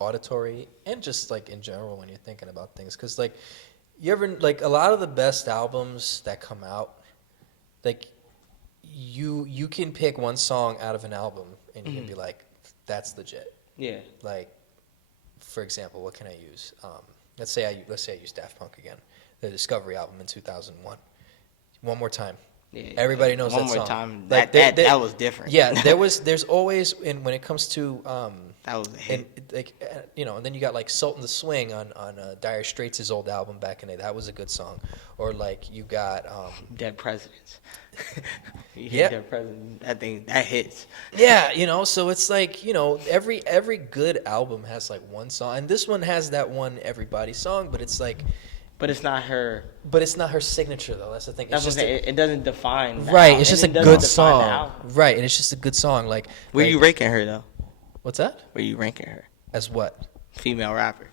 auditory and just like in general when you're thinking about things, because like. You ever like a lot of the best albums that come out, like you can pick one song out of an album and you can be like, that's legit. Yeah. Like, for example, what can I use? Let's say I use Daft Punk again, the Discovery album in 2001. One More Time. Yeah, Everybody knows one that more song. time. Like, That was different. Yeah, there's always, and when it comes to that was a hit. and like and then you got like Sultan the Swing on Dire Straits' old album back in the day. That was a good song. Or like you got Dead Presidents. Yeah. Dead Presidents. That thing that hits. yeah, so it's like, every good album has like one song, and this one has that one everybody song, but it's like, But it's not her. but it's not her signature though. That's the thing. That's It's what I'm just saying. It doesn't define. the right. album, It's just a and it doesn't good define the song. album. Right, and it's just a good song. Like, Where you like- ranking her though? What's that? Where you ranking her? As what? Female rapper.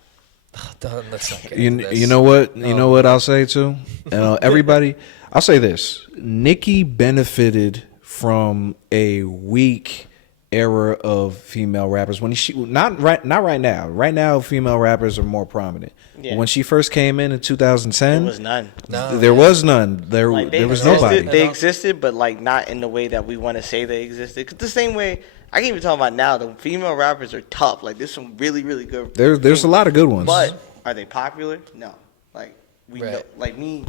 Let's not get into this. You know what? You Oh, know what I'll say too. Everybody, I'll say this: Nicki benefited from a weak era of female rappers when she not right now. Right now, female rappers are more prominent. Yeah. When she first came in 2010, There was none. No, there was none. There Like, there was existed- nobody. They existed, but like not in the way that we want to say they existed. 'Cause the same way I can't even talk about now. The female rappers are tough. Like there's some really really good. There's a lot of good ones. But are they popular? No. Like we Right. know, like me,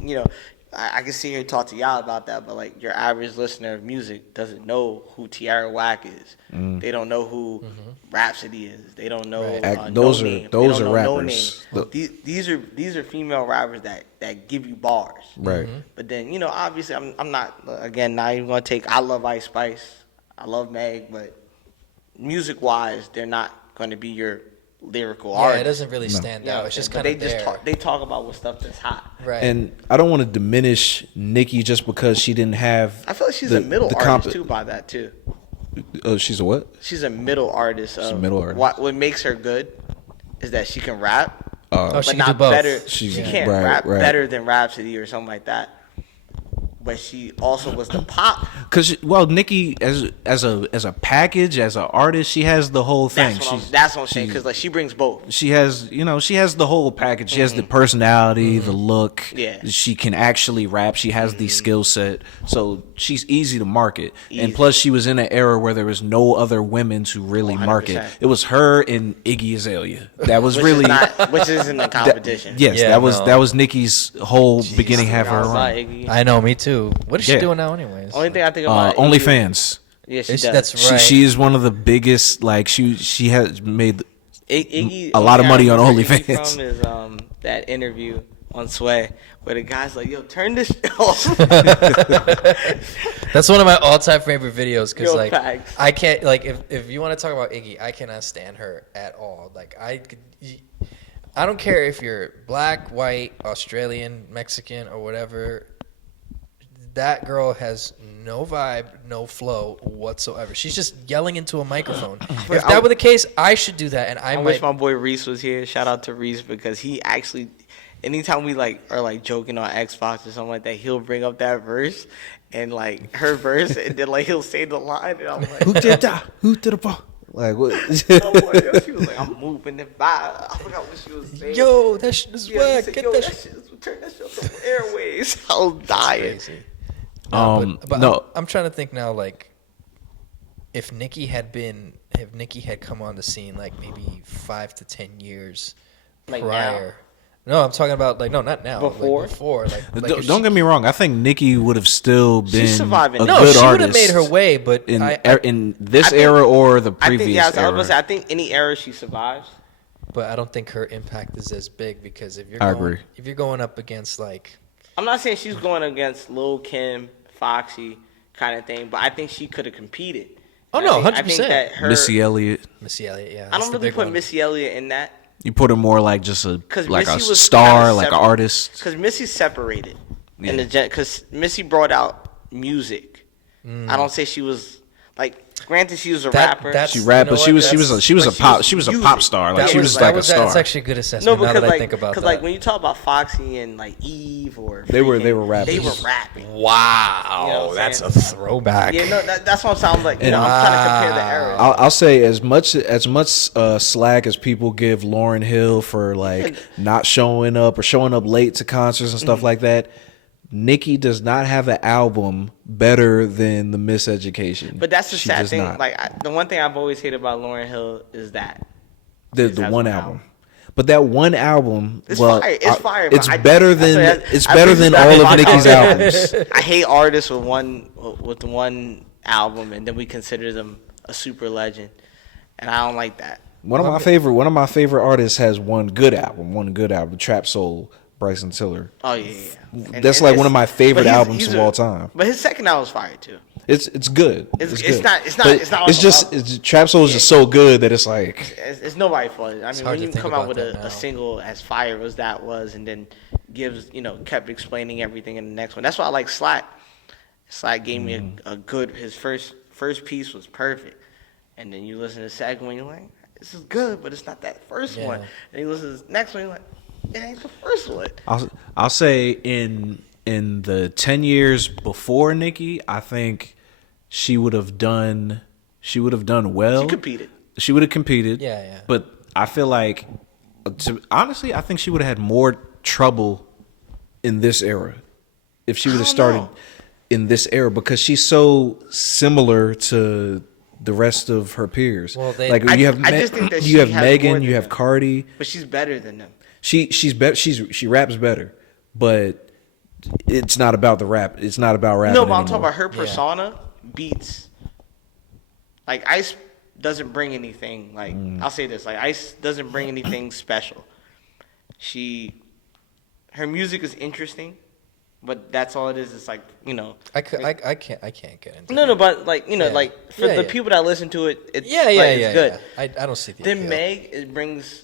I can sit here and talk to y'all about that, but like your average listener of music doesn't know who Tierra Whack is. They don't know who Rhapsody is. They don't know Right. Those No are- Name. They those don't are know No rappers. Name. These are female rappers that give you bars. Right. But then obviously I'm not even gonna take. I love Ice Spice. I love Meg, but music wise, they're not going to be your lyrical Yeah, artist. it doesn't really stand out. It's just But kind of they there. talk. They talk about what stuff that's hot. Right. And I don't want to diminish Nicki just because she didn't have. I feel like she's the- a middle the artist comp- too. By that too, She's a what? she's a middle artist. a middle artist. What makes her good is that she can rap, Oh, she but can not do both. better. She- She yeah. can't Right, rap right. better than Rhapsody or something like that. But she also was the pop. Because Nicki as a package, as an artist, she has the whole thing. That's what I'm saying. Because like she brings both. She has the whole package. She has the personality, the look. Yeah. She can actually rap. She has the skill set. So she's easy to market. Easy. And plus, she was in an era where there was no other women to really market. 100%. It was her and Iggy Azalea. That was Which really is not, which isn't a competition. yes. Yeah, that was Nicki's whole beginning half of her Shout out run. Iggy. I know, me too. What is she Yeah. doing now, anyways? Only thing I think about Iggy- OnlyFans. Yeah, she Is- does. that's right. She is one of the biggest. Like she has made. Iggy, a lot of money on where Iggy OnlyFans. From is that interview on Sway where the guy's like, "Yo, turn this shit off." That's one of my all-time favorite videos because Yo, like facts. I can't like if you want to talk about Iggy, I cannot stand her at all. Like I don't care if you're black, white, Australian, Mexican, or whatever. That girl has no vibe, no flow whatsoever. She's just yelling into a microphone. If that were the case, I should do that, and I I might. wish my boy Reese was here. Shout out to Reese because he actually, anytime we are joking on Xbox or something like that, he'll bring up that verse and like her verse, and then like he'll say the line, and I'm like, Who did that? Who did the ball? Like what? oh boy, she was like, I'm moving it by. I forgot what she was saying. Yo, that shit is Yeah, he whack. said, Get yo, that that shit. shit is, turn that shit off the airways. I was dying. Crazy. But no. I'm trying to think now. Like, if Nicki had come on the scene like maybe 5 to 10 years Like prior. No, I'm talking about like not now. Before? Like before. Like if Don't she- get me wrong. I think Nicki would have still been surviving. a No, good she would artist have made her way, but in I in this I think- era or the I previous think yeah, I was era. gonna say I think any era she survives. but I don't think her impact is as big because if you're I going, agree. if you're going up against like I'm not saying she's going against Lil Kim, Foxy kind of thing, but I think she could have competed. Oh, And no, I think 100%. that her, Missy Elliott. Missy Elliott, yeah. I that's don't the really big put one. Missy Elliott in that You put her more like just a because like Missy a was star, kinda like an separate. artist. Because Missy's separated Yeah. in the because Missy brought out music. I don't say she was like. Granted, she was a rapper. She rapped, but she was a but pop she was a music. pop star. Like That she was- was that like a was- star. That's actually a good assessment. No, now because that like, I think about that. like when you talk about Foxy and like Eve or They were freaking- rappers. They were rapping. wow, You know what I'm that's saying? a throwback. Yeah, no, that's what I'm saying. Like, I'm trying to compare the era. I'll say as much slack as people give Lauryn Hill for like not showing up or showing up late to concerts and stuff like that. Nicki does not have an album better than The Miseducation. But that's the She sad does thing. not. Like the one thing I've always hated about Lauryn Hill is that the has one one album. album. But that one album, It's well, fire. It's fire. It's but better I than say it's I better think than it's all not of Nicki's artists. albums. I hate artists with one album, and then we consider them a super legend, and I don't like that. One of my favorite artists has one good album, Trap Soul, Bryson Tiller. Oh yeah. That's like one of my favorite albums of all time. But his second album was fire too. It's good. It's good. not. But It's not. it's just Trap Soul is just so good that it's like It's nobody's fault. I mean, hard when to you think come out about with that now. a single as fire as that was, and then kept explaining everything in the next one. That's why I like Slack. Slack gave me a good. His first piece was perfect, and then you listen to the second one, you're like, this is good, but it's not that first one. And you listen to the next one, you're like, it ain't the first one. I'll say in the 10 years before Nicki, I think she would have done well. She competed. She would have competed. Yeah. But I feel like, honestly, I think she would have had more trouble in this era if she would have started in this era, because she's so similar to the rest of her peers. Well, you have I just think that you have she has more Megan, than you have them. Cardi. But she's better than them. She raps better, but it's not about the rap. It's not about rapping. No, but I'm anymore. talking about her persona beats. Like Ice doesn't bring anything. Like I'll say this: like Ice doesn't bring anything special. Her music is interesting, but that's all it is. It's like I can't get into. No, but like Yeah. like for Yeah, the yeah. people that listen to it, it's It's good. Yeah. I don't see the Then appeal. Meg, it brings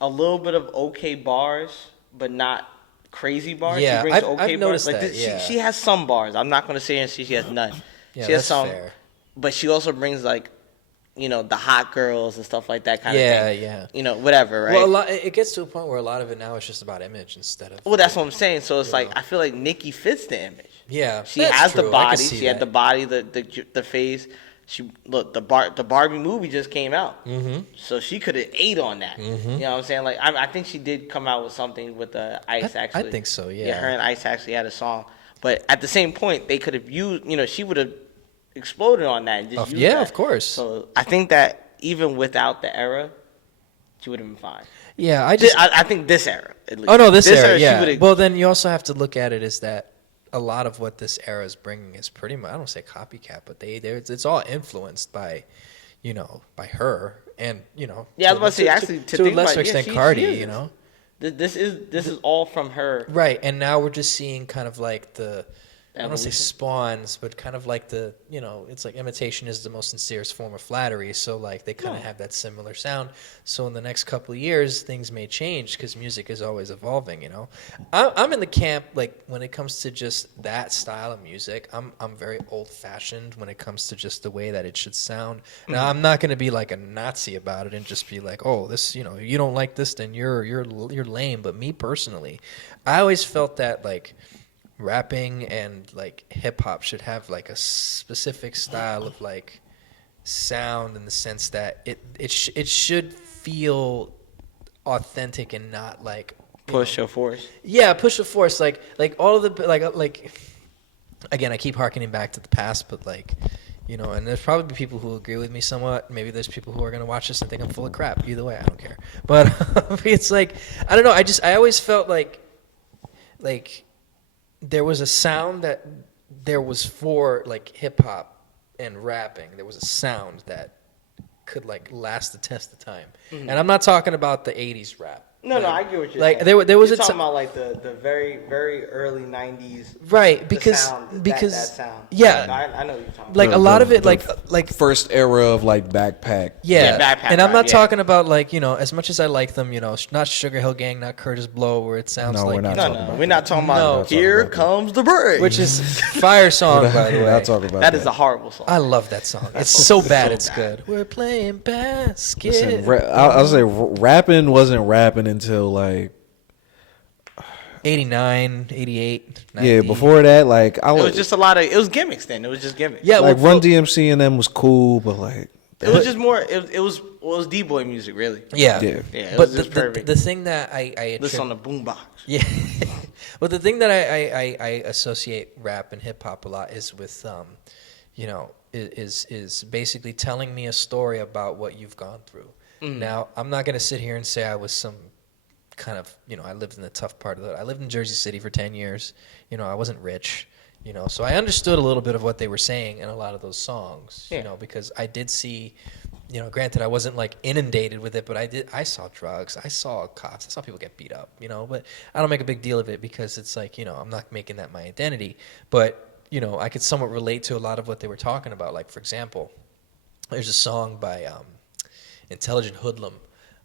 a little bit of okay bars, but not crazy bars. Yeah, she brings I've okay noticed bars. that, yeah. She has some bars. I'm not gonna say she has none. Yeah, she has that's some, fair. but she also brings like, the hot girls and stuff like that kind of thing. Yeah. Whatever, right? Well, it gets to a point where a lot of it now is just about image instead of. Well, that's what I'm saying. So it's like I feel like Nicki fits the image. Yeah, She that's has true. the I can body. see She had that. the body, the face. The Barbie movie just came out, so she could have ate on that. You know what I'm saying? Like I think she did come out with something with the Ice. Actually, I think so. Yeah. Yeah, her and Ice actually had a song, but at the same point, they could have used. She would have exploded on that and just used Yeah, that. of course. So I think that even without the era, she would have been fine. Yeah, I think this era. At least. Oh no, this era. she Yeah. would've- Well, then you also have to look at it as that a lot of what this era is bringing is pretty much, I don't say copycat, but it's all influenced by, by her and Yeah, I was about to say actually to a think lesser about it, yeah, extent she Cardi, is. This is all from her. Right, and now we're just seeing kind of like I don't want to say Evolution? spawns, but kind of like it's like imitation is the most sincerest form of flattery. So like they kind of have that similar sound. So in the next couple of years, things may change because music is always evolving. I'm in the camp like when it comes to just that style of music. I'm very old fashioned when it comes to just the way that it should sound. Now I'm not going to be like a Nazi about it and just be like, oh, this you don't like this, then you're lame. But me personally, I always felt that like rapping and like hip hop should have like a specific style of like sound in the sense that it should feel authentic and not like Push or force. yeah, push the force like all of the like again I keep harkening back to the past, but like and there's probably people who agree with me somewhat. Maybe there's people who are going to watch this and think I'm full of crap. Either way, I don't care. But it's like I don't know, I always felt like there was a sound that there was for like hip hop and rapping. There was a sound that could like last the test of time. And I'm not talking about the 80s rap. No, I get what you're like saying. there was you're a talking about like the very very early '90s. right the because sound, because that sound. yeah, I know what you're talking like about. a lot of it like first era of like backpack. yeah, Backpack and I'm rap, not yeah. talking about like as much as I like them, not Sugar Hill Gang, not Curtis Blow, where it sounds No, like we're not No, talking no, about we're not talking No. about. We're not Here talking about comes the break. which is fire song by the We're way. not talking about that is a horrible song. I love that song. It's so bad, so it's bad. good. We're playing basket. Listen, I'll say rapping wasn't rapping until like 89, 88, 90. yeah. Before that, like It was just a lot of. It was gimmicks then. It was just gimmicks. Yeah, like well, Run DMC and them was cool, but like It was just more. It was D-boy music really. yeah. Yeah. Yeah, it But was just the perfect. thing that I Listen on attribute, the boombox. yeah, but the thing that I associate rap and hip hop a lot is with is basically telling me a story about what you've gone through. Now I'm not gonna sit here and say I was some kind of, I lived in the tough part of I lived in Jersey City for 10 years. I wasn't rich, so I understood a little bit of what they were saying in a lot of those songs, because I did see, granted I wasn't like inundated with it, but I saw drugs, I saw cops, I saw people get beat up, but I don't make a big deal of it because it's like, I'm not making that my identity. But, I could somewhat relate to a lot of what they were talking about. Like, for example, there's a song by Intelligent Hoodlum.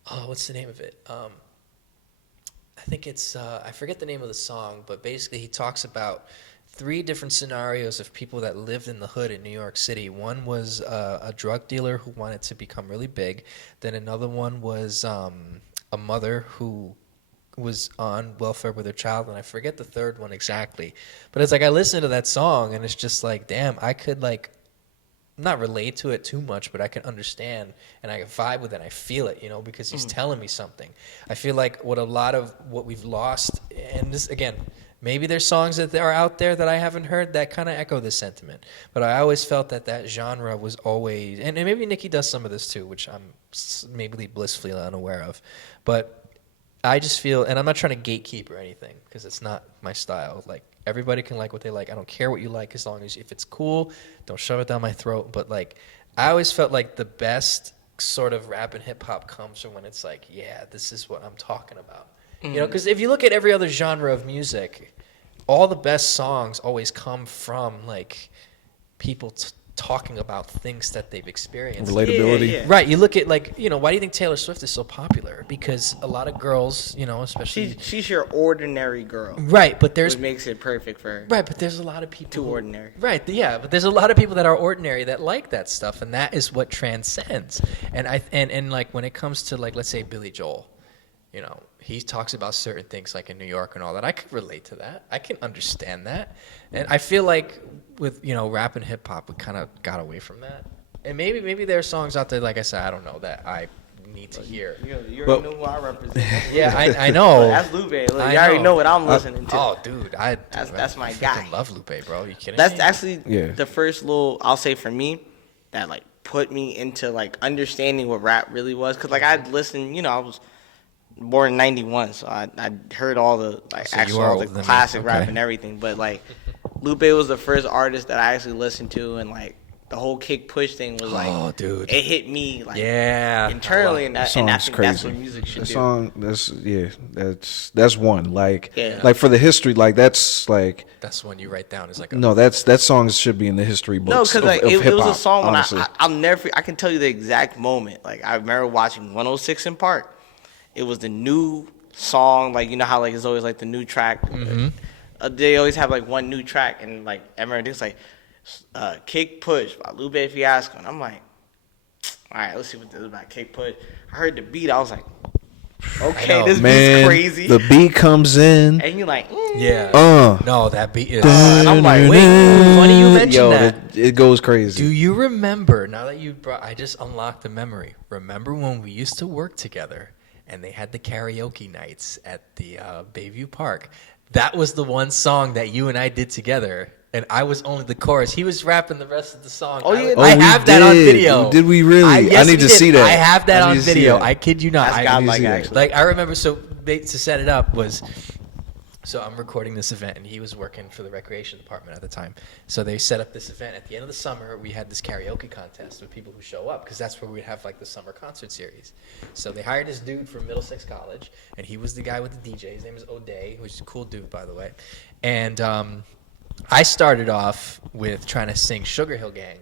Oh, what's the name of it? I think it's, I forget the name of the song, but basically he talks about 3 different scenarios of people that lived in the hood in New York City. One was a drug dealer who wanted to become really big. Then another one was a mother who was on welfare with her child, and I forget the third one exactly. But it's like I listen to that song, and it's just like, damn, I could like not relate to it too much, but I can understand and I can vibe with it. I feel it, because he's telling me something. I feel like what a lot of what we've lost, and this again, maybe there's songs that are out there that I haven't heard that kind of echo this sentiment. But I always felt that genre was always, and maybe Nicki does some of this too, which I'm maybe blissfully unaware of. But I just feel, and I'm not trying to gatekeep or anything, because it's not my style. Like, everybody can like what they like. I don't care what you like, as long as if it's cool, don't shove it down my throat. But like, I always felt like the best sort of rap and hip hop comes from when it's like, yeah, this is what I'm talking about. Because if you look at every other genre of music, all the best songs always come from like people talking about things that they've experienced. Relatability. Yeah. Right. You look at like, why do you think Taylor Swift is so popular? Because a lot of girls, especially She's your ordinary girl. right, but there's Which makes it perfect for her. right, but there's a lot of people Too ordinary. Right, yeah, but there's a lot of people that are ordinary that like that stuff, and that is what transcends. And and like when it comes to like, let's say Billy Joel, he talks about certain things like in New York and all that. I could relate to that. I can understand that. And I feel like with, rap and hip hop, we kind of got away from that. And maybe there are songs out there, like I said, I don't know, that I need to hear. You already know who I represent. Yeah, I know. Look, that's Lupe. Look, you already know what I'm listening to. Oh, dude, That's my I freaking guy. love Lupe, bro. You kidding That's me? actually Yeah. the first little, I'll say for me, that like put me into like understanding what rap really was. Cause like I'd listen, I was born in '91, so I heard all the like So you actual are all the older than me. classic rap Okay. and everything. But like Lupe was the first artist that I actually listened to, and like the whole kick push thing was like, Oh, dude. it hit me like Yeah. internally, and I think Song's that's crazy. what music should That do. song, that's one. Like, Yeah. like for the history, like that's like That's one you write down as like no, that song should be in the history No, books because like of it hip was hop. a song when honestly. I'll never. I can tell you the exact moment. Like I remember watching 106 in Park. It was the new song. Like you know how like it's always like the new track. They always have like one new track, and like I remember this like Kick Push by Lupe Fiasco, and I'm like, all right, let's see what this is about. Kick Push. I heard the beat. I was like, okay, know. this Man, beat's crazy. the beat comes in. And you're like, Yeah. No, that beat is. and I'm like, wait, funny you mentioned Yo, that. it goes crazy. Do you remember, now that you brought, I just unlocked the memory. Remember when we used to work together and they had the karaoke nights at the Bayview Park? That was the one song that you and I did together, and I was only the chorus. He was rapping the rest of the song. Oh, yeah. I we have that on did. video. Did we really? Yes, I need we to did. see that. I have that I on need to see video. that. I kid you not. That's I godlike, see that. actually. Like I remember, so to set it up was, so I'm recording this event, and he was working for the recreation department at the time. So they set up this event at the end of the summer. We had this karaoke contest with people who show up, because that's where we'd have like the summer concert series. So they hired this dude from Middlesex College, and he was the guy with the DJ. His name is O'Day, which is a cool dude, by the way. And I started off with trying to sing Sugar Hill Gang,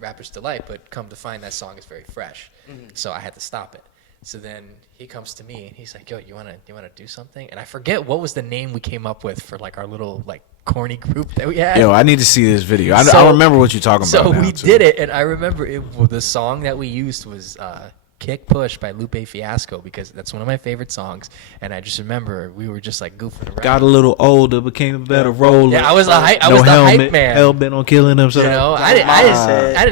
Rapper's Delight, but come to find that song is very fresh. So I had to stop it. So then he comes to me and he's like, "Yo, you wanna do something?" And I forget what was the name we came up with for like our little like corny group that we had. Yo, I need to see this video. I So- remember what you're talking about. So now, we too. did it, and I remember the song that we used was Kick Push by Lupe Fiasco, because that's one of my favorite songs. And I just remember we were just like goofing around. Got a little older, became a better roller. Yeah, I was the hype. I No was the helmet, hype man. hell bent on killing himself. You know, I didn't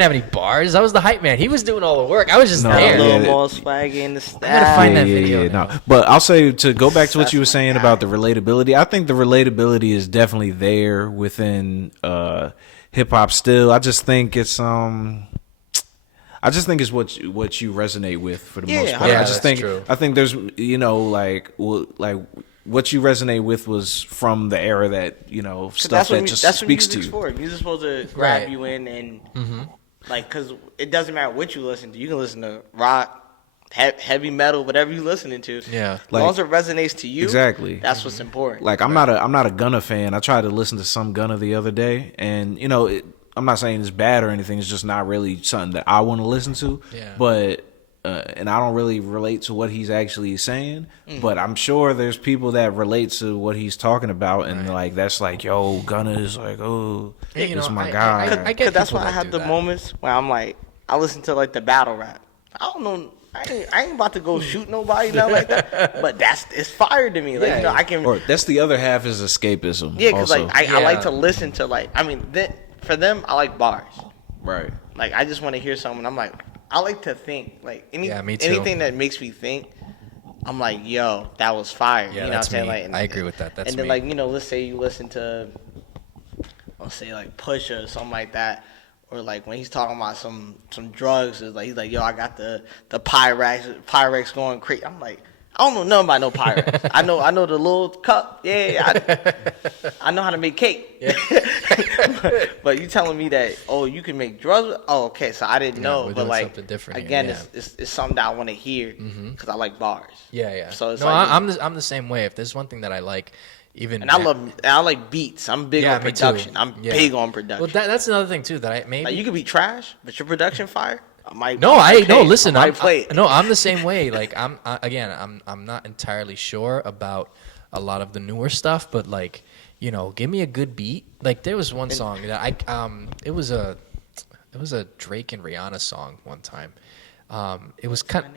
have any bars. I was the hype man. He was doing all the work. I was just No, there. a little Yeah. more swag in the I gotta style. find that video now. No. But I'll say, to go back to what you were That's saying my about guy. the relatability, I think the relatability is definitely there within hip hop still. I just think it's I just think it's what you resonate with for the most part. Yeah, I just that's think true. I think there's like what you resonate with was from the era that stuff that just that's what speaks to music's you. for. Music's supposed to grab Right. you in and like, because it doesn't matter what you listen to. You can listen to rock, heavy metal, whatever you listening to. Yeah. As long as it resonates to you, Exactly. that's what's important. Like I'm not a Gunna fan. I tried to listen to some Gunna the other day, and I'm not saying it's bad or anything. It's just not really something that I want to listen to. Yeah. But and I don't really relate to what he's actually saying. But I'm sure there's people that relate to what he's talking about, and like that's like, yo, Gunna is like, oh, And, you this know, my I guy. get Because that's people why I that have do the that. moments where I'm like, I listen to like the battle rap. I don't know. I ain't about to go shoot nobody, nothing like that. But it's fire to me. Like, I can. Or that's the other half is escapism. Yeah, because also. like I Yeah. like to listen to for them I like bars. right. Like I just want to hear something. I'm like I like to think. Like Yeah, me too. anything that makes me think. I'm like, yo, that was fire. Yeah, you know that's what I'm saying? me. Like, and, I agree with that. That's and then me. like let's say you listen to, let's say like Pusha or something like that. Or like when he's talking about some drugs, it's like he's like, yo, I got the Pyrex going crazy. I'm like, I don't know nothing about no Pyrex. I know the little cup. Yeah, I know how to make cake. but you telling me that you can make drugs? Oh, okay. So I didn't know. we're But doing like something different here, again, yeah. it's something that I want to hear because I like bars. Yeah. So it's no, like I'm the same way. If there's one thing that I like, even and I like beats. I'm big on me too. production. I'm Yeah. big on production. Well, that's another thing too that I maybe. Like you could be trash, but your production fire. I might. No, listen, I might play it. I'm the same way. Like I'm not entirely sure about a lot of the newer stuff, but like, give me a good beat. Like there was one song that it was a Drake and Rihanna song one time. It was kind of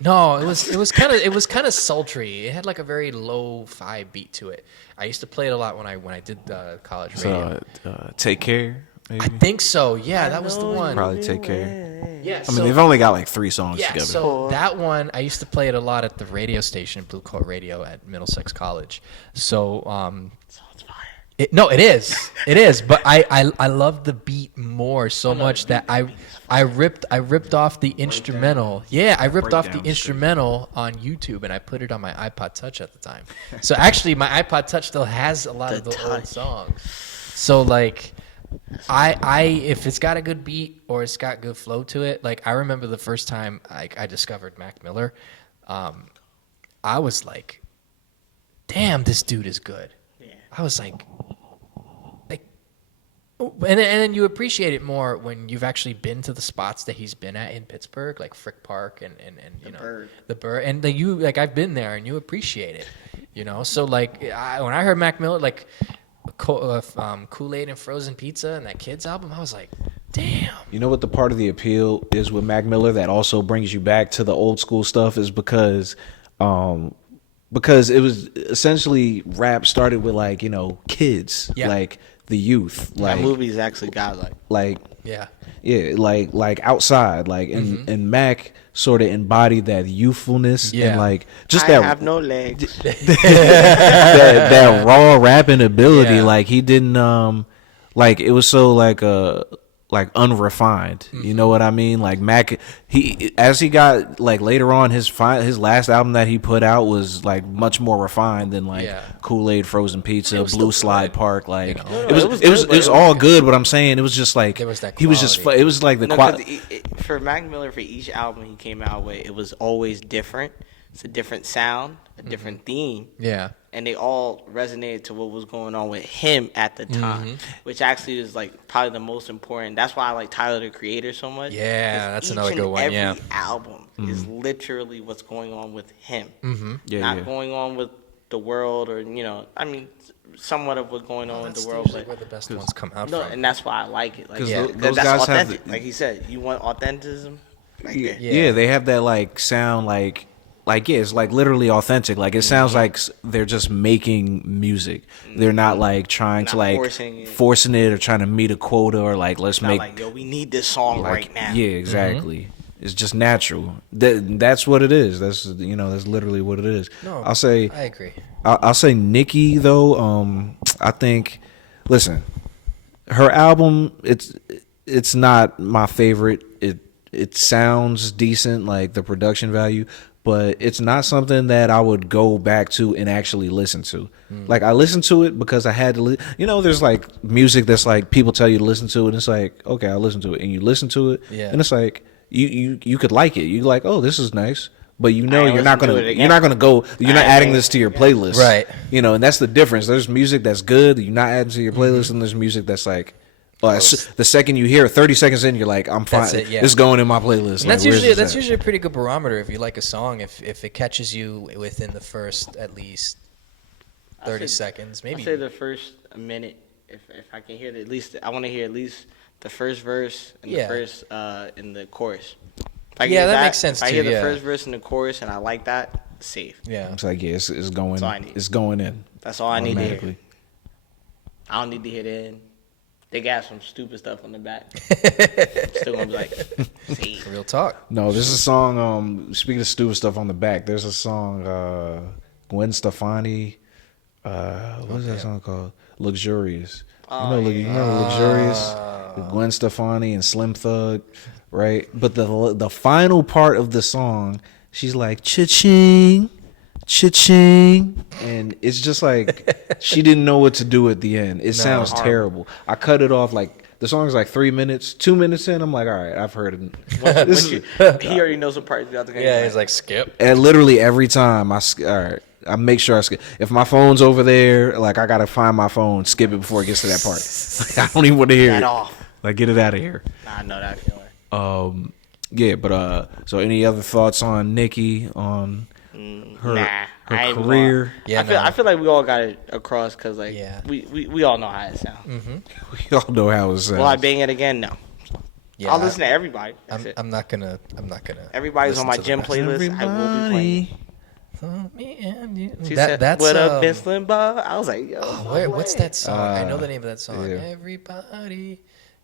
it was kind of sultry. It had like a very low-fi beat to it. I used to play it a lot when I did college radio. So Take Care. Maybe. I think so. Yeah, that was the one. Probably Take Care. Yeah, I mean, they've only got like 3 songs Yeah, together. so that one I used to play it a lot at the radio station, Blue Coat Radio at Middlesex College. So Sounds fire. it is. But I love the beat more so much that I ripped off the instrumental. Yeah, I ripped off the Breakdown instrumental on YouTube and I put it on my iPod Touch at the time. So actually, my iPod Touch still has a lot of the old songs. So like. If it's got a good beat or it's got good flow to it, like I remember the first time I discovered Mac Miller, I was like, damn, this dude is good. Yeah. I was like, and then you appreciate it more when you've actually been to the spots that he's been at in Pittsburgh, like Frick Park and Bird. the Bird, and I've been there and you appreciate it, So like when I heard Mac Miller, like. Kool-Aid and Frozen Pizza and that Kids album, I was like, damn. You know what the part of the appeal is with Mac Miller that also brings you back to the old school stuff is because it was essentially rap started with like, kids, Yeah. like the youth, That like movie's actually got Yeah. like outside, like and Mac sort of embodied that youthfulness Yeah. and like just I that have no legs. that raw rapping ability. Yeah. Like he didn't like it was so like unrefined. You know what I mean? Like Mac, as he got like later on, his last album that he put out was like much more refined than like Yeah. Kool-Aid, Frozen Pizza, was Blue still Slide good, Park. Like you know? it was all good. But I'm saying it was just like There was that he was just quality. it was like the No, quality. 'cause for Mac Miller, for each album he came out with, it was always different. It's a different sound, a different theme, Yeah. and they all resonated to what was going on with him at the time, which actually is like probably the most important. That's why I like Tyler the Creator so much. Yeah, 'Cause that's each another and good one, yeah. Every album is literally what's going on with him, Yeah, not yeah. going on with the world or I mean, somewhat of what's going on with That's the world, usually but. where the best ones come out No, from. and that's why I like it. Like, 'Cause yeah, those that's guys have authentic. the- Like he said, you want authenticism. Like, Yeah, they have that like sound like yeah, it's like literally authentic. Like it sounds like they're just making music. They're not like trying to Not like forcing it. or trying to meet a quota or like let's not make like, yo, we need this song like, right now. Yeah, exactly. It's just natural. That's what it is. That's that's literally what it is. No, I'll say I agree. I'll say Nicki though. I think. Listen, her album it's not my favorite. it sounds decent, like the production value, but it's not something that I would go back to and actually listen to. Like I listened to it because I had to. There's like music that's like people tell you to listen to it, and it's like, okay, I'll listen to it, and you listen to it, and it's like you could like it. You like, oh, this is nice. But you're not gonna adding this to your playlist, right? And that's the difference. There's music that's good that you're not adding to your playlist, and there's music that's like, the second you hear it, 30 seconds in, you're like, I'm fine. It's going in my playlist. And that's usually a pretty good barometer if you like a song. If it catches you within the first at least 30 seconds, maybe. I'd say the first minute. If I can hear I want to hear at least the first verse and the first in the chorus. That makes sense too. If I hear the first verse and the chorus and I like that, safe. Yeah, it's like it's going. That's all I need. It's going in. That's all I need to hear. I don't need to hit it in. They got some stupid stuff on the back. Still gonna be like, safe. Real talk. No, there's a song. Speaking of stupid stuff on the back, there's a song. Gwen Stefani. What is that song called? Luxurious. Luxurious. Gwen Stefani and Slim Thug. Right, but the final part of the song, she's like cha-ching, cha-ching, and it's just like she didn't know what to do at the end. It sounds terrible. I cut it off like the song's like 3 minutes, 2 minutes in. I'm like, all right, I've heard it. He already knows what part you got to. Yeah, he's like skip. And literally every time I make sure I skip. If my phone's over there, like I gotta find my phone, skip it before it gets to that part. Like, I don't even want to hear it. Off. Like get it out of here. I know that feeling. So any other thoughts on Nicki, on her career? I feel like we all got it across because we all know how it sounds. Mm-hmm. We all know how it sounds. Will I bang it again? No. Yeah, I'll listen to everybody. I'm not gonna. Everybody's on my gym playlist. I will be playing. She said, that's what up, Vince Limbaugh? I was like, yo. What's that song? I know the name of that song. Everybody.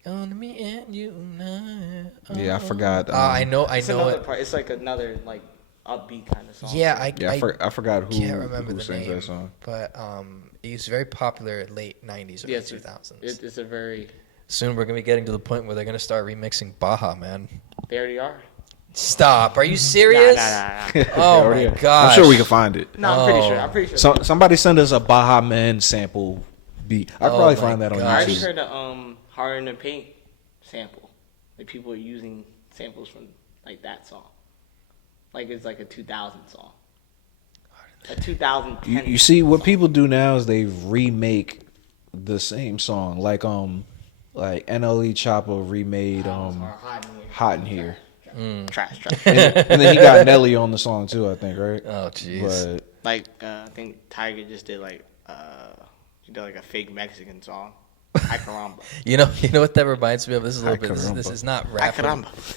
On me and you now. Yeah, I forgot. I know it. It's like another like upbeat kind of song. Yeah, I forgot who. Can't remember who the sings name, that song. But it's very popular late '90s, early 2000s. It's a very. Soon we're gonna be getting to the point where they're gonna start remixing Baja, man. They already are. Stop! Are you serious? Nah. Oh my gosh! I'm sure we can find it. No, I'm pretty sure. Somebody send us a Baja Man sample beat. I could probably find that on YouTube. I already heard the Hard in the Paint sample. Like people are using samples from like that song. Like it's like a 2000 song. A 2010. You see what people do now is they remake the same song. Like NLE Chopper remade Hot in Here. Trash. And then he got Nelly on the song too, I think, right? Oh jeez. Like I think Tiger just did like a fake Mexican song. Caramba. You know what that reminds me of? This is a little bit. This is not rap.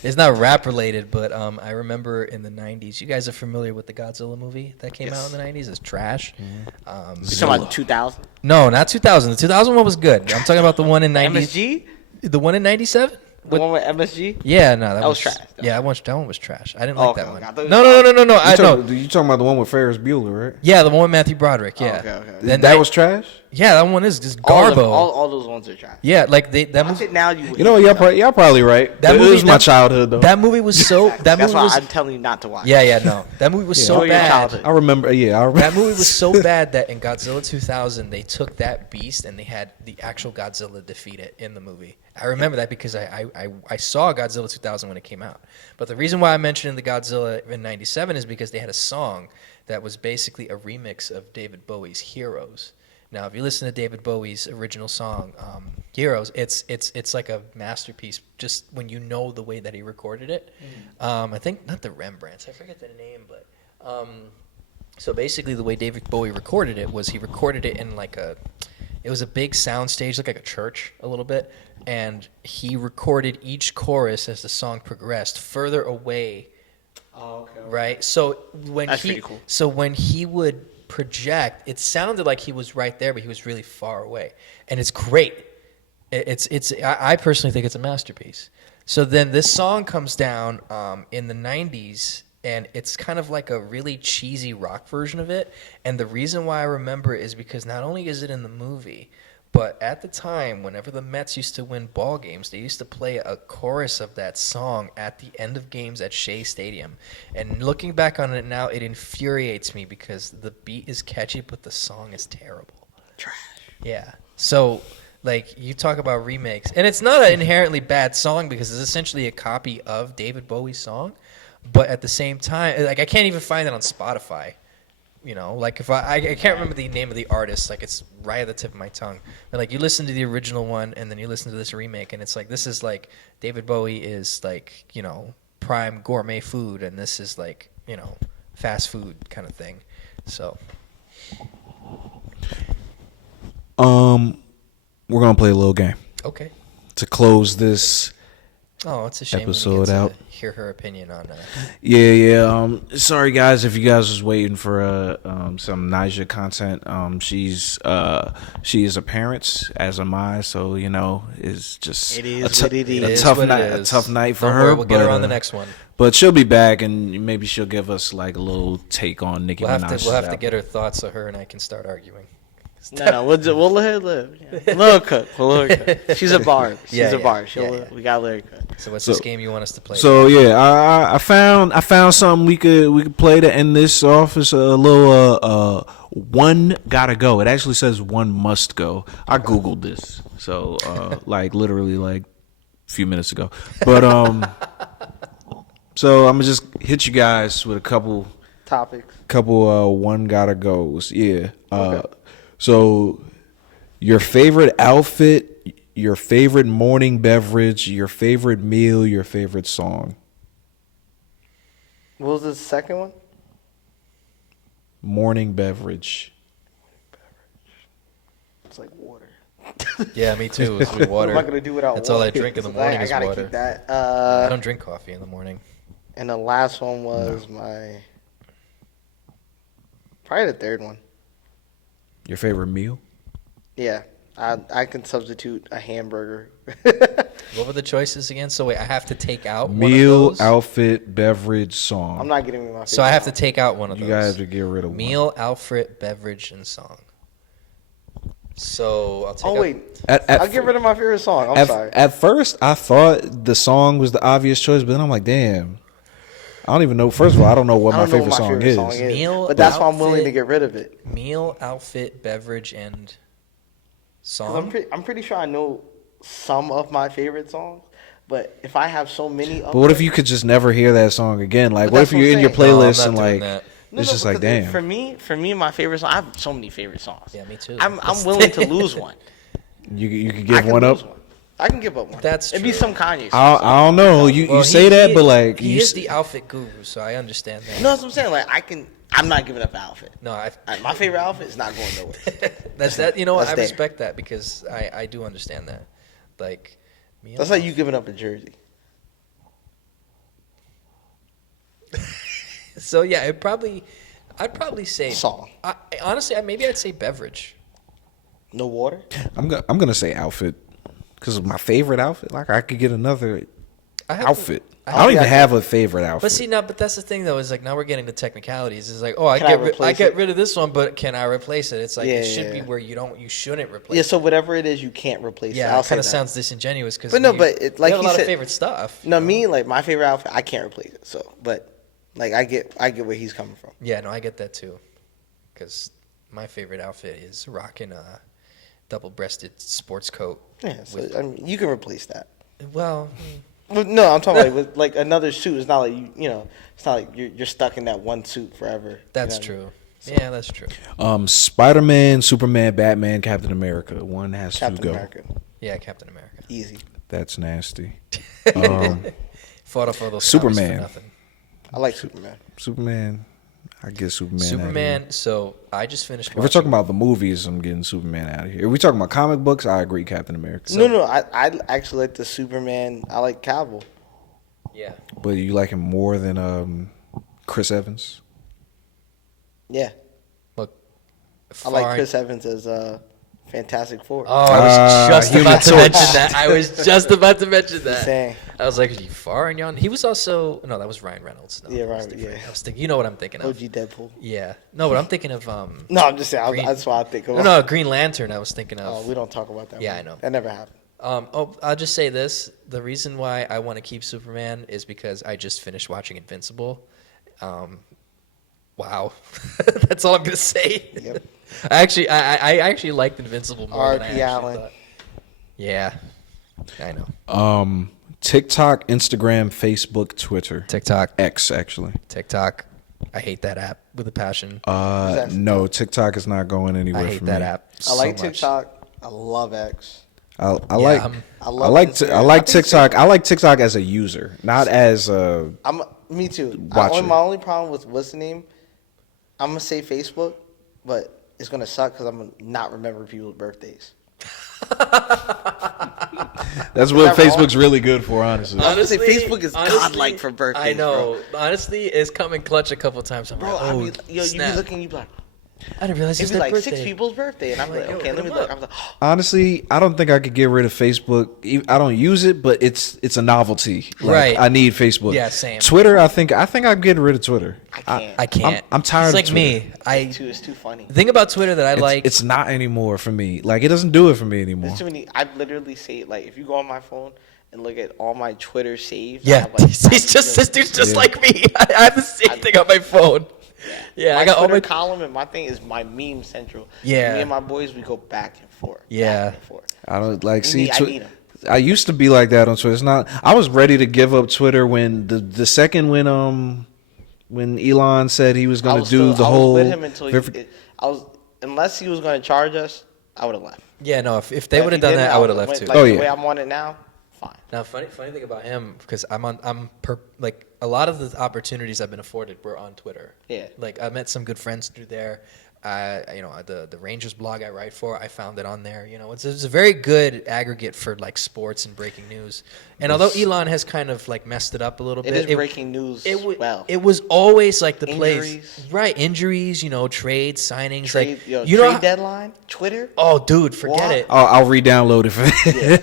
It's not rap related, but I remember in the '90s. You guys are familiar with the Godzilla movie that came out in the '90s? It's trash. Mm-hmm. You talking about 2000? No, not 2000. The 2000 one was good. I'm talking about the one in '90s. MSG? The one in '97. The one with MSG? Yeah, no, that was trash. That one was trash. I didn't like that one. No. You talking about the one with Ferris Bueller, right? Yeah, the one with Matthew Broderick. Yeah. Okay. Then that was trash. Yeah, that one is just garbo. All those ones are trash. Yeah, like that movie. Now y'all probably right. That movie was my childhood though. That movie was so. That's why I'm telling you not to watch. Yeah, no. That movie was so bad. I remember. That movie was so bad that in Godzilla 2000 they took that beast and they had the actual Godzilla defeat it in the movie. I remember that because I saw Godzilla 2000 when it came out. But the reason why I mentioned the Godzilla in '97 is because they had a song that was basically a remix of David Bowie's Heroes. Now, if you listen to David Bowie's original song, Heroes, it's like a masterpiece just when you know the way that he recorded it. I think, not the Rembrandts, I forget the name, but so basically the way David Bowie recorded it was he recorded it in it was a big sound stage, like a church a little bit, and he recorded each chorus as the song progressed further away. Oh, okay. Right? So That's pretty cool. So when he would project, it sounded like he was right there, but he was really far away, and it's great. I personally think it's a masterpiece. So then this song comes down in the '90s, and it's kind of like a really cheesy rock version of it. And the reason why I remember it is because not only is it in the movie, But at the time, whenever the Mets used to win ball games, they used to play a chorus of that song at the end of games at Shea Stadium. And looking back on it now, it infuriates me because the beat is catchy, but the song is terrible. Trash. Yeah. So, like, you talk about remakes, and it's not an inherently bad song because it's essentially a copy of David Bowie's song. But at the same time, like, I can't even find it on Spotify. You know, like if I can't remember the name of the artist, like it's right at the tip of my tongue. But like you listen to the original one and then you listen to this remake and it's like this is like David Bowie is like, you know, prime gourmet food and this is like, you know, fast food kind of thing. So we're gonna play a little game okay. to close this. Oh, it's a shame Episode we didn't get out. to hear her opinion on Yeah. Sorry guys if you guys was waiting for some Naja content. She is a parent, as am I. So you know, it's just It is what it is. a tough what it night. A is. tough night for Don't her. worry, we'll get her but, on the next one. But she'll be back, and maybe she'll give us like a little take on Nicki We'll have Minaj. to get her thoughts so her and I can start arguing. No, we'll let her live. Yeah. We'll let her cook. She's a barb. She's Yeah, a barb. yeah. We gotta let her cook. So what's this game you want us to play? So yeah, I found something we could play to end this off. It's a little one gotta go. It actually says one must go. I googled this, so like literally like a few minutes ago. But so I'm gonna just hit you guys with a couple Topics. one gotta goes. Yeah. So your favorite outfit, your favorite morning beverage, your favorite meal, your favorite song. What was the second one? Morning beverage. It's like water. Yeah, me too. It's with water. What am I gonna do without That's water? all I drink in the morning I is gotta water. keep that. I don't drink coffee in the morning. And the last one was my. Probably the third one. Your favorite meal? Yeah, I can substitute a hamburger. What were the choices again? So wait, I have to take out Meal, one of those? outfit, beverage, song. I'm not getting me my favorite. So I have to song. take out one of You those. guys have to get rid of Meal, outfit, beverage, and song. So I'll take Oh out. wait, one. I'll get rid of my favorite song. I'm sorry. At first, I thought the song was the obvious choice, but then I'm like, damn. I don't even know. First of all, I don't know what I my don't know favorite what my song favorite is. song is. Meal, But that's why I'm willing to outfit, get rid of it. Meal, outfit, beverage, and 'Cause song. I'm pretty sure I know some of my favorite songs, but if I have so many, But what if you could just never hear that song again? Like, But what that's if what you're I'm in your saying. No, I'm playlist not and doing like that. it's just like, damn. For me, my favorite song. I have so many favorite songs. Yeah, me too. I'm willing to lose one. You could I give can one up. lose one. I can give up one. That's It'd be true. some Kanye. I don't know. You Well, say he- that, he- but like he you is the outfit guru, so I understand that. No, that's what I'm saying. Like I'm not giving up an outfit. No, My favorite outfit is not going nowhere. that's that. You know, That's I there. respect that because I do understand that. Like, meal, That's like you giving up a jersey. So yeah, I'd probably say Song. Honestly, maybe I'd say beverage. No water. I'm gonna say outfit because my favorite outfit. Like I could get another I have outfit. To, I don't even have a favorite outfit. But see, but that's the thing though. Is like now we're getting to technicalities. It's like, oh, I Can I replace get it? rid of this one, but can I replace it? It's like Yeah, it should be yeah. where you shouldn't replace. Yeah. it. So whatever it is, you can't replace it. Yeah, I'll it say kind of that. sounds disingenuous because. But no, but it, like you have a he lot said, of favorite stuff. No, me like my favorite outfit, I can't replace it. So, but like I get where he's coming from. Yeah, no, I get that too. Because my favorite outfit is rocking a double-breasted sports coat. Yeah. So I mean, you can replace that. Well, But no, I'm talking like with like another suit. It's not like you know. It's not like you're stuck in that one suit forever. that's You know what I mean? true. Yeah, that's true. Spider-Man, Superman, Batman, Captain America. One has to Captain go. America, Yeah, Captain America. easy. That's nasty. Fought off all those Superman. comics for nothing. I like Superman. Superman. I get Superman. out of here. Superman. So I just finished. If we're watching- talking about the movies, I'm getting Superman out of here. If we're talking about comic books, I agree, Captain America. No, I actually like the Superman. I like Cavill. Yeah. But you like him more than Chris Yeah, Look. I like Chris Evans as Fantastic Four. Oh, I was just Human about to Torch. mention that. I was just about to mention that. Saying. I was like, are you far and yon? He was also no, that was Ryan Reynolds. No, Yeah, that was Ryan- different. yeah. I was thinking, you know what I'm thinking of? OG Deadpool. Yeah, no, but I'm thinking of No, I'm just saying. Green- That's what I think of. no, Green Lantern. I was thinking of. Oh, we don't talk about that. Yeah, one. I know. That never happened. I'll just say this: the reason why I want to keep Superman is because I just finished watching Invincible. Wow, that's all I'm gonna say. Yep. I actually liked Invincible more than I R.P. actually Allen. thought. Yeah, I know. TikTok, Instagram, Facebook, Twitter, TikTok, X actually. TikTok. I hate that app with a passion. No, TikTok is not going anywhere I hate for that me. app. I like so much. TikTok. I love X. I Yeah, like I'm- I I love like Instagram. I like I think TikTok. I like TikTok as a user, not as Me too. Watch it. My only problem with what's the name? I'm gonna say Facebook, but it's gonna suck because I'm gonna not remember people's birthdays. that's what that wrong? Facebook's really good for, honestly. I was gonna say Facebook is godlike for birthdays. I know. Honestly, it's come in clutch a couple times. I'm Bro, like, I oh, mean, you be snap. looking, you be like, I didn't realize it'd it's be their like birthday. 6 people's birthday, and I'm Like, like, yo, okay, hit let me them look. up. I'm like, Honestly, I don't think I could get rid of Facebook. I don't use it, but it's a novelty. Like, Right. I need Facebook. Yeah, same. Twitter, I think I'm getting rid of Twitter. I can't. I can't. I'm tired It's of like Twitter. me. I it's too funny. the thing about Twitter that I like. It's not anymore for me. Like it doesn't do it for me anymore. There's too many. I literally say like, if you go on my phone and look at all my Twitter saves, I Yeah, have, like, he's just this dude's just like me. I have the same thing on my phone. Yeah, my I got all Twitter my. column, and my thing is my meme central. Yeah. Me and my boys, we go back and forth. Yeah. Back and forth. I don't like I see. need 'em. I used to be like that on Twitter. It's not. I was ready to give up Twitter when the second when Elon said he was going to do the whole. I was with him until unless he was going to charge us, I would have left. Yeah, no. If they But would have he done didn't, that, I would have left too. Like, Oh, the yeah. way I'm on it now, fine. Now, funny thing about him, because like a lot of the opportunities I've been afforded were on Twitter. Yeah. Like I met some good friends through there. The Rangers blog I write for, I found it on there. You know, it's a very good aggregate for like sports and breaking news. And although Elon has kind of like messed it up a little It bit, is breaking news. It was always like the place, Injuries. right? Injuries, trades, signings, Trade, like trade deadline, Twitter. Oh, dude, forget What? it. I'll re-download it for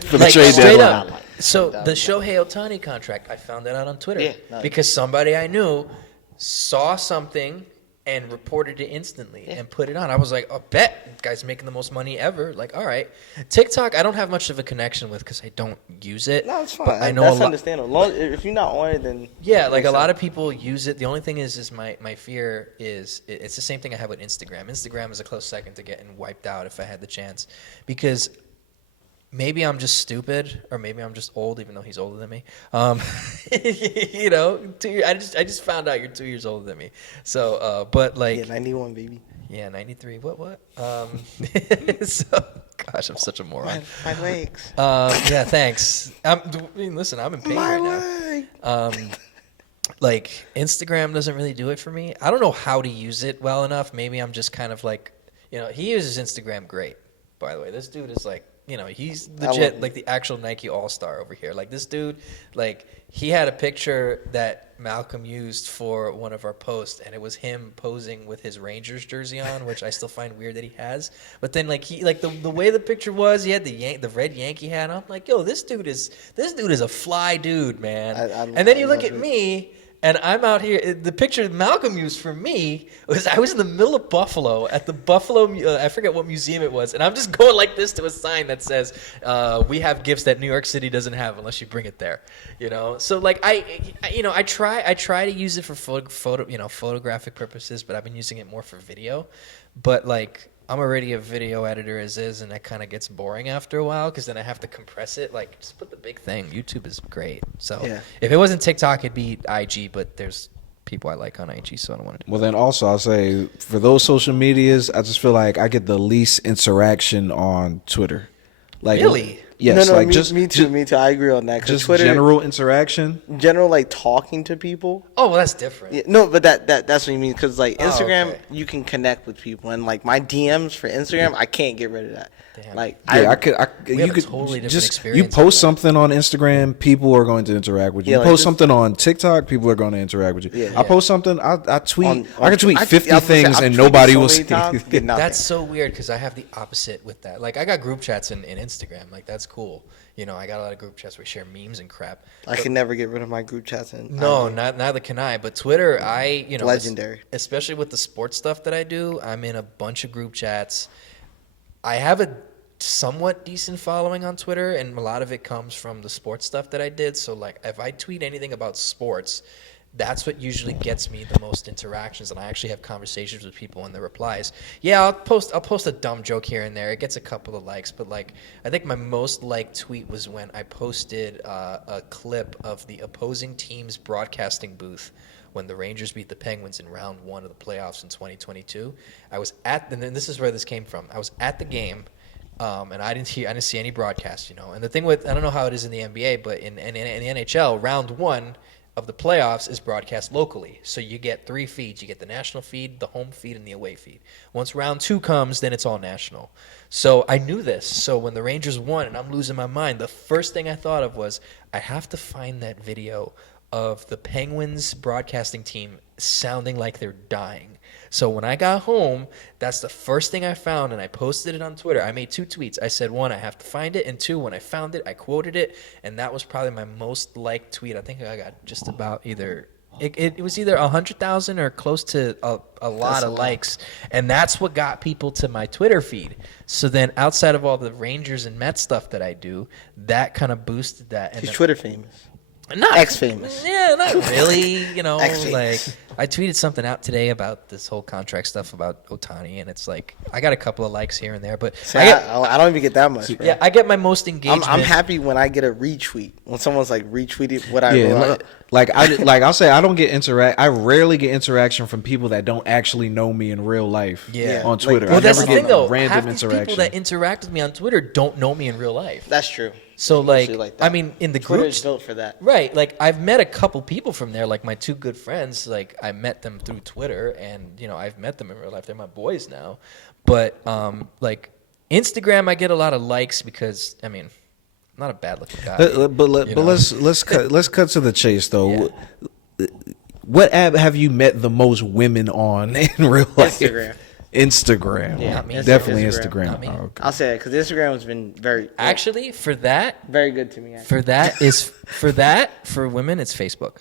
the Like trade straight deadline. up. So the Shohei Ohtani contract, I found that out on Twitter Yeah, nice. because somebody I knew saw something and reported it instantly and put it on. I was like, "Oh, bet guy's making the most money ever." Like, all right, TikTok, I don't have much of a connection with because I don't use it. No, it's fine. But I know That's a lot. understandable. If you're not on it, then Yeah, like a lot of people use it. The only thing is my fear is it's the same thing I have with Instagram. Instagram is a close second to getting wiped out if I had the chance, because maybe I'm just stupid or maybe I'm just old, even though he's older than me. I just found out you're 2 years older than me. So, but like, Yeah, 91, baby. yeah, 93. What? So, gosh, I'm such a moron. My legs. Yeah, thanks. Listen, I'm in pain right now. leg. Like Instagram doesn't really do it for me. I don't know how to use it well enough. Maybe I'm just kind of like, he uses Instagram great. By the way, this dude is like, he's legit like the actual Nike All-Star over here. Like this dude, like he had a picture that Malcolm used for one of our posts, and it was him posing with his Rangers jersey on, which I still find weird that he has. But then like the way the picture was, he had the red Yankee hat on. I'm like, yo, this dude is a fly dude, man. And then you look at me. And I'm out here. The picture Malcolm used for me was I was in the middle of Buffalo at the Buffalo. I forget what museum it was, and I'm just going like this to a sign that says, "We have gifts that New York City doesn't have unless you bring it there." So like I try to use it for photographic purposes, but I've been using it more for video. But like I'm already a video editor as is, and that kind of gets boring after a while because then I have to compress it. Like, just put the big thing. YouTube is great. So Yeah. if it wasn't TikTok, it'd be IG, but there's people I like on IG, so I don't want to do Well, then also I'll say for those social medias, I just feel like I get the least interaction on Twitter. Like, Really? Yes. No, like me too. I agree on that. 'Cause Just Twitter, general interaction. general like talking to people. Oh, well, that's different. Yeah, no, but that's what you mean. Because like Oh, Instagram, okay. you can connect with people, and like my DMs for Instagram, I can't get rid of that. Damn. Like Yeah, We you have a could totally different just experience you on post that. something on Instagram, people are going to interact with you. Yeah, You like post this- something on TikTok, people are going to interact with you. Yeah. I post something, I tweet, I can tweet I 50 was gonna say, things I've and tweeted nobody so will many see. times, get nothing. That's so weird because I have the opposite with that. Like I got group chats in Instagram. Like that's cool. You know, I got a lot of group chats where we share memes and crap. I can never get rid of my group chats. And No, neither can I. But Twitter, Legendary. Especially with the sports stuff that I do, I'm in a bunch of group chats. I have a somewhat decent following on Twitter, and a lot of it comes from the sports stuff that I did. So, like, if I tweet anything about sports, that's what usually gets me the most interactions, and I actually have conversations with people in the replies. Yeah, I'll post a dumb joke here and there. It gets a couple of likes, but like I think my most liked tweet was when I posted a clip of the opposing team's broadcasting booth when the Rangers beat the Penguins in round 1 of the playoffs in 2022. I was and then this is where this came from. I was at the game. And I didn't see any broadcast, you know. And the thing with, I don't know how it is in the NBA, but in the NHL, round 1 of the playoffs is broadcast locally. So you get 3 feeds. You get the national feed, the home feed, and the away feed. Once round 2 comes, then it's all national. So I knew this. So when the Rangers won and I'm losing my mind, the first thing I thought of was I have to find that video of the Penguins broadcasting team sounding like they're dying. So when I got home, that's the first thing I found, and I posted it on Twitter. I made 2 tweets. I said, 1, I have to find it, and 2, when I found it, I quoted it, and that was probably my most liked tweet. I think I got just about it was either 100,000 or close to a lot of likes, and that's what got people to my Twitter feed. So then outside of all the Rangers and Mets stuff that I do, that kind of boosted that. And He's then, Twitter famous. not Ex-famous. Yeah, not really. You know, like Ex-famous. I tweeted something out today about this whole contract stuff about Ohtani, and it's like I got a couple of likes here and there, but See, I don't even get that much. Bro. yeah, I get my most engagement. I'm happy when I get a retweet. When someone's like retweeted what I Yeah, wrote. I'll say I don't get I rarely get interaction from people that don't actually know me in real life. Yeah. On Twitter. Well, I that's never the get thing, though. random Half these people interaction. that interact with me on Twitter don't know me in real life. That's true. So, like, Especially like that. I mean, in the Twitter groups, is built for that. right? Like, I've met a couple people from there. Like, my 2 good friends. Like, I met them through Twitter, and you know, I've met them in real life. They're my boys now. But like, Instagram, I get a lot of likes because I mean, I'm not a bad looking guy. Let's cut to the chase though. Yeah. What app have you met the most women on in real life? Instagram. Yeah, Not me. definitely Instagram. Instagram. Not me. Oh, okay. I'll say that because Instagram has been very Actually, for that, very good to me. Actually. for women, it's Facebook.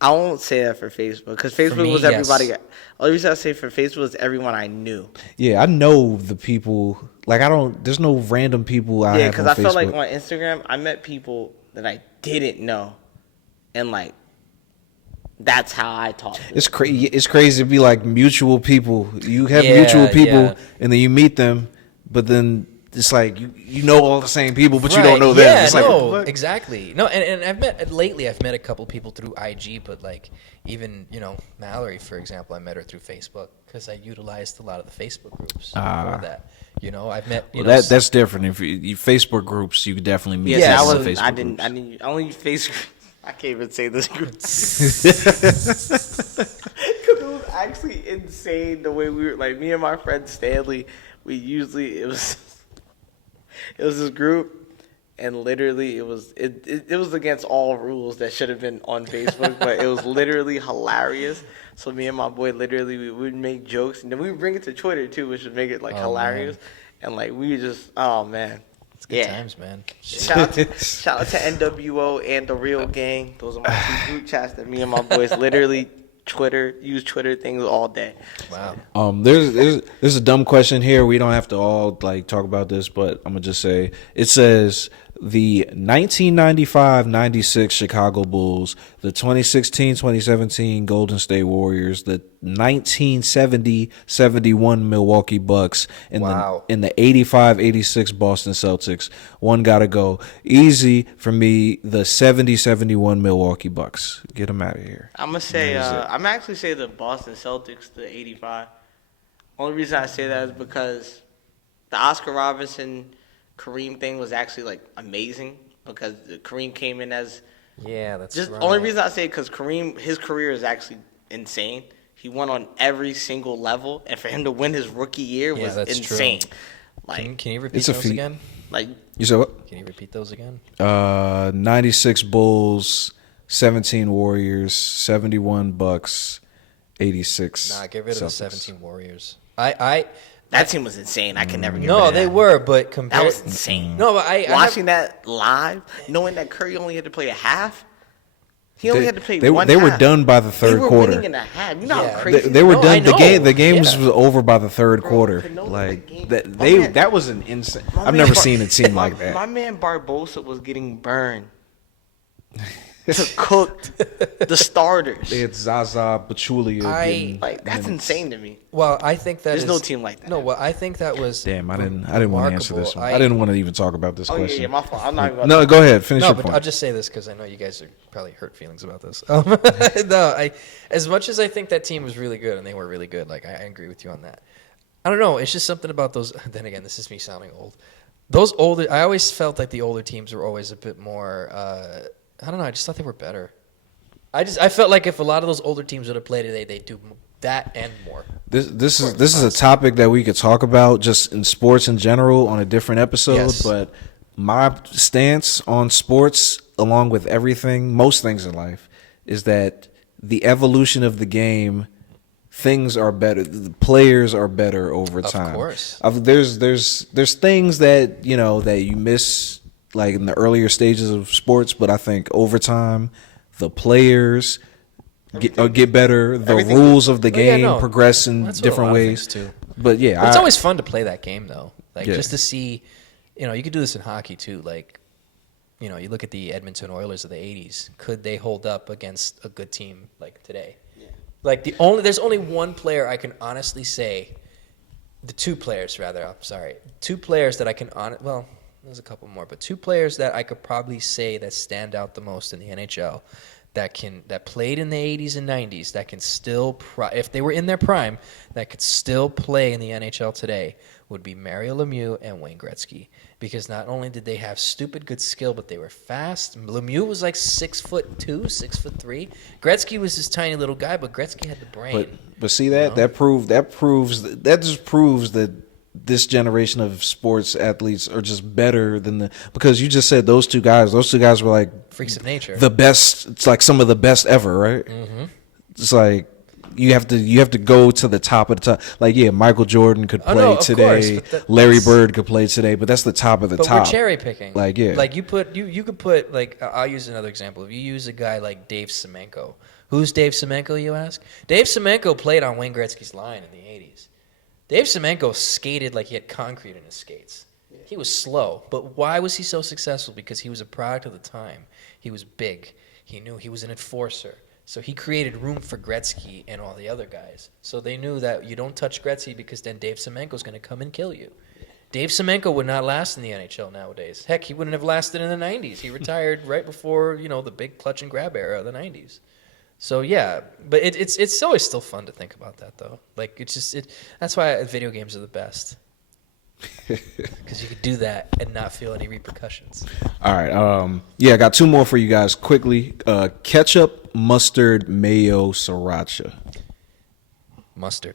I won't say that for Facebook because Facebook me, was everybody. yes. Only reason I say for Facebook was everyone I knew. Yeah, I know the people. Like I don't. There's no random people I Yeah, have because on I felt like Facebook. on Instagram I met people that I didn't know, and like that's how I talk. to It's them. crazy. It's crazy to be like mutual people. You have Yeah, mutual people, yeah. and then you meet them, but then it's like you know all the same people, but you don't Right, know them. Yeah, It's like, no, what? exactly. No, and I've met a couple people through IG, but like even Mallory, for example, I met her through Facebook because I utilized a lot of the Facebook groups for that. I've met. Well, that's different. If you Facebook groups, you could definitely meet. Yeah, people I in was. Facebook I didn't. groups. I only use Facebook. I can't even say this group because it was actually insane the way we were. Like me and my friend Stanley, it was this group, and literally it was against all rules that should have been on Facebook, but it was literally hilarious. So me and my boy literally we would make jokes, and then we would bring it to Twitter too, which would make it like hilarious, and like we just It's good times, man. Shout out to NWO and the Real Gang. Those are my 2 group chats that me and my boys literally use Twitter things all day. Wow. There's a dumb question here. We don't have to all like talk about this, but I'm gonna just say it says the 1995-96 Chicago Bulls, the 2016-2017 Golden State Warriors, the 1970-71 Milwaukee Bucks, and Wow. the 85-86 Boston Celtics. One gotta go. Easy for me, the 70-71 Milwaukee Bucks. Get them out of here. I'm gonna say I'm actually say the Boston Celtics, the 85. Only reason I say that is because the Oscar Robinson Kareem thing was actually like amazing because Kareem came in as Yeah, that's just right. only reason I say because Kareem his career is actually insane he won on every single level, and for him to win his rookie year was that's insane. true. Like, Can you repeat It's a those feat. again? like You said what? Can you repeat those again? 96 Bulls, 17 Warriors, 71 Bucks, 86. Nah, get rid of the Celtics. 17 Warriors. I that team was insane. I can never get rid no, of they that. were, but That compared. was insane. No, but I Watching that live, knowing that Curry only had to play a half. He only had to play They one were half. done by the third They were quarter. winning in a half. You know Yeah. how crazy They were No, I done. know. The game was Yeah. over by the third Bro, quarter. to know Like the game- that, My they man- that was an insane. My I've man never Bar- seen it seem my- like that. My man Barbosa was getting burned to cook the starters. They had Zaza, Pachulia. Like, that's insane to me. Well, I think that There's is- no team like that. No, well, I think that was. Damn, I didn't want to answer this one. I I didn't want to even talk about this Oh, yeah, question. yeah, my fault. I'm not even No, go ahead. Finish No, your but point. I'll just say this because I know you guys are probably hurt feelings about this. No, as much as I think that team was really good and they were really good, like I agree with you on that. I don't know. It's just something about those. Then again, this is me sounding old. Those older, I always felt like the older teams were always a bit more. I don't know. I just thought they were better. I felt like if a lot of those older teams would have played today, they'd do that and more. This is a topic that we could talk about just in sports in general on a different episode. Yes. But my stance on sports, along with everything, most things in life, is that the evolution of the game, things are better. The players are better over time. Of course. There's things that that you miss like in the earlier stages of sports, but I think over time, the players get better. The Everything- rules of the Oh, yeah, game no. progress in That's what a different lot of ways things, too. But yeah, But it's always fun to play that game, though. Like Yeah. just to see, you could do this in hockey too. Like, you look at the Edmonton Oilers of the '80s. Could they hold up against a good team like today? Like there's only one player I can honestly say, two players that I can well, there's a couple more, but two players that I could probably say that stand out the most in the NHL. That played in the 80s and 90s that can still if they were in their prime that could still play in the NHL today would be Mario Lemieux and Wayne Gretzky, because not only did they have stupid good skill, but they were fast. Lemieux was like 6'2", 6'3". Gretzky was this tiny little guy, but Gretzky had the brain. but see that just proves that this generation of sports athletes are just better than because you just said those two guys were like Freaks of nature. the best. It's like some of the best ever, right? Mm-hmm. It's like you have to go to the top of the top. Like Michael Jordan could play no, of today. course, but Larry that's- Bird could play today, but that's the top of the But top. we're cherry picking. Like, yeah. Like you could put like I'll use another example. If you use a guy like Dave Semenko, who's Dave Semenko? You ask. Dave Semenko played on Wayne Gretzky's line in the '80s. Dave Semenko skated like he had concrete in his skates. He was slow, but why was he so successful? Because he was a product of the time. He was big. He knew he was an enforcer. So he created room for Gretzky and all the other guys. So they knew that you don't touch Gretzky because then Dave Semenko's going to come and kill you. Dave Semenko would not last in the NHL nowadays. Heck, he wouldn't have lasted in the 90s. He retired right before, the big clutch and grab era of the 90s. So yeah, but it's always still fun to think about that though. Like that's why video games are the best. Because you could do that and not feel any repercussions. All right. I got two more for you guys quickly. Ketchup, mustard, mayo, sriracha. Mustard.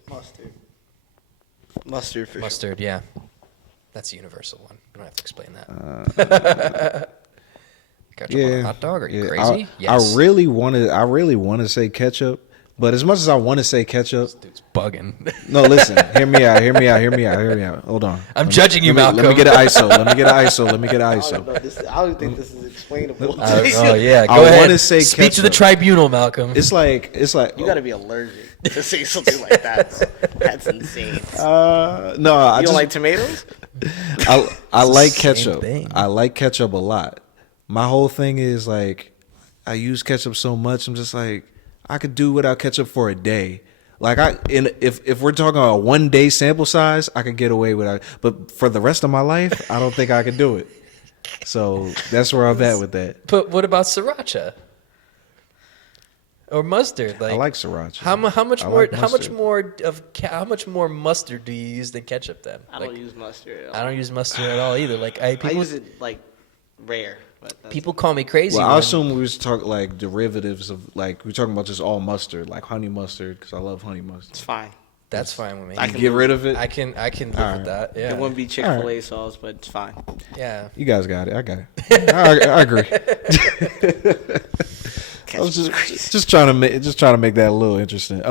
Mustard for sure. Mustard, yeah. That's a universal one. You don't have to explain that. Ketchup on a hot dog? Are you crazy? Yes. I really want to say ketchup, but as much as I want to say ketchup, Dude's bugging. no, listen, hear me out. Hold on. I'm judging you, Let me Malcolm. get an ISO. Let me get an ISO. I don't think this is explainable. Oh yeah, I go ahead. wanna say Speak to the ketchup. tribunal, Malcolm. It's like You gotta be allergic to say something like that. That's insane. no, I You just don't like tomatoes? I like same ketchup. thing. I like ketchup a lot. My whole thing is like I use ketchup so much. I'm just like I could do without ketchup for a day. Like if we're talking about a 1 day sample size, I could get away without. But for the rest of my life, I don't think I could do it. So that's where I'm at with that. But what about sriracha? Or mustard? I like sriracha. How much I more? like How much mustard. how much more mustard do you use than ketchup? Then I don't use mustard at all. I don't use mustard at all either. Like I people, use it like rare. But People call me crazy. Well, I when- assume we was talking like derivatives of like we're talking about just all mustard, like honey mustard, because I love honey mustard. it's fine. That's fine with me. I You can get live- rid of it. I can live Alright. with that. Yeah. It wouldn't be Chick-fil-A sauce, but it's fine. Yeah. You guys got it. I got it. I agree. I was just trying to make that a little interesting.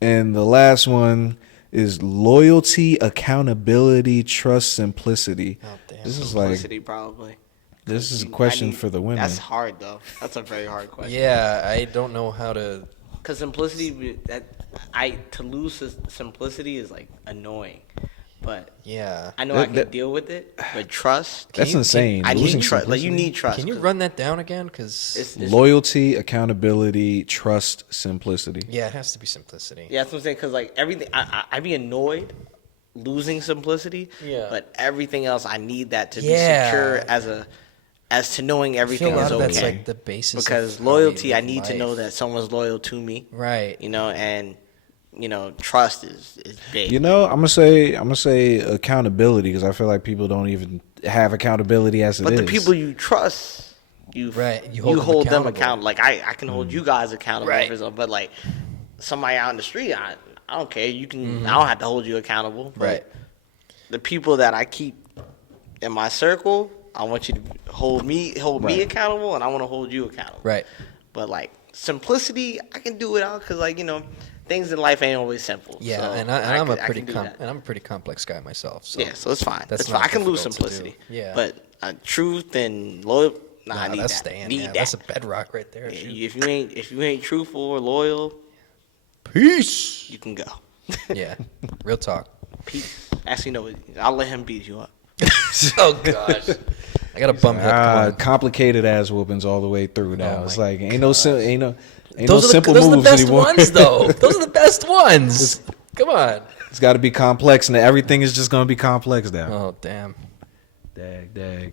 And the last one is loyalty, accountability, trust, simplicity. Oh damn. This is like Simplicity, probably. this is a question for the women. That's hard though. That's a very hard question. Yeah, I don't know how to. Because simplicity, to lose simplicity is like annoying, but Yeah. I know I That- can deal with it. But trust, That's you- insane. I Losing need trust. Like you simplicity. need trust. Can you 'cause run that down again? Because it's- Loyalty, accountability, trust, simplicity. yeah, it has to be simplicity. Yeah, that's what I'm saying. Because like everything, I be annoyed losing simplicity. Yeah. But everything else, I need that to Yeah. be secure as to knowing I everything feel a lot is of okay. that's like the basis. of Because how we loyalty, I live need to know life. that someone's loyal to me. Right. You know, and trust is big. You know, I'm gonna say accountability because I feel like people don't even have accountability as it is. But the people you trust, you Right, you you hold, hold them them accountable. accountable. Like I can hold you guys accountable Right. for something, but like somebody out in the street, I don't care. You can. I don't have to hold you accountable. But Right. the people that I keep in my circle, I want you to hold me accountable, and I want to hold you accountable. Right. But like simplicity, I can do without because like things in life ain't always simple. Yeah, so and I'm I can do that. I'm a pretty complex guy myself. So Yeah, so it's fine. That's That's fine. not I can lose difficult to simplicity. do. Yeah. But truth and loyal, I need that's that. staying. Need Yeah, that. that's a bedrock right there. Yeah, Shoot. if you ain't truthful or loyal, Peace. you can go. Yeah, real talk. Peace. Actually, no, I'll let him beat you up. Oh gosh, I got a bum head. Complicated ass whoopings all the way through now. Oh it's my like ain't no simple those are the moves best anymore. ones, though. Those are the best ones. Come on. It's got to be complex, and everything is just gonna be complex now. Oh damn. Dag.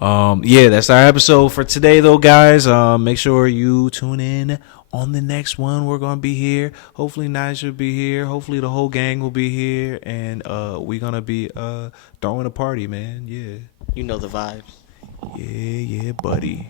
Yeah, that's our episode for today, though, guys. Make sure you tune in on the next one. We're gonna be here. Hopefully, Nige will be here. Hopefully, the whole gang will be here, and we're gonna be throwing a party, man. Yeah, You know the vibes. yeah, buddy.